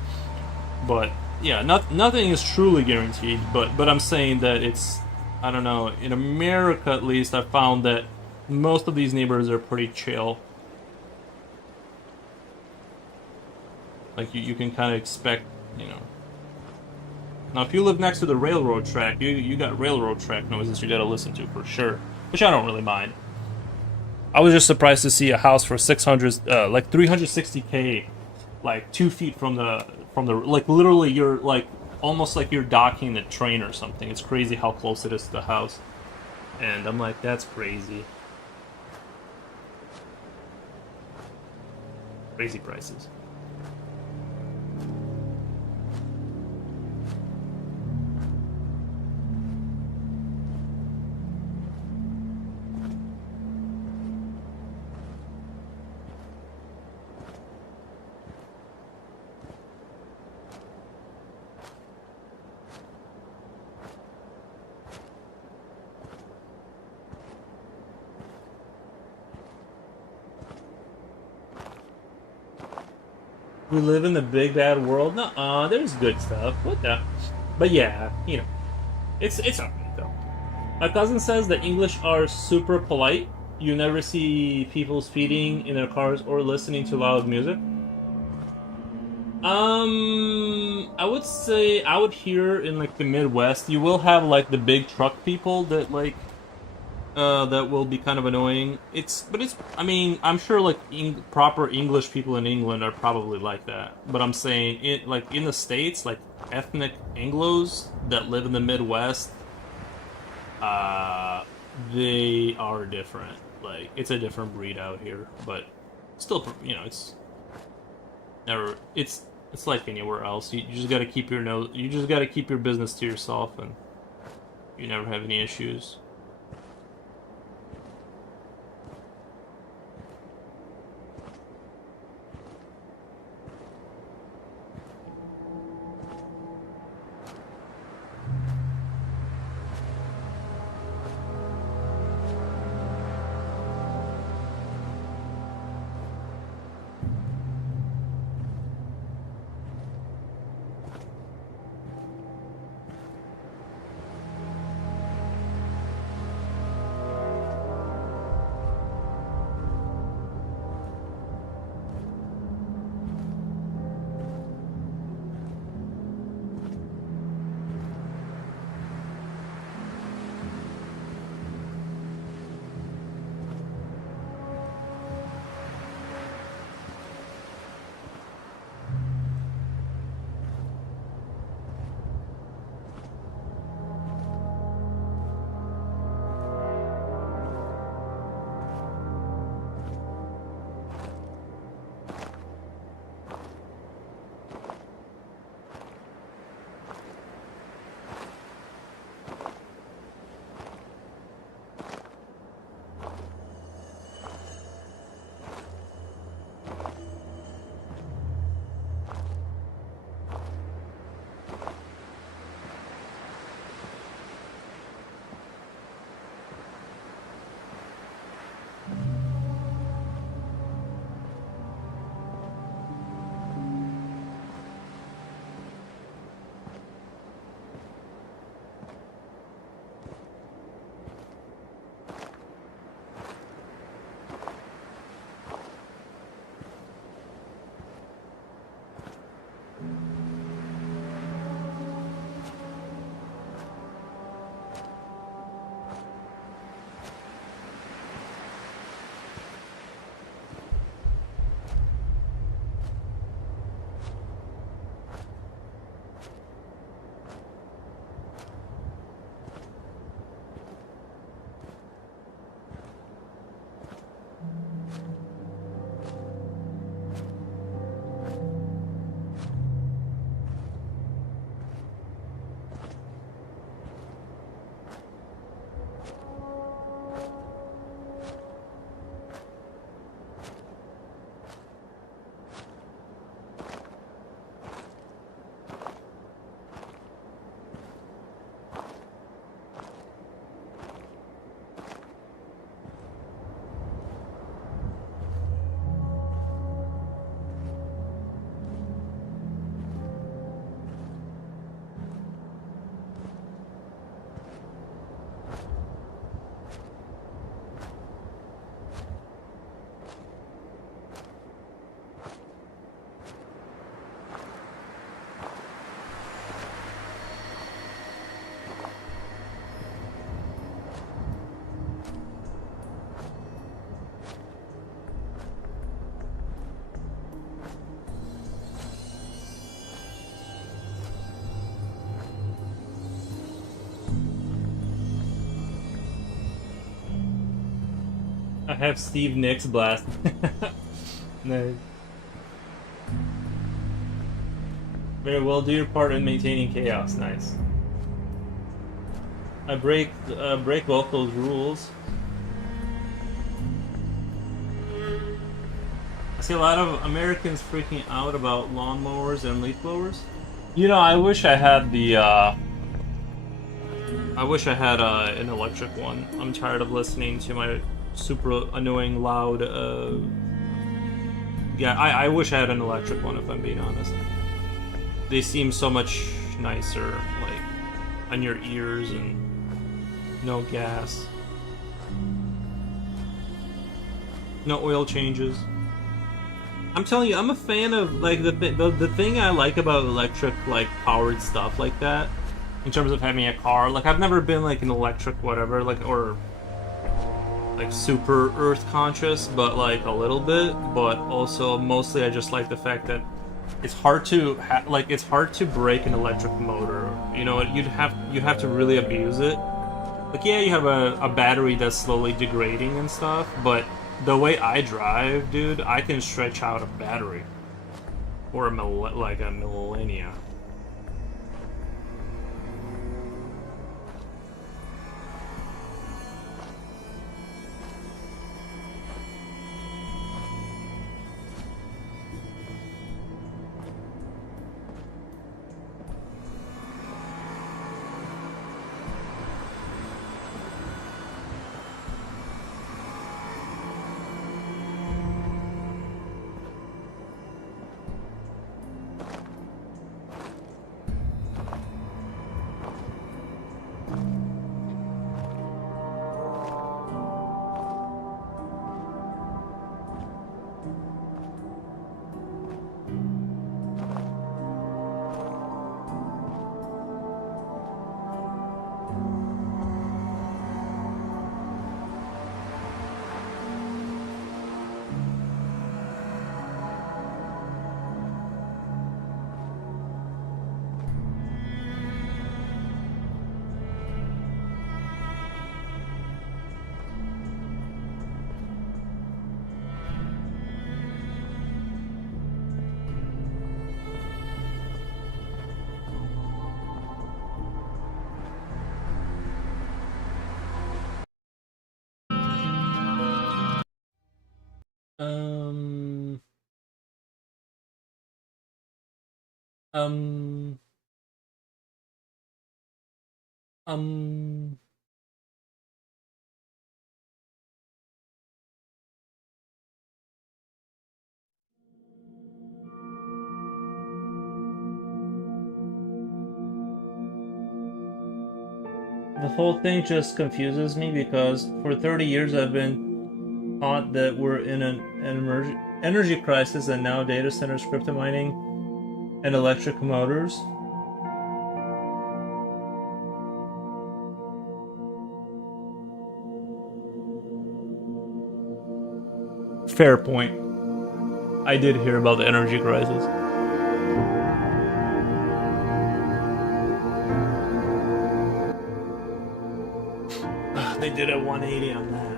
But yeah, nothing is truly guaranteed. But I'm saying that it's, I don't know, in America at least, I've found that most of these neighborhoods are pretty chill. Like you can kind of expect, Now, if you live next to the railroad track, you got railroad track noises you gotta listen to for sure, which I don't really mind. I was just surprised to see a house for 360K, like 2 feet from the like literally you're like almost like you're docking the train or something. It's crazy how close it is to the house, and I'm like, that's crazy. Crazy prices. We live in the big bad world. Nuh-uh, there's good stuff. What the? But yeah, it's alright though. My cousin says that English are super polite. You never see people speeding in their cars or listening to loud music. I would say I would hear in like the Midwest, you will have like the big truck people that like that will be kind of annoying. I mean, I'm sure like proper English people in England are probably like that. But I'm saying, like in the States, like ethnic Anglos that live in the Midwest, they are different. Like it's a different breed out here, but still, it's never. It's like anywhere else. You just got to keep your nose. You just got to keep your business to yourself, and you never have any issues. I have Steve Nicks blast. Nice. Very well, do your part in maintaining chaos. Nice. I break both those rules. I see a lot of Americans freaking out about lawnmowers and leaf blowers. You know, I wish I had the. I wish I had an electric one. I'm tired of listening to my super annoying loud. Yeah, I wish I had an electric one if I'm being honest. They seem so much nicer, like on your ears and no gas, no oil changes. I'm telling you, I'm a fan of like the thing I like about electric like powered stuff like that. In terms of having a car, like I've never been like an electric whatever, like or like super earth conscious, but like a little bit. But also mostly I just like the fact that it's hard to it's hard to break an electric motor. You know, you have to really abuse it. Like yeah, you have a battery that's slowly degrading and stuff, but the way I drive, dude, I can stretch out a battery for like a millennia. Um, um, um. The whole thing just confuses me because for 30 years I've been taught that we're in an energy crisis and now data centers, crypto mining, and electric motors. Fair point. I did hear about the energy crisis. They did a 180 on that.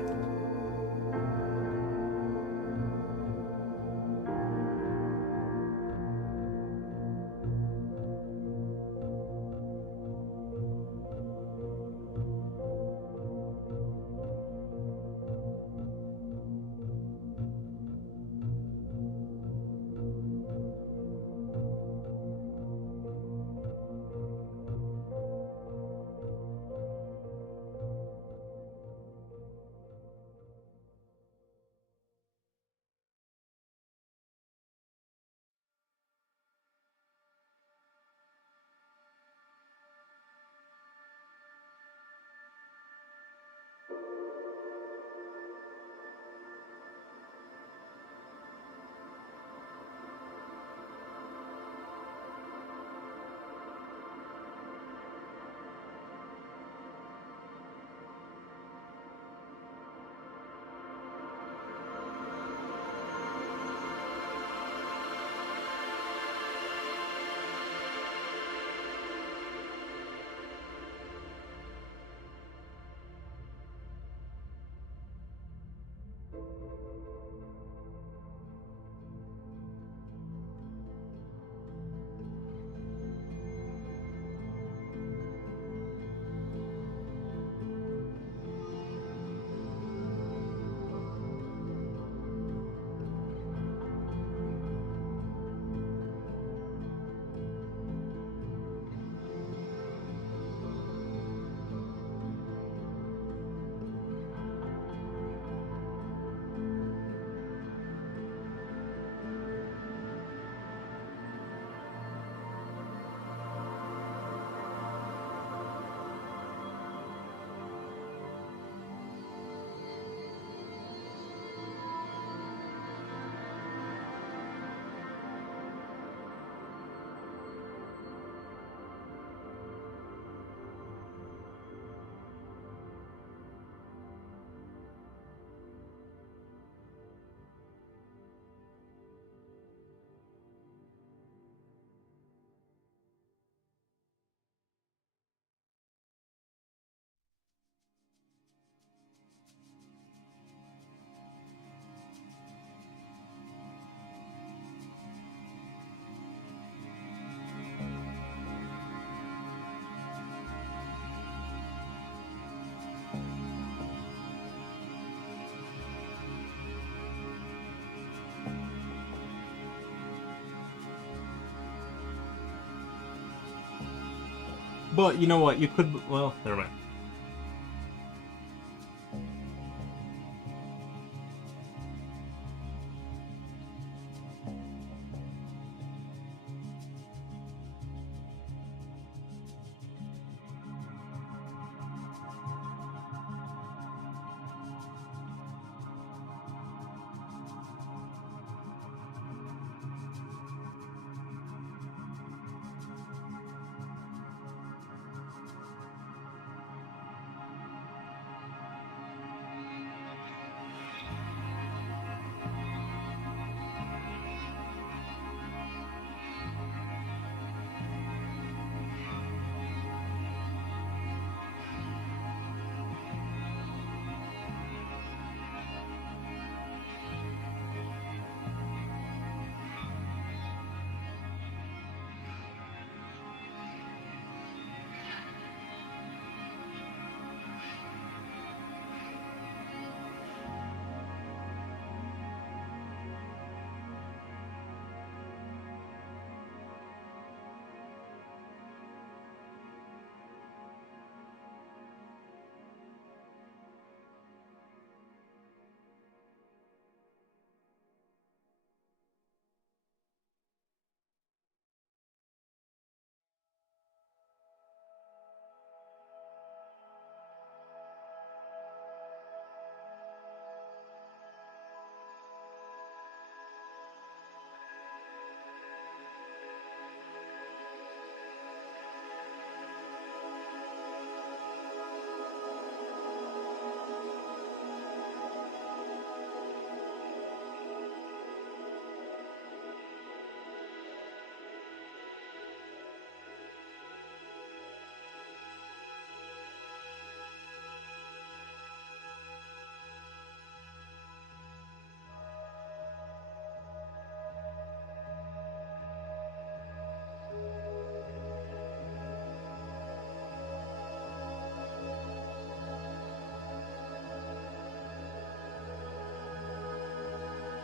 But you know what? You could. Well, never mind.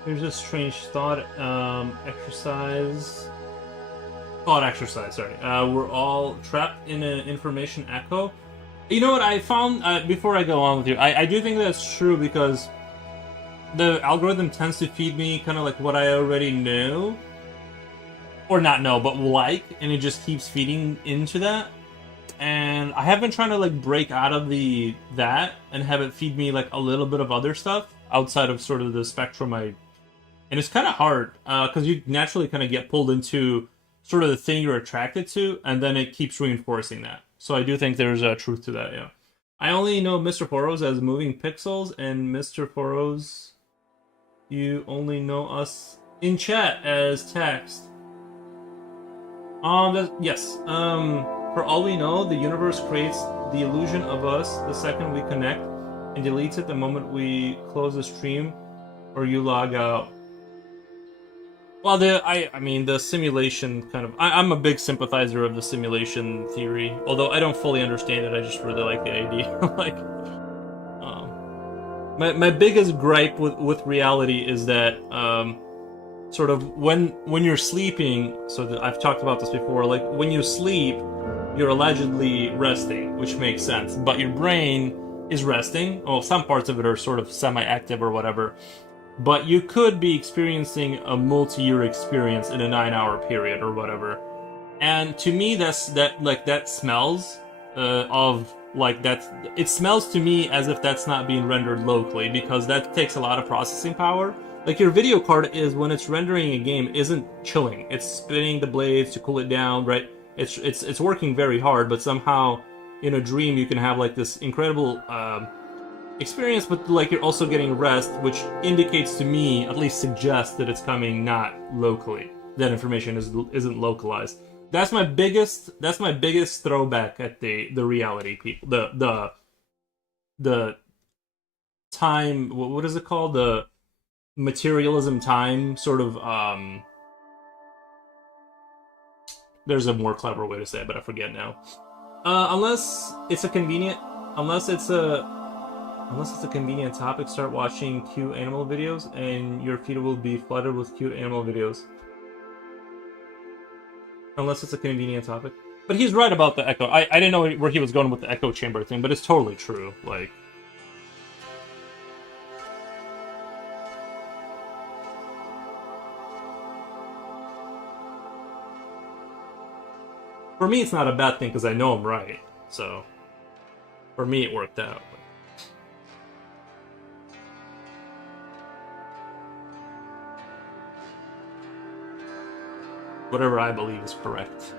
Here's a strange thought exercise. Thought exercise, sorry. We're all trapped in an information echo. You know what I found, before I go on with you, I do think that's true because the algorithm tends to feed me kind of like what I already know. Or not know, but like, and it just keeps feeding into that. And I have been trying to like break out of that and have it feed me like a little bit of other stuff outside of sort of the spectrum and it's kind of hard because you naturally kind of get pulled into sort of the thing you're attracted to, and then it keeps reinforcing that. So I do think there's a truth to that, yeah. I only know Mr. Foros as moving pixels, and Mr. Foros, you only know us in chat as text. Yes. For all we know, the universe creates the illusion of us the second we connect, and deletes it the moment we close the stream or you log out. Well, I mean, the simulation kind of... I'm a big sympathizer of the simulation theory, although I don't fully understand it, I just really like the idea. Like, my biggest gripe with reality is that, sort of, when you're sleeping, I've talked about this before, like, when you sleep, you're allegedly resting, which makes sense, but your brain is resting. Well, some parts of it are sort of semi-active or whatever, but you could be experiencing a multi-year experience in a 9-hour period or whatever. And to me, that smells it smells to me as if that's not being rendered locally, because that takes a lot of processing power. Like, your video card is, when it's rendering a game, isn't chilling. It's spinning the blades to cool it down, right? It's working very hard, but somehow in a dream you can have like this incredible experience, but like you're also getting rest, which indicates to me, at least suggests, that it's coming not locally. That information isn't localized. That's my biggest throwback at the reality people. The time, what is it called? The materialism time sort of there's a more clever way to say it, but I forget now. Unless it's a convenient topic, start watching cute animal videos and your feed will be flooded with cute animal videos. Unless it's a convenient topic. But he's right about the echo. I didn't know where he was going with the echo chamber thing, but it's totally true. Like, for me, it's not a bad thing because I know I'm right. So, for me, it worked out. Whatever I believe is correct.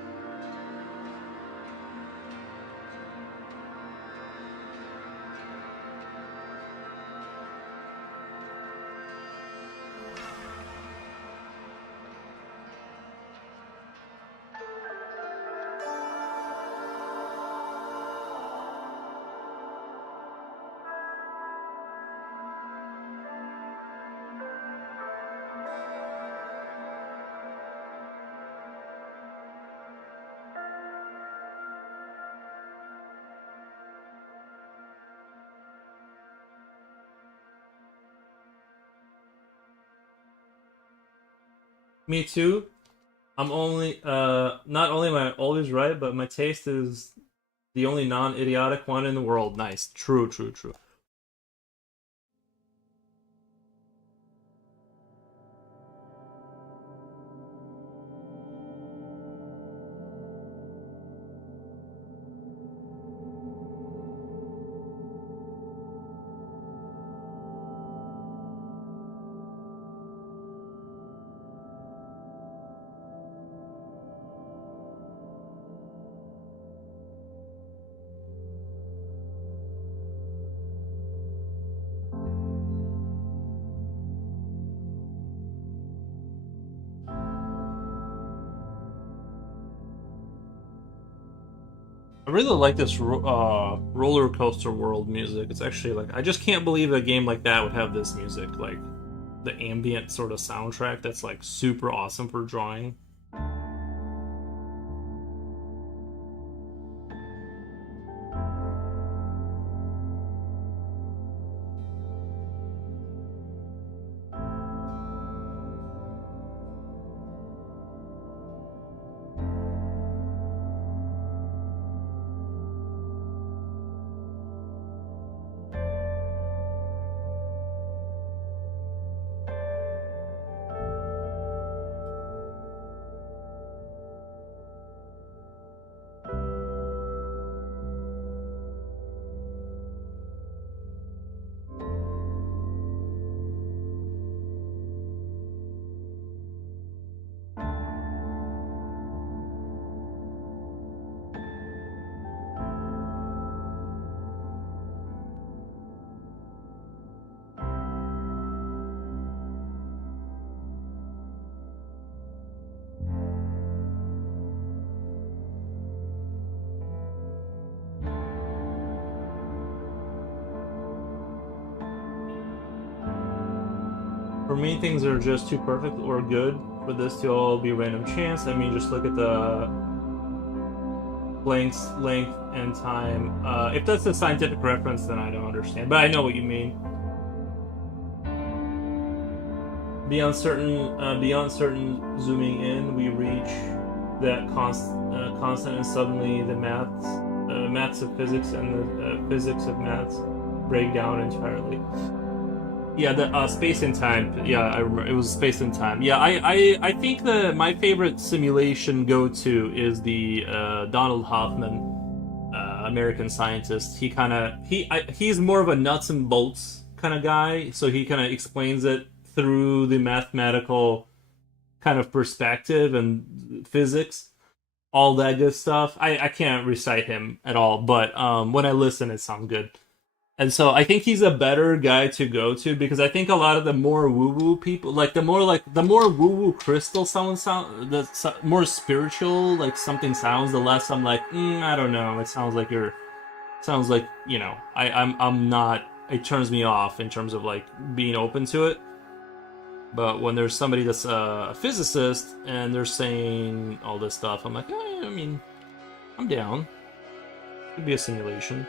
Me too. I'm only not only am I always right, but my taste is the only non-idiotic one in the world. Nice. True, true, true. I really like this roller coaster world music. It's actually like I just can't believe a game like that would have this music, like the ambient sort of soundtrack that's like super awesome for drawing. For me, things are just too perfect or good for this to all be random chance. I mean, just look at the blanks, length, and time. If that's a scientific reference, then I don't understand. But I know what you mean. Beyond certain zooming in, we reach that constant, and suddenly the maths of physics and the physics of maths break down entirely. Yeah, the space and time. Yeah, I remember it was space and time. Yeah, I think my favorite simulation go to is the Donald Hoffman, American scientist. He's more of a nuts and bolts kind of guy, so he kind of explains it through the mathematical kind of perspective and physics, all that good stuff. I can't recite him at all, but when I listen, it sounds good. And so I think he's a better guy to go to because I think a lot of the more woo woo people, like the more woo woo crystal the more spiritual like something sounds, the less I'm like, I don't know. It sounds like I'm not. It turns me off in terms of like being open to it. But when there's somebody that's a physicist and they're saying all this stuff, I'm like, I mean, I'm down. Could be a simulation.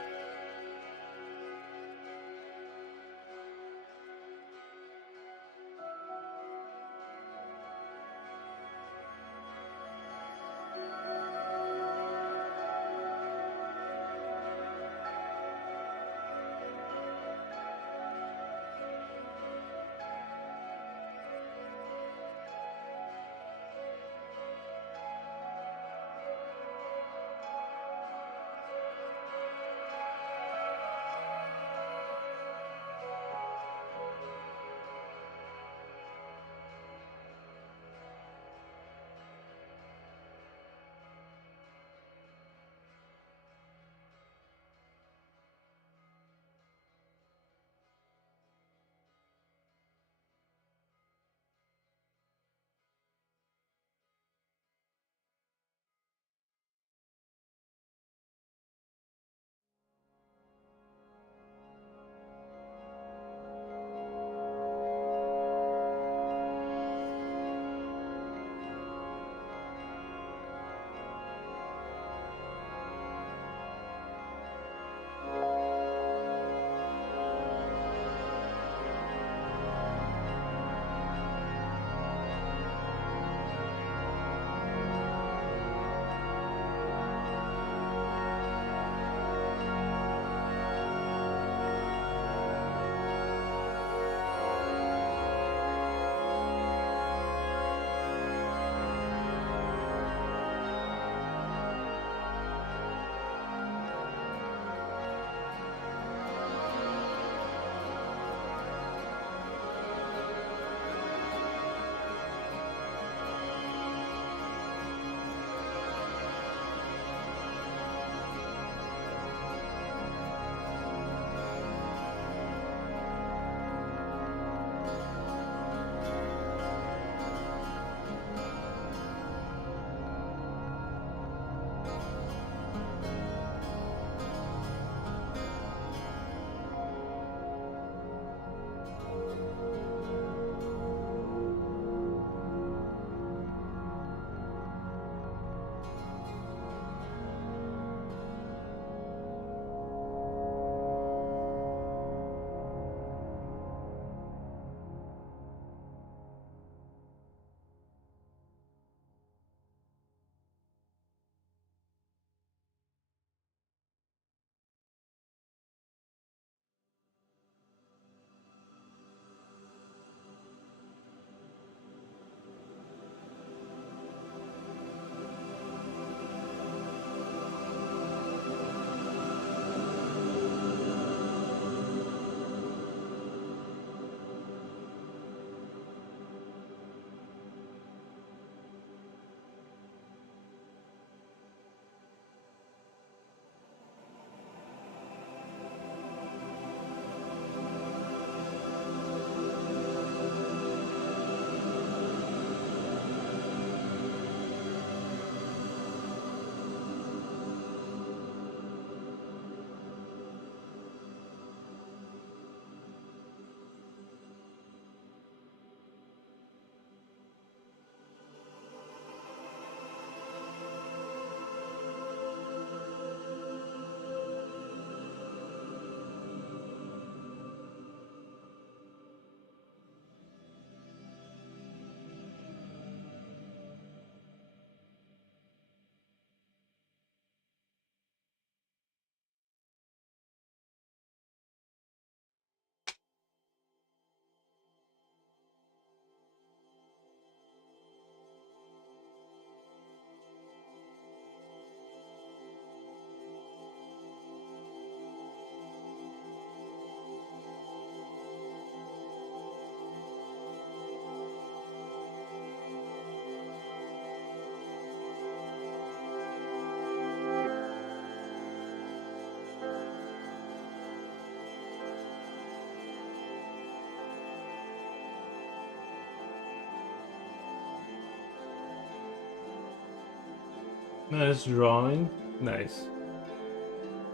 Nice drawing. Nice.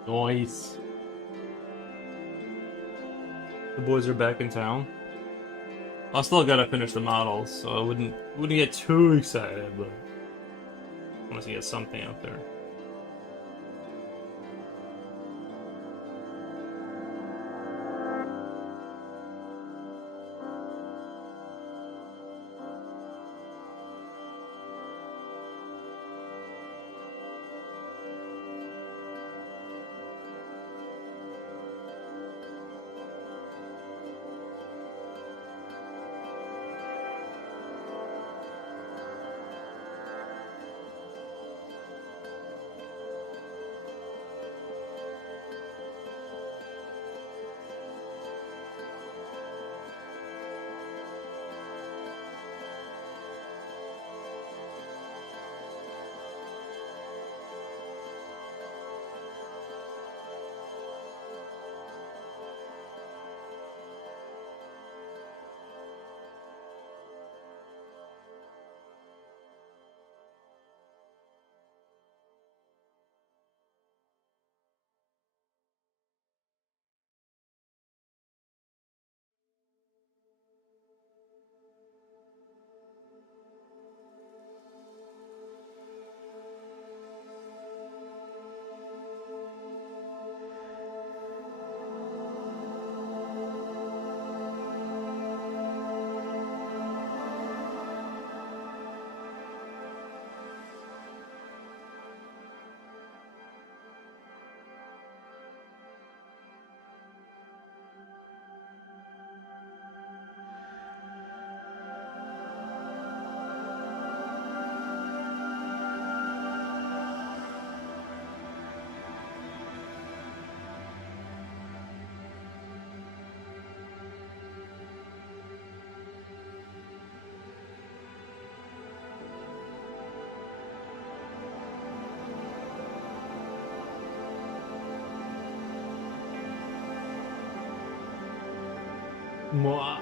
Nice. The boys are back in town. I still gotta finish the models, so I wouldn't get too excited, but I want to get something out there.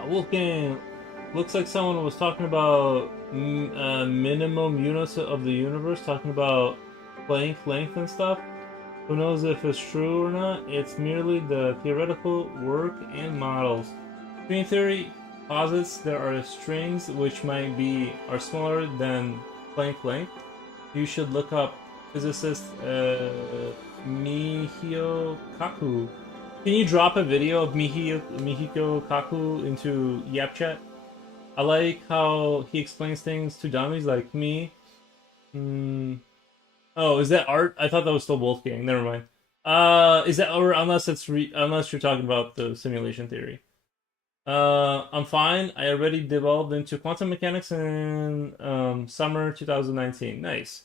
Wolfgang, looks like someone was talking about minimum units of the universe, talking about Planck length and stuff. Who knows if it's true or not? It's merely the theoretical work and models. String theory posits there are strings which are smaller than Planck length. You should look up physicist Michio Kaku. Can you drop a video of Mihiko Kaku into YapChat? I like how he explains things to dummies like me. Oh, is that art? I thought that was still Wolfgang. Never mind. Is that or unless unless you're talking about the simulation theory? I'm fine. I already developed into quantum mechanics in summer 2019. Nice.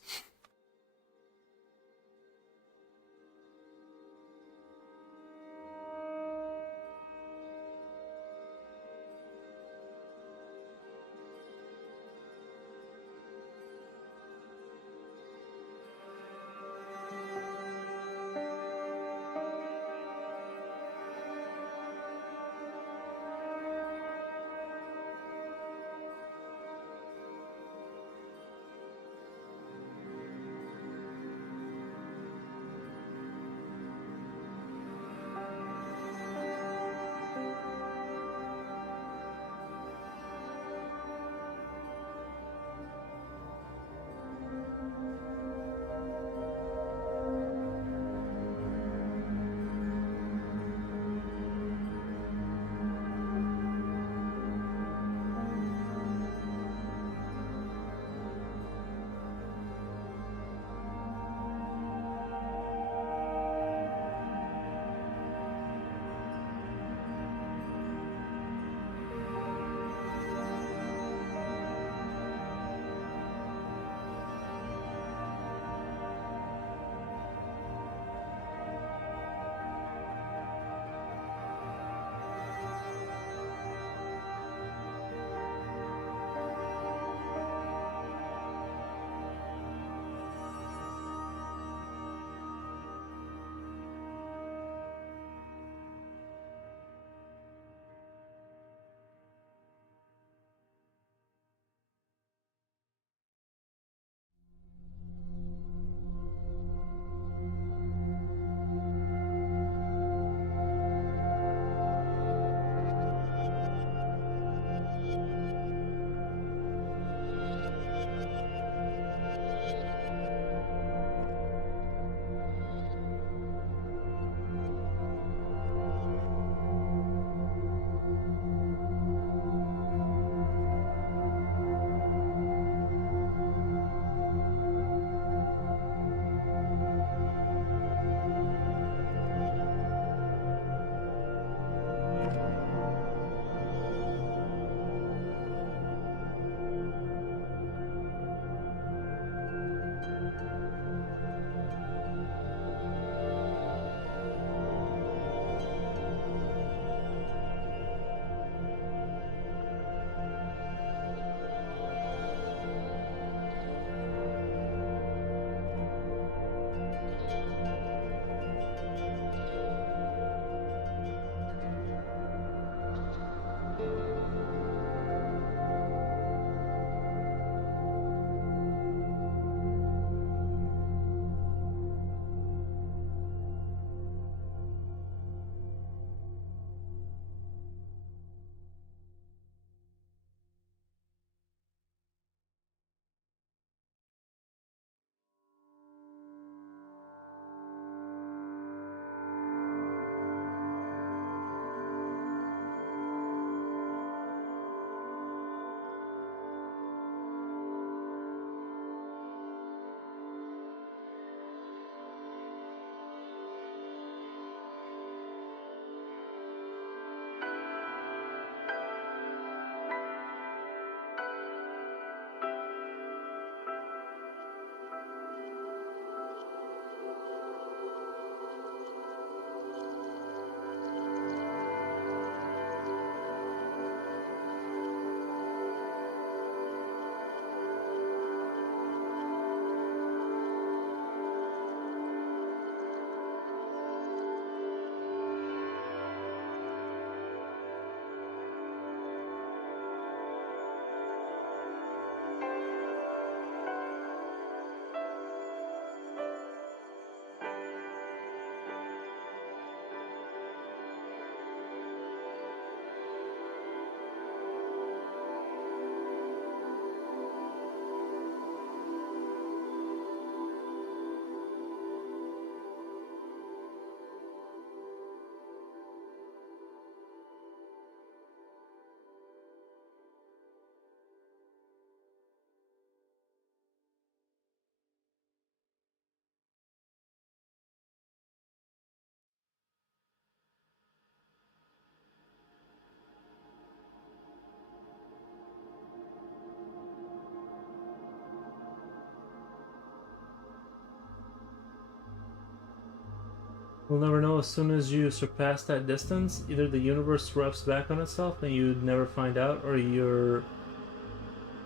We'll never know. As soon as you surpass that distance, either the universe erupts back on itself and you'd never find out, or you're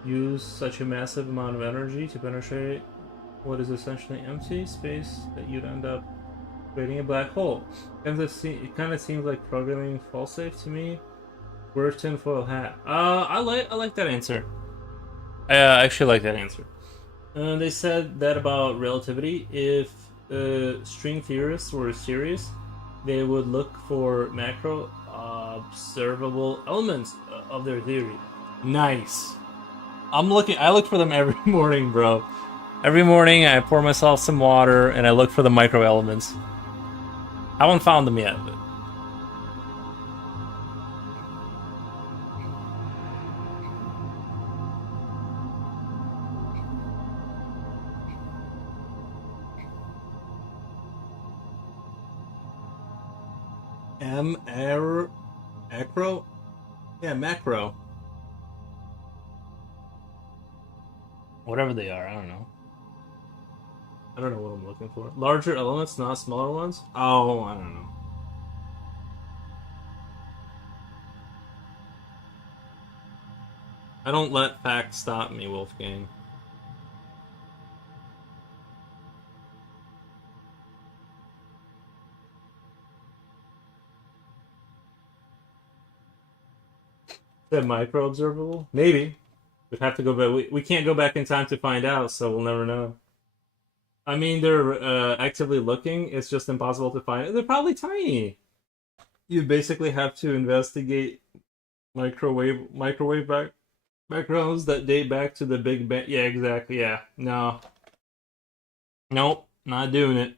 use such a massive amount of energy to penetrate what is essentially empty space that you'd end up creating a black hole. It kind of seems like programming failsafe to me. Where's tinfoil hat? I like that answer. I actually like that answer. They said that about relativity. If string theorists were serious, they would look for macro observable elements of their theory. Nice. I look for them every morning, bro. Every morning I pour myself some water and I look for the micro elements. I haven't found them yet, but... Acro? Yeah, macro. Whatever they are, I don't know. I don't know what I'm looking for. Larger elements, not smaller ones? Oh, I don't know. I don't let facts stop me, Wolfgang. Is that micro observable? Maybe. We'd have to go back. We can't go back in time to find out, so we'll never know. I mean, they're actively looking. It's just impossible to find. They're probably tiny. You basically have to investigate microwave backgrounds that date back to the Big Bang. Yeah, exactly. Yeah, no, nope, not doing it.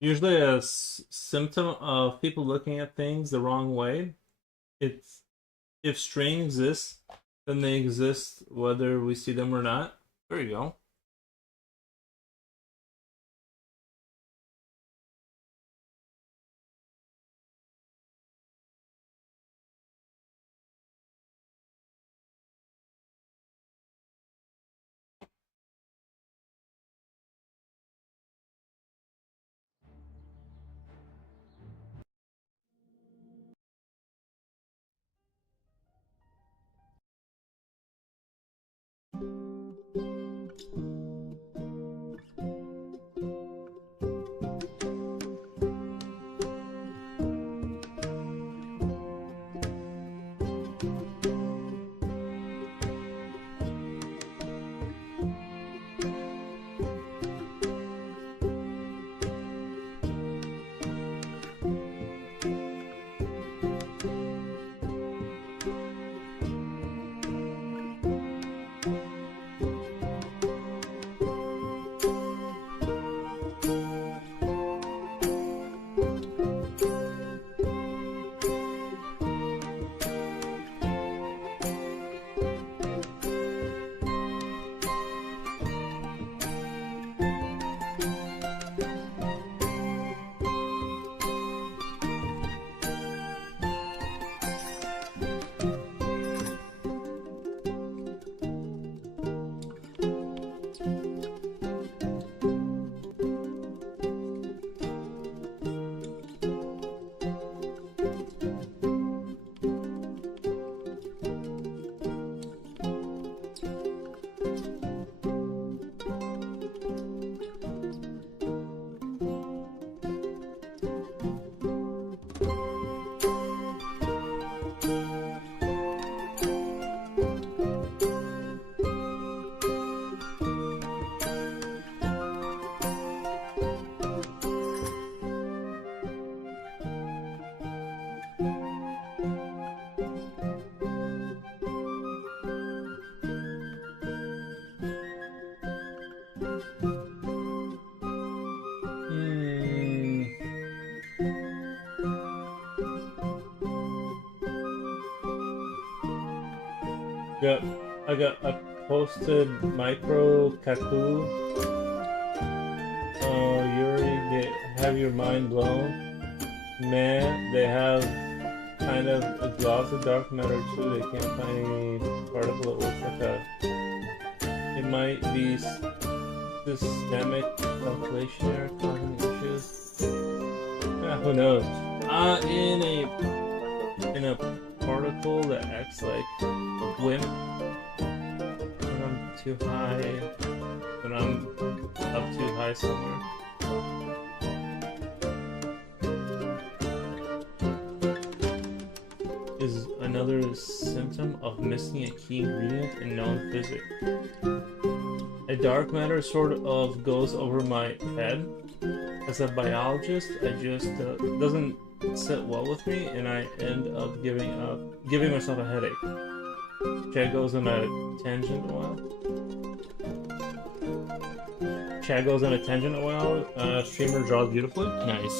Usually a symptom of people looking at things the wrong way. It's if strain exists, then they exist whether we see them or not. There you go. Yep, I posted micro kaku. Yuri, have your mind blown? Man, they have kind of a gloss of dark matter too. They can't find any particle that looks like a. It might be systemic calculation error causing issues. Who knows? In a particle that acts like wind when I'm too high, when I'm up too high somewhere. Is another symptom of missing a key ingredient in known physics. A dark matter sort of goes over my head. As a biologist, I just doesn't sit well with me, and I end up giving myself a headache. Chad goes on a tangent a while. Streamer draws beautifully. Nice.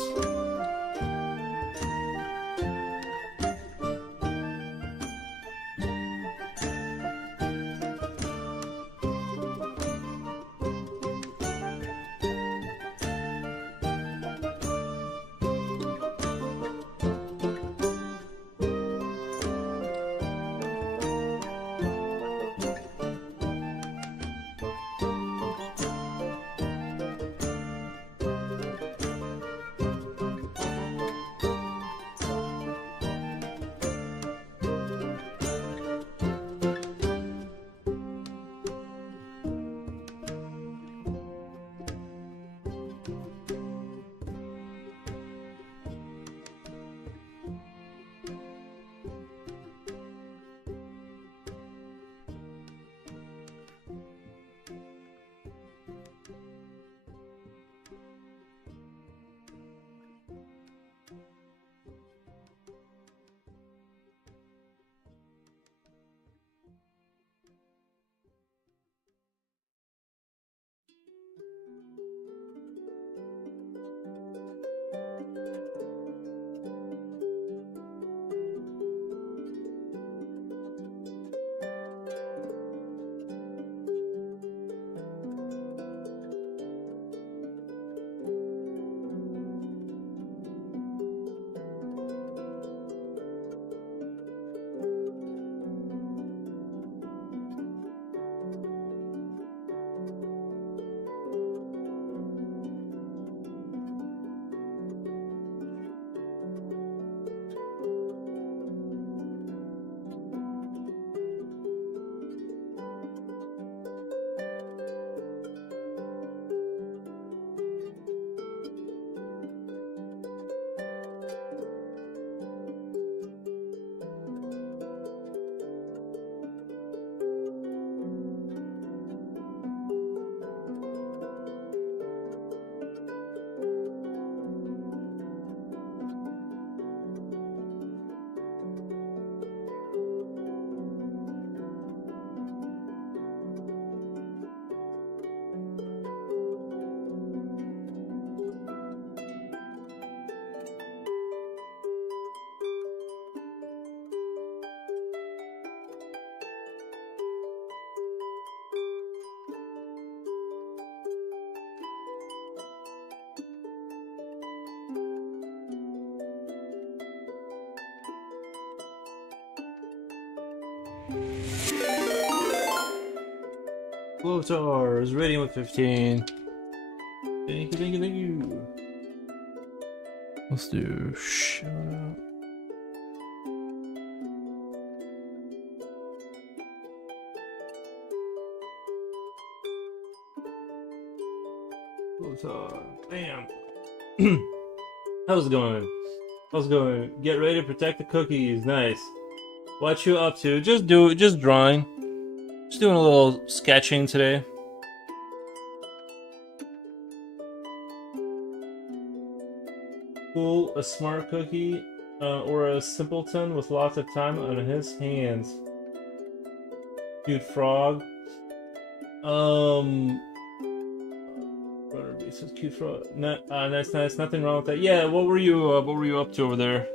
Flotar is rating with 15. Thank you. Let's do shout out. Flotar. Bam. How's it going? How's it going? Get ready to protect the cookies. Nice. What you up to? Just drawing. Just doing a little sketching today. Cool, a smart cookie, or a simpleton with lots of time on his hands. Dude, frog. It's so cute for that's nice. Nothing wrong with that. Yeah. What were you up to over there?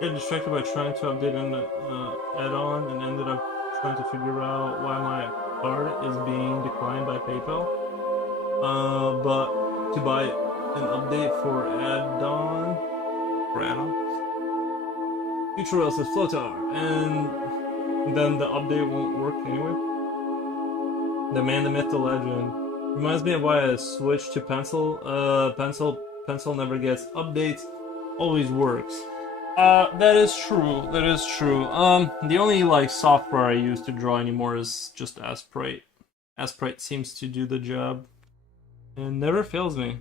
Got distracted by trying to update an add-on and ended up trying to figure out why my card is being declined by PayPal. But to buy an update for add-on, Future Rail says Flotar, and then the update won't work anyway. The man, the myth, the legend. Reminds me of why I switched to pencil. Pencil never gets updates, always works. That is true. That is true. The only like software I use to draw anymore is just Asprite. Asprite seems to do the job and never fails me.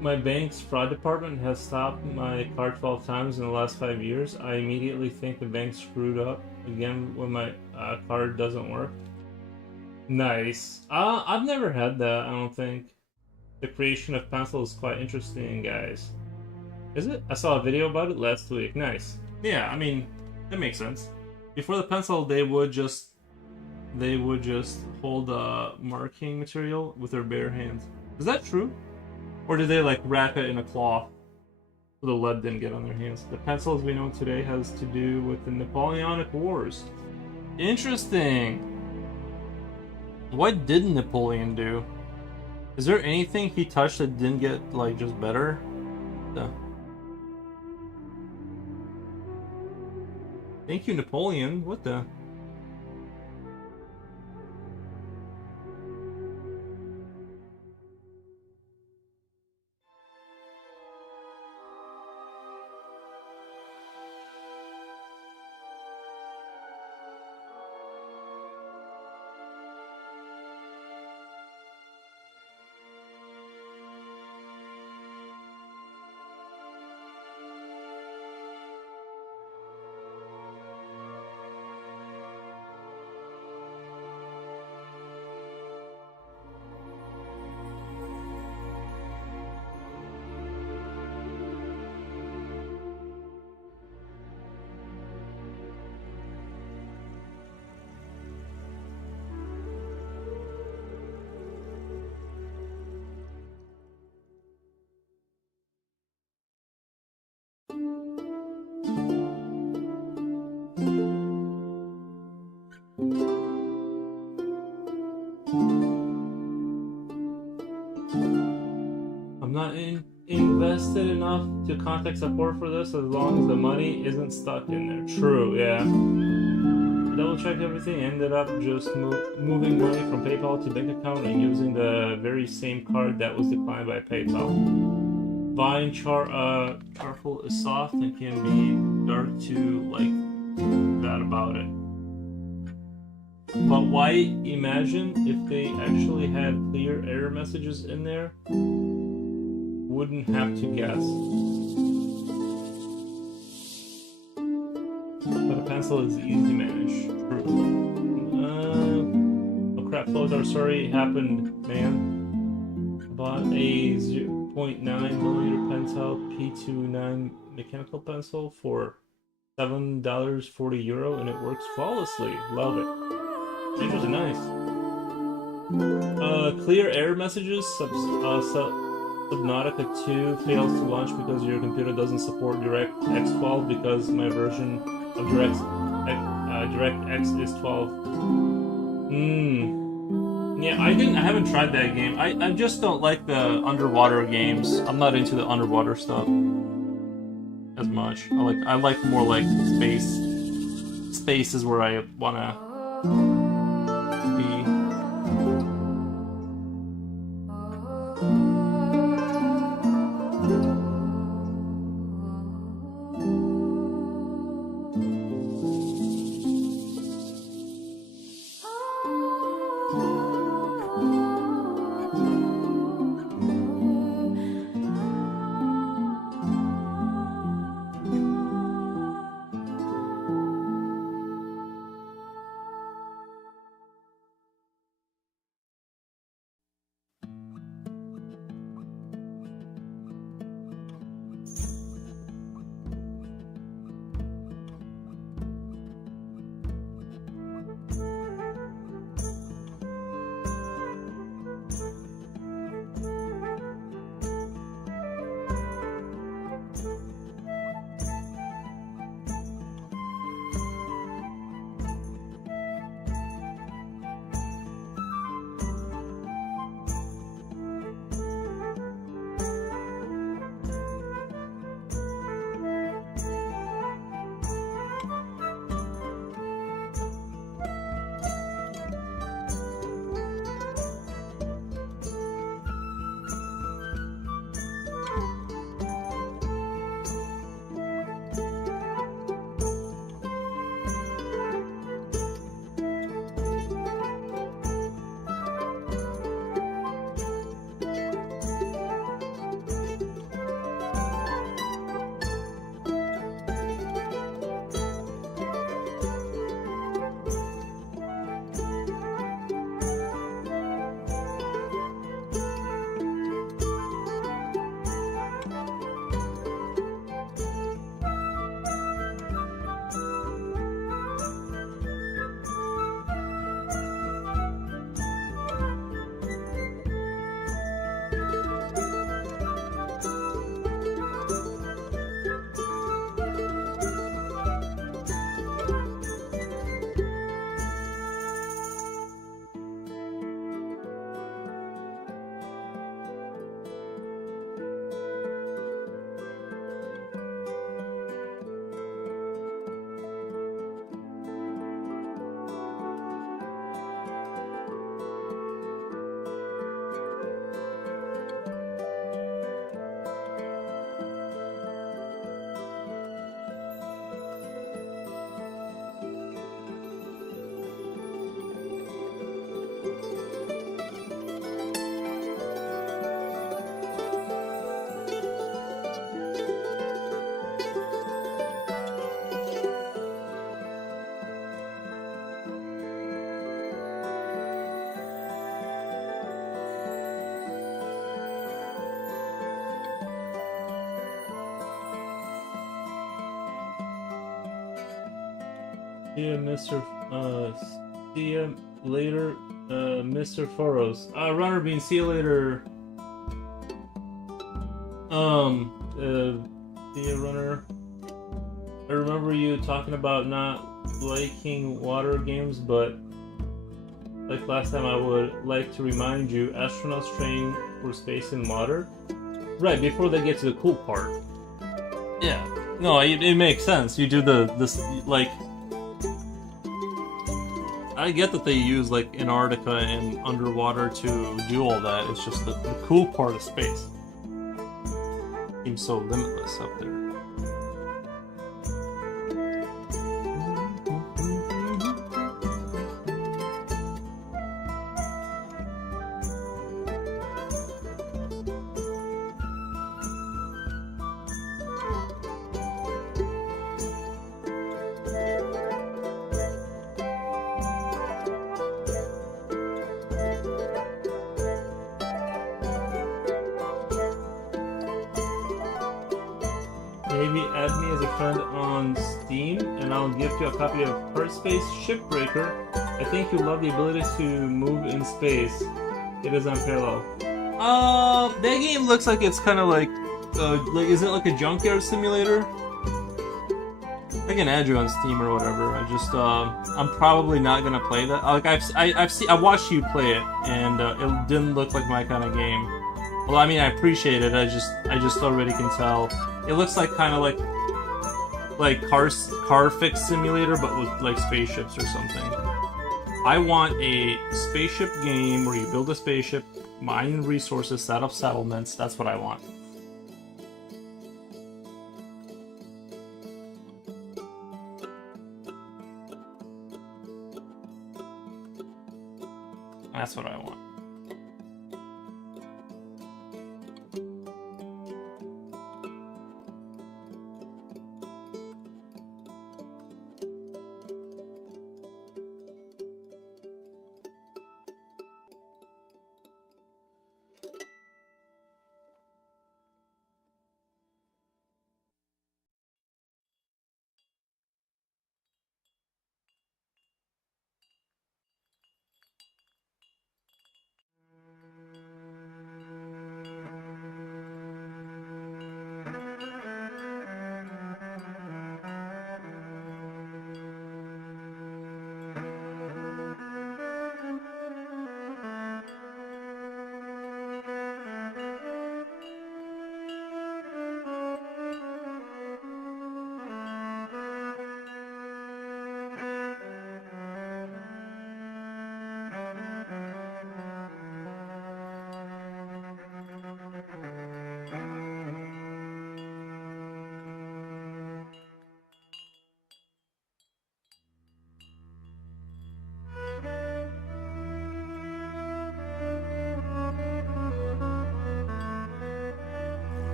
My bank's fraud department has stopped my card 12 times in the last 5 years. I immediately think the bank screwed up again when my card doesn't work. Nice. I've never had that, I don't think. The creation of pencil is quite interesting, guys. Is it? I saw a video about it last week. Nice. Yeah, I mean, that makes sense. Before the pencil, they would just hold marking material with their bare hands. Is that true? Or did they like wrap it in a cloth so the lead didn't get on their hands? The pencil as we know today has to do with the Napoleonic Wars. Interesting. What did Napoleon do? Is there anything he touched that didn't get like just better? Thank you, Napoleon. What the? I'm not invested enough to contact support for this as long as the money isn't stuck in there. True, yeah. I double-checked everything, ended up just moving money from PayPal to bank account and using the very same card that was declined by PayPal. Vine charcoal is soft and can be dark to like that about it. But why imagine if they actually had clear error messages in there? Wouldn't have to guess. But a pencil is easy to manage. True. Oh crap, Floatar, sorry it happened, man. Bought a 0.9mm pencil P29 mechanical pencil for $7.40 and it works flawlessly. Love it. Features are nice. Clear error messages. Subnautica 2 fails to launch because your computer doesn't support DirectX 12 because my version of DirectX is 12. Yeah, I haven't tried that game. I just don't like the underwater games. I'm not into the underwater stuff as much. I like more like space. Space is where I wanna be. Yeah, see ya later, Mr. Foros. Runner Bean, see you later. See ya, Runner. I remember you talking about not liking water games, but like last time I would like to remind you, astronauts train for space and water. Right, before they get to the cool part. Yeah. No, it makes sense. You do this, like... I get that they use like Antarctica and underwater to do all that. It's just the cool part of space seems so limitless up there. Maybe add me as a friend on Steam, and I'll gift you a copy of Heart Space Shipbreaker. I think you'll love the ability to move in space. It is unparalleled. That game looks like it's kind of like is it like a junkyard simulator? I can add you on Steam or whatever. I just, I'm probably not gonna play that. Like I watched you play it, and it didn't look like my kind of game. Well, I mean, I appreciate it. I just already can tell. It looks like kind of like car fix simulator, but with like spaceships or something. I want a spaceship game where you build a spaceship, mine resources, set up settlements. That's what I want. That's what I want.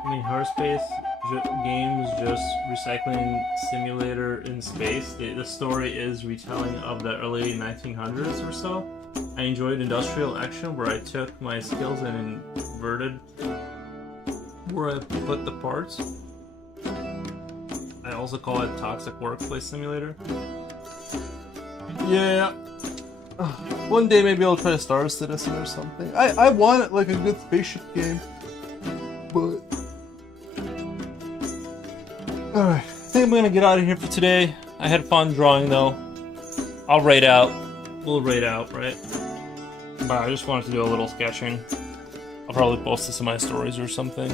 I mean, Heartspace games just recycling simulator in space. The story is retelling of the early 1900s or so. I enjoyed industrial action where I took my skills and inverted where I put the parts. I also call it Toxic Workplace Simulator. Yeah. One day maybe I'll try Star Citizen or something. I want like a good spaceship game. But alright, I think I'm gonna get out of here for today. I had fun drawing though. I'll raid out. We'll raid out, right? But I just wanted to do a little sketching. I'll probably post this in my stories or something.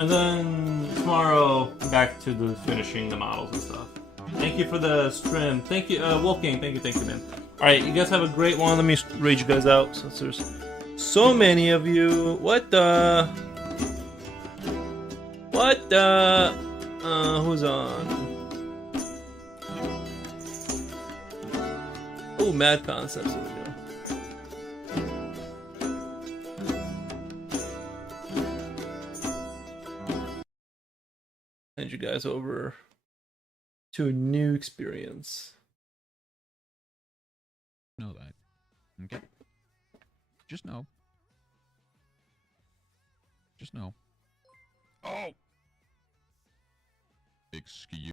And then tomorrow, back to the finishing the models and stuff. Thank you for the stream. Thank you, Wolfgang. Thank you, man. Alright, you guys have a great one. Let me raid you guys out since there's so many of you. What the... What the? Who's on? Oh, Mad Concepts. There we go. Send you guys over to a new experience. Know that. Okay. Just know. Just know. Oh! Excuse